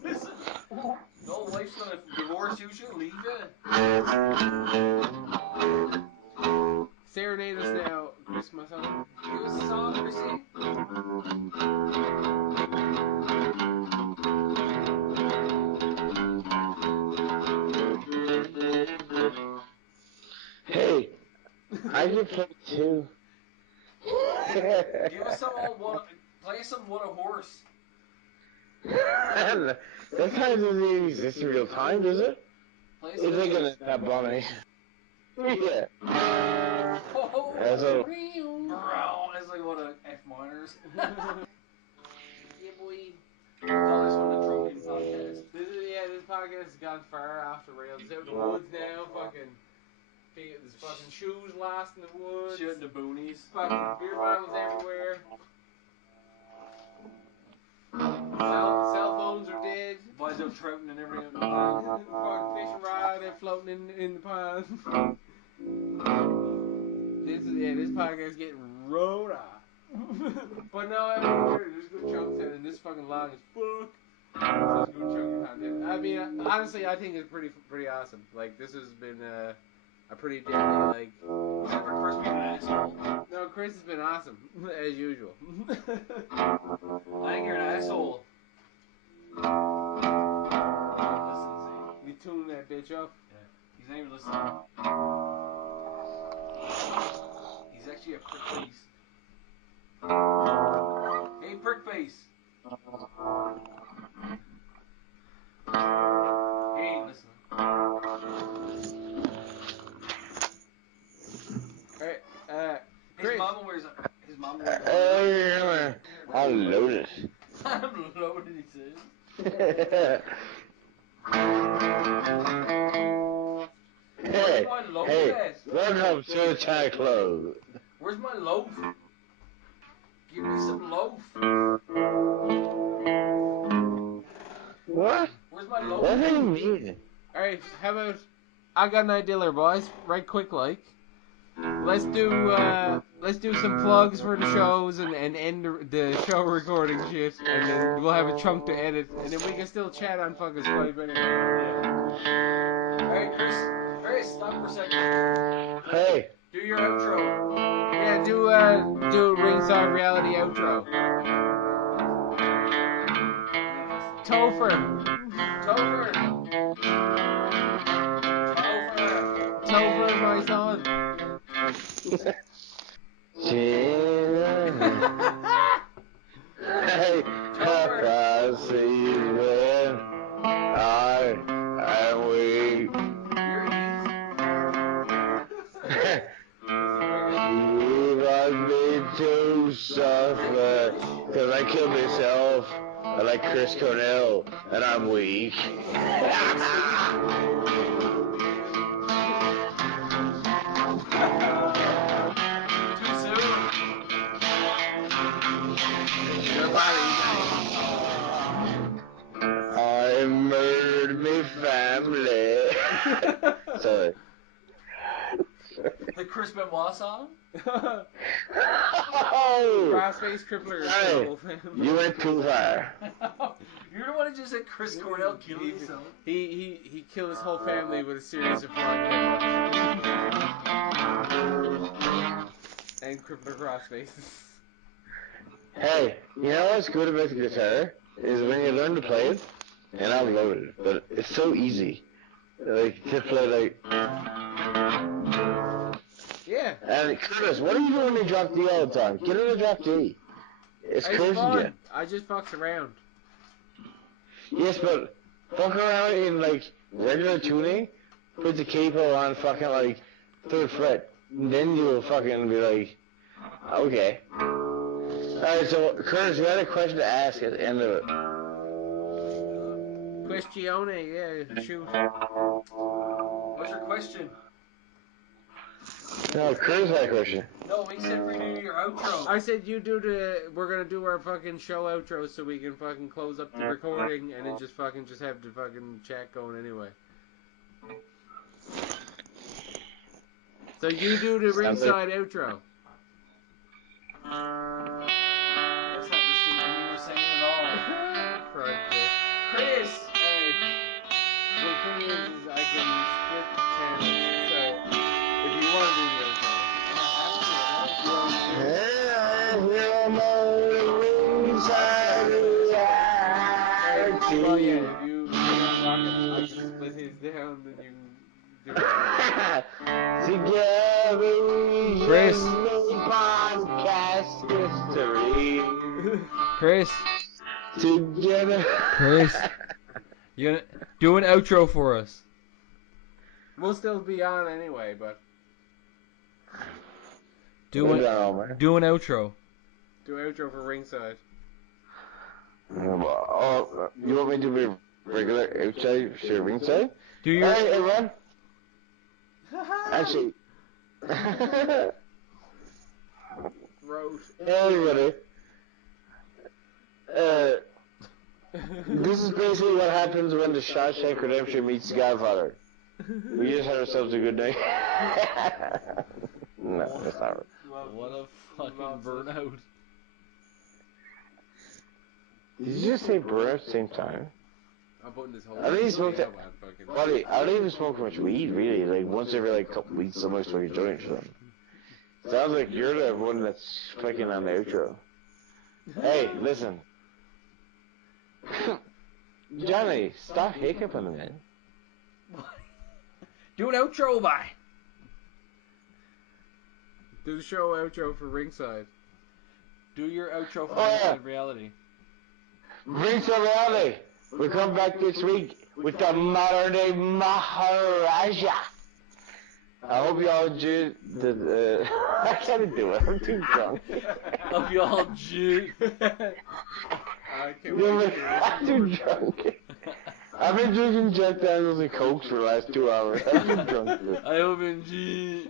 Listen. No, wife's gonna divorce you, she'll leave you. Serenade us now, Chris, my son. Give us a song, Chrissy. Hey, I can play too. Give us some old what? Play some What a Horse. That kind of doesn't exist in real time, does it? Play It's some. like that bunny. Yeah. Oh, That's a... bro, it's like what a F minors. Yeah, boy. Call this one the Drunken Podcast. This podcast has gone far off the rails. It's out in the woods now, fucking. There's fucking shoes lost in the woods. Shit in the boonies. Fucking beer bottles everywhere. Cell phones are dead. Boys out trouting and everything in the pond. Fucking fishing rod, they're floating in the pond. This podcast is getting rolled off. But no, I mean, there's good chunks in it, and this fucking long as fuck. So it's good chunk of content. I mean, honestly, I think it's pretty awesome. Like, this has been a pretty deadly, like... Except for Chris being an asshole. No, Chris has been awesome, as usual. I think you're an asshole. Listen, see? You tune that bitch up. Yeah. He's not even listening. He's actually a prick face. Hey, prick face. He ain't listening. Alright, His Chris. mama wears I'm loaded. I'm loaded, he says. Hey, my loaf hey, at? welcome to the China Club. Where's my loaf? Give me some loaf. What? Where's my loaf? What do you mean? Alright, how about... I got an idea there, boys. Right quick, like. Let's do some plugs for the shows and end the show recording shit, and then we'll have a chunk to edit, and then we can still chat on fucking Skype anyway. Alright, Chris, stop for a second. Hey. Do your outro. Yeah, do Ringside Reality outro. Topher, my son. Hey, Papa, see when I am weak. You want me to suffer, 'cause I killed myself, I like Chris Cornell, and I'm weak. Too soon. I murdered my family. Sorry. The Chris Benoit song? Crossface Crippler. Hey, you went too far. You're the one who just said Chris Cornell killed himself. He killed his whole family with a series of flying and Crippler crossfaces. Hey, you know what's good about the guitar? Is when you learn to play it, and I'm loaded, but it's so easy. Like, to play, like... Yeah. And Curtis, what are you doing when you drop D all the time? Get on a drop D. It's crazy, fun. I just fucks around. Yes, but fuck around in, like, regular tuning, put the capo on fucking, like, 3rd fret, and then you'll fucking be like, okay. Alright, so, Curtis, you had a question to ask at the end of it. Questione, yeah, shoot. What's your question? No, Curtis had a question. No, he said redo your outro. I said we're gonna do our fucking show outro so we can fucking close up the recording and then just have the fucking chat going anyway. So you do the Ringside outro. That's not listening to me or saying at all. Right, Chris! Hey. getting split the channels. So if you want to do the outro, well, yeah, if you rock it, I can split his down, then you can do it. Together we Chris. make podcast history. Chris. Together. Chris. You gonna do an outro for us? We'll still be on anyway, but do an outro. do outro for Ringside. You want me to be regular outside for Ringside? Do your. Hey everyone. Actually. Road. Hey everybody. This is basically what happens when the Shawshank Redemption meets Godfather. We just had ourselves a good night. No, that's not right. What a fucking burnout. Did you just say burnout at the same time? I'm putting this whole. I don't even smoke that. Buddy, I don't even smoke much weed, really. Like, once every, like, couple weeks, somebody smokes a joint or something. Sounds like you're the one that's fucking on the outro. Hey, listen. Johnny, stop hiccuping, man. Do an outro, bye. Do the show outro for Ringside. Do your outro for Ringside Reality. Ringside Reality. We'll come back next week with the modern day Maharaja. I hope you all enjoyed the. I can't do it. I'm too drunk. Hope you all enjoyed. I can't wait. I'm too drunk. I've been drinking Jack Daniels and Cokes for the last 2 hours. I'm too drunk. I hope you enjoyed.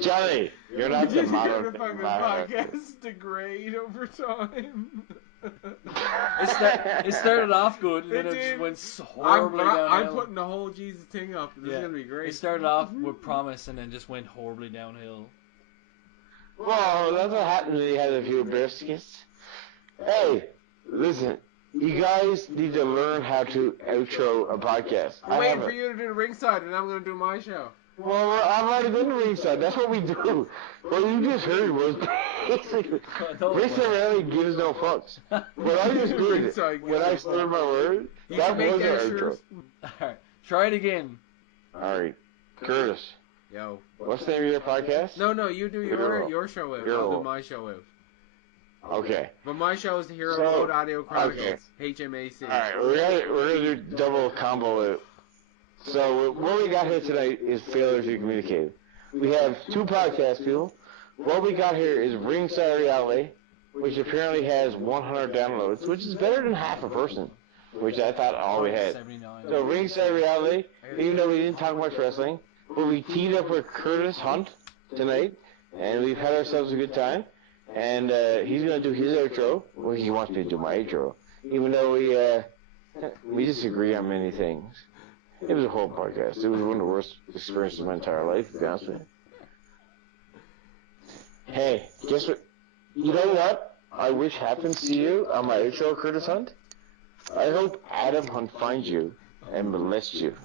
Johnny, you're not the modern the fucking podcast degrade over time. It started off good, and then it just went horribly downhill. I'm putting the whole Jesus thing up. This is gonna be great. It started off with promise, and then just went horribly downhill. Well, that's what happens when you have a few briskets. Hey, listen, you guys need to learn how to outro a podcast. I'm waiting for you to do the Ringside, and I'm gonna do my show. Well, I've already been to Ringside. That's what we do. What you just heard was basically Ringside Reality gives no fucks. What I just did when I slurred my word, that was our outro. Alright, try it again. Alright, Curtis. Yo. What's the name of your podcast? No, you do your show out. I'll do my show out. Okay. But my show is the Mode Audio Chronicles. HMAC. Alright, we're gonna do double combo. So what we got here tonight is failure to communicate. We have 2 podcast people. What we got here is Ringside Reality, which apparently has 100 downloads, which is better than half a person, which I thought all we had. 79. So Ringside Reality, even though we didn't talk much wrestling, but we teamed up with Curtis Hunt tonight, and we've had ourselves a good time. And he's gonna do his outro. Well, he wants me to do my outro, even though we disagree on many things. It was a whole podcast. It was one of the worst experiences of my entire life, to be honest with you. Hey, guess what? You know what I wish happened to you on my outro, Curtis Hunt? I hope Adam Hunt finds you and molests you.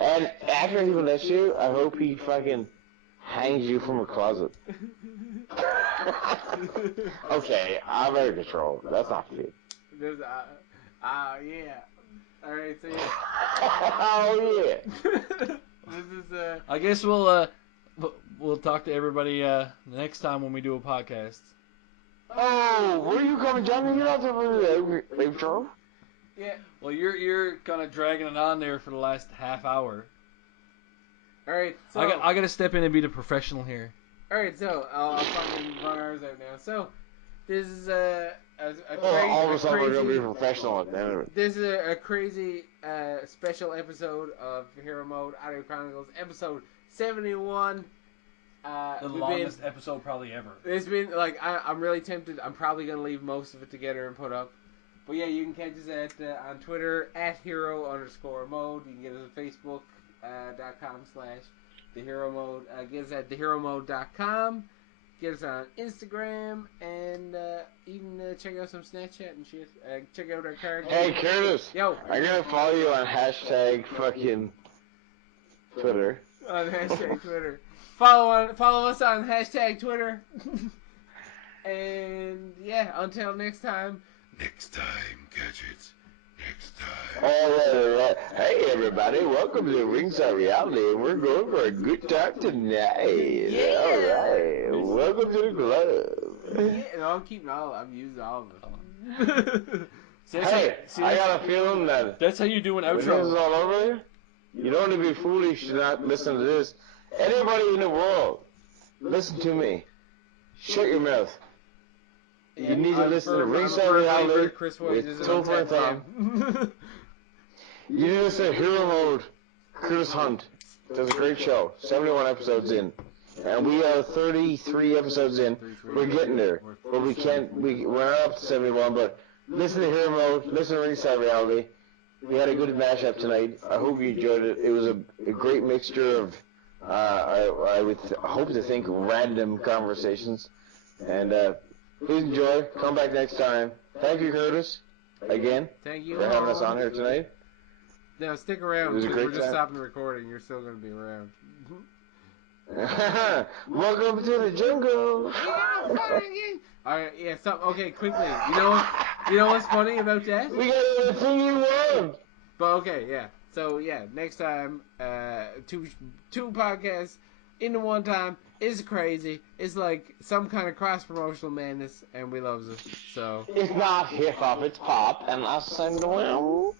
And after he molests you, I hope he fucking hangs you from a closet. Okay, I'm out of control. That's not good. Yeah. Alright, so yeah. Oh, yeah. This is, I guess we'll talk to everybody next time when we do a podcast. Oh, where are you coming, Johnny? You're not the outro? Yeah. Well, you're kind of dragging it on there for the last half hour. Alright, so... I gotta step in and be the professional here. Alright, so, I'll fucking run ours out now. So, this is all of a sudden we're going to be professional at the end of it. This is a crazy special episode of Hero Mode Audio Chronicles, episode 71. The longest episode probably ever. It's been, like, I'm really tempted. I'm probably going to leave most of it together and put up. But yeah, you can catch us on Twitter, @hero_mode. You can get us on Facebook.com/TheHeroMode. Get us at TheHeroMode.com. Get us on Instagram and even check out some Snapchat and shit. Check out our card. Hey, Curtis. Yo. I'm going to follow you on hashtag fucking Twitter. On hashtag Twitter. Follow us on hashtag Twitter. And yeah, until next time. Next time, Gadgets. Next time. All right. Hey, everybody. Welcome to Ringside Reality. We're going for a good time tonight. Yeah. All right. Welcome to the club. Yeah, no, I'm using all of them. Hey, I got a feeling that that's how you do an outro. when this is all over, you don't need to be foolish to not listen to this. Anybody in the world, listen to me. Shut your mouth. You need to listen to Ringside Reality with Topher and Thumb. You need to listen to Hero Mode, Curtis Hunt. Does a great show. 71 episodes in. And we are 33 episodes in. We're getting there. But we're not up to 71, but listen to Hero Mode, listen to Ringside Reality. We had a good mashup tonight. I hope you enjoyed it. It was a great mixture of, I would hope to think, random conversations. And please enjoy. Come back next time. Thank you, Curtis, again. Thank you for having us on here tonight. Now stick around because we're just stopping the recording. You're still going to be around. Welcome to the jungle. Alright, yeah, okay, quickly. You know what's funny about that? We got everything you want. But okay, yeah. So yeah, next time, two podcasts into one time is crazy. It's like some kind of cross promotional madness, and we love it. So it's not hip hop, it's pop, and I send well.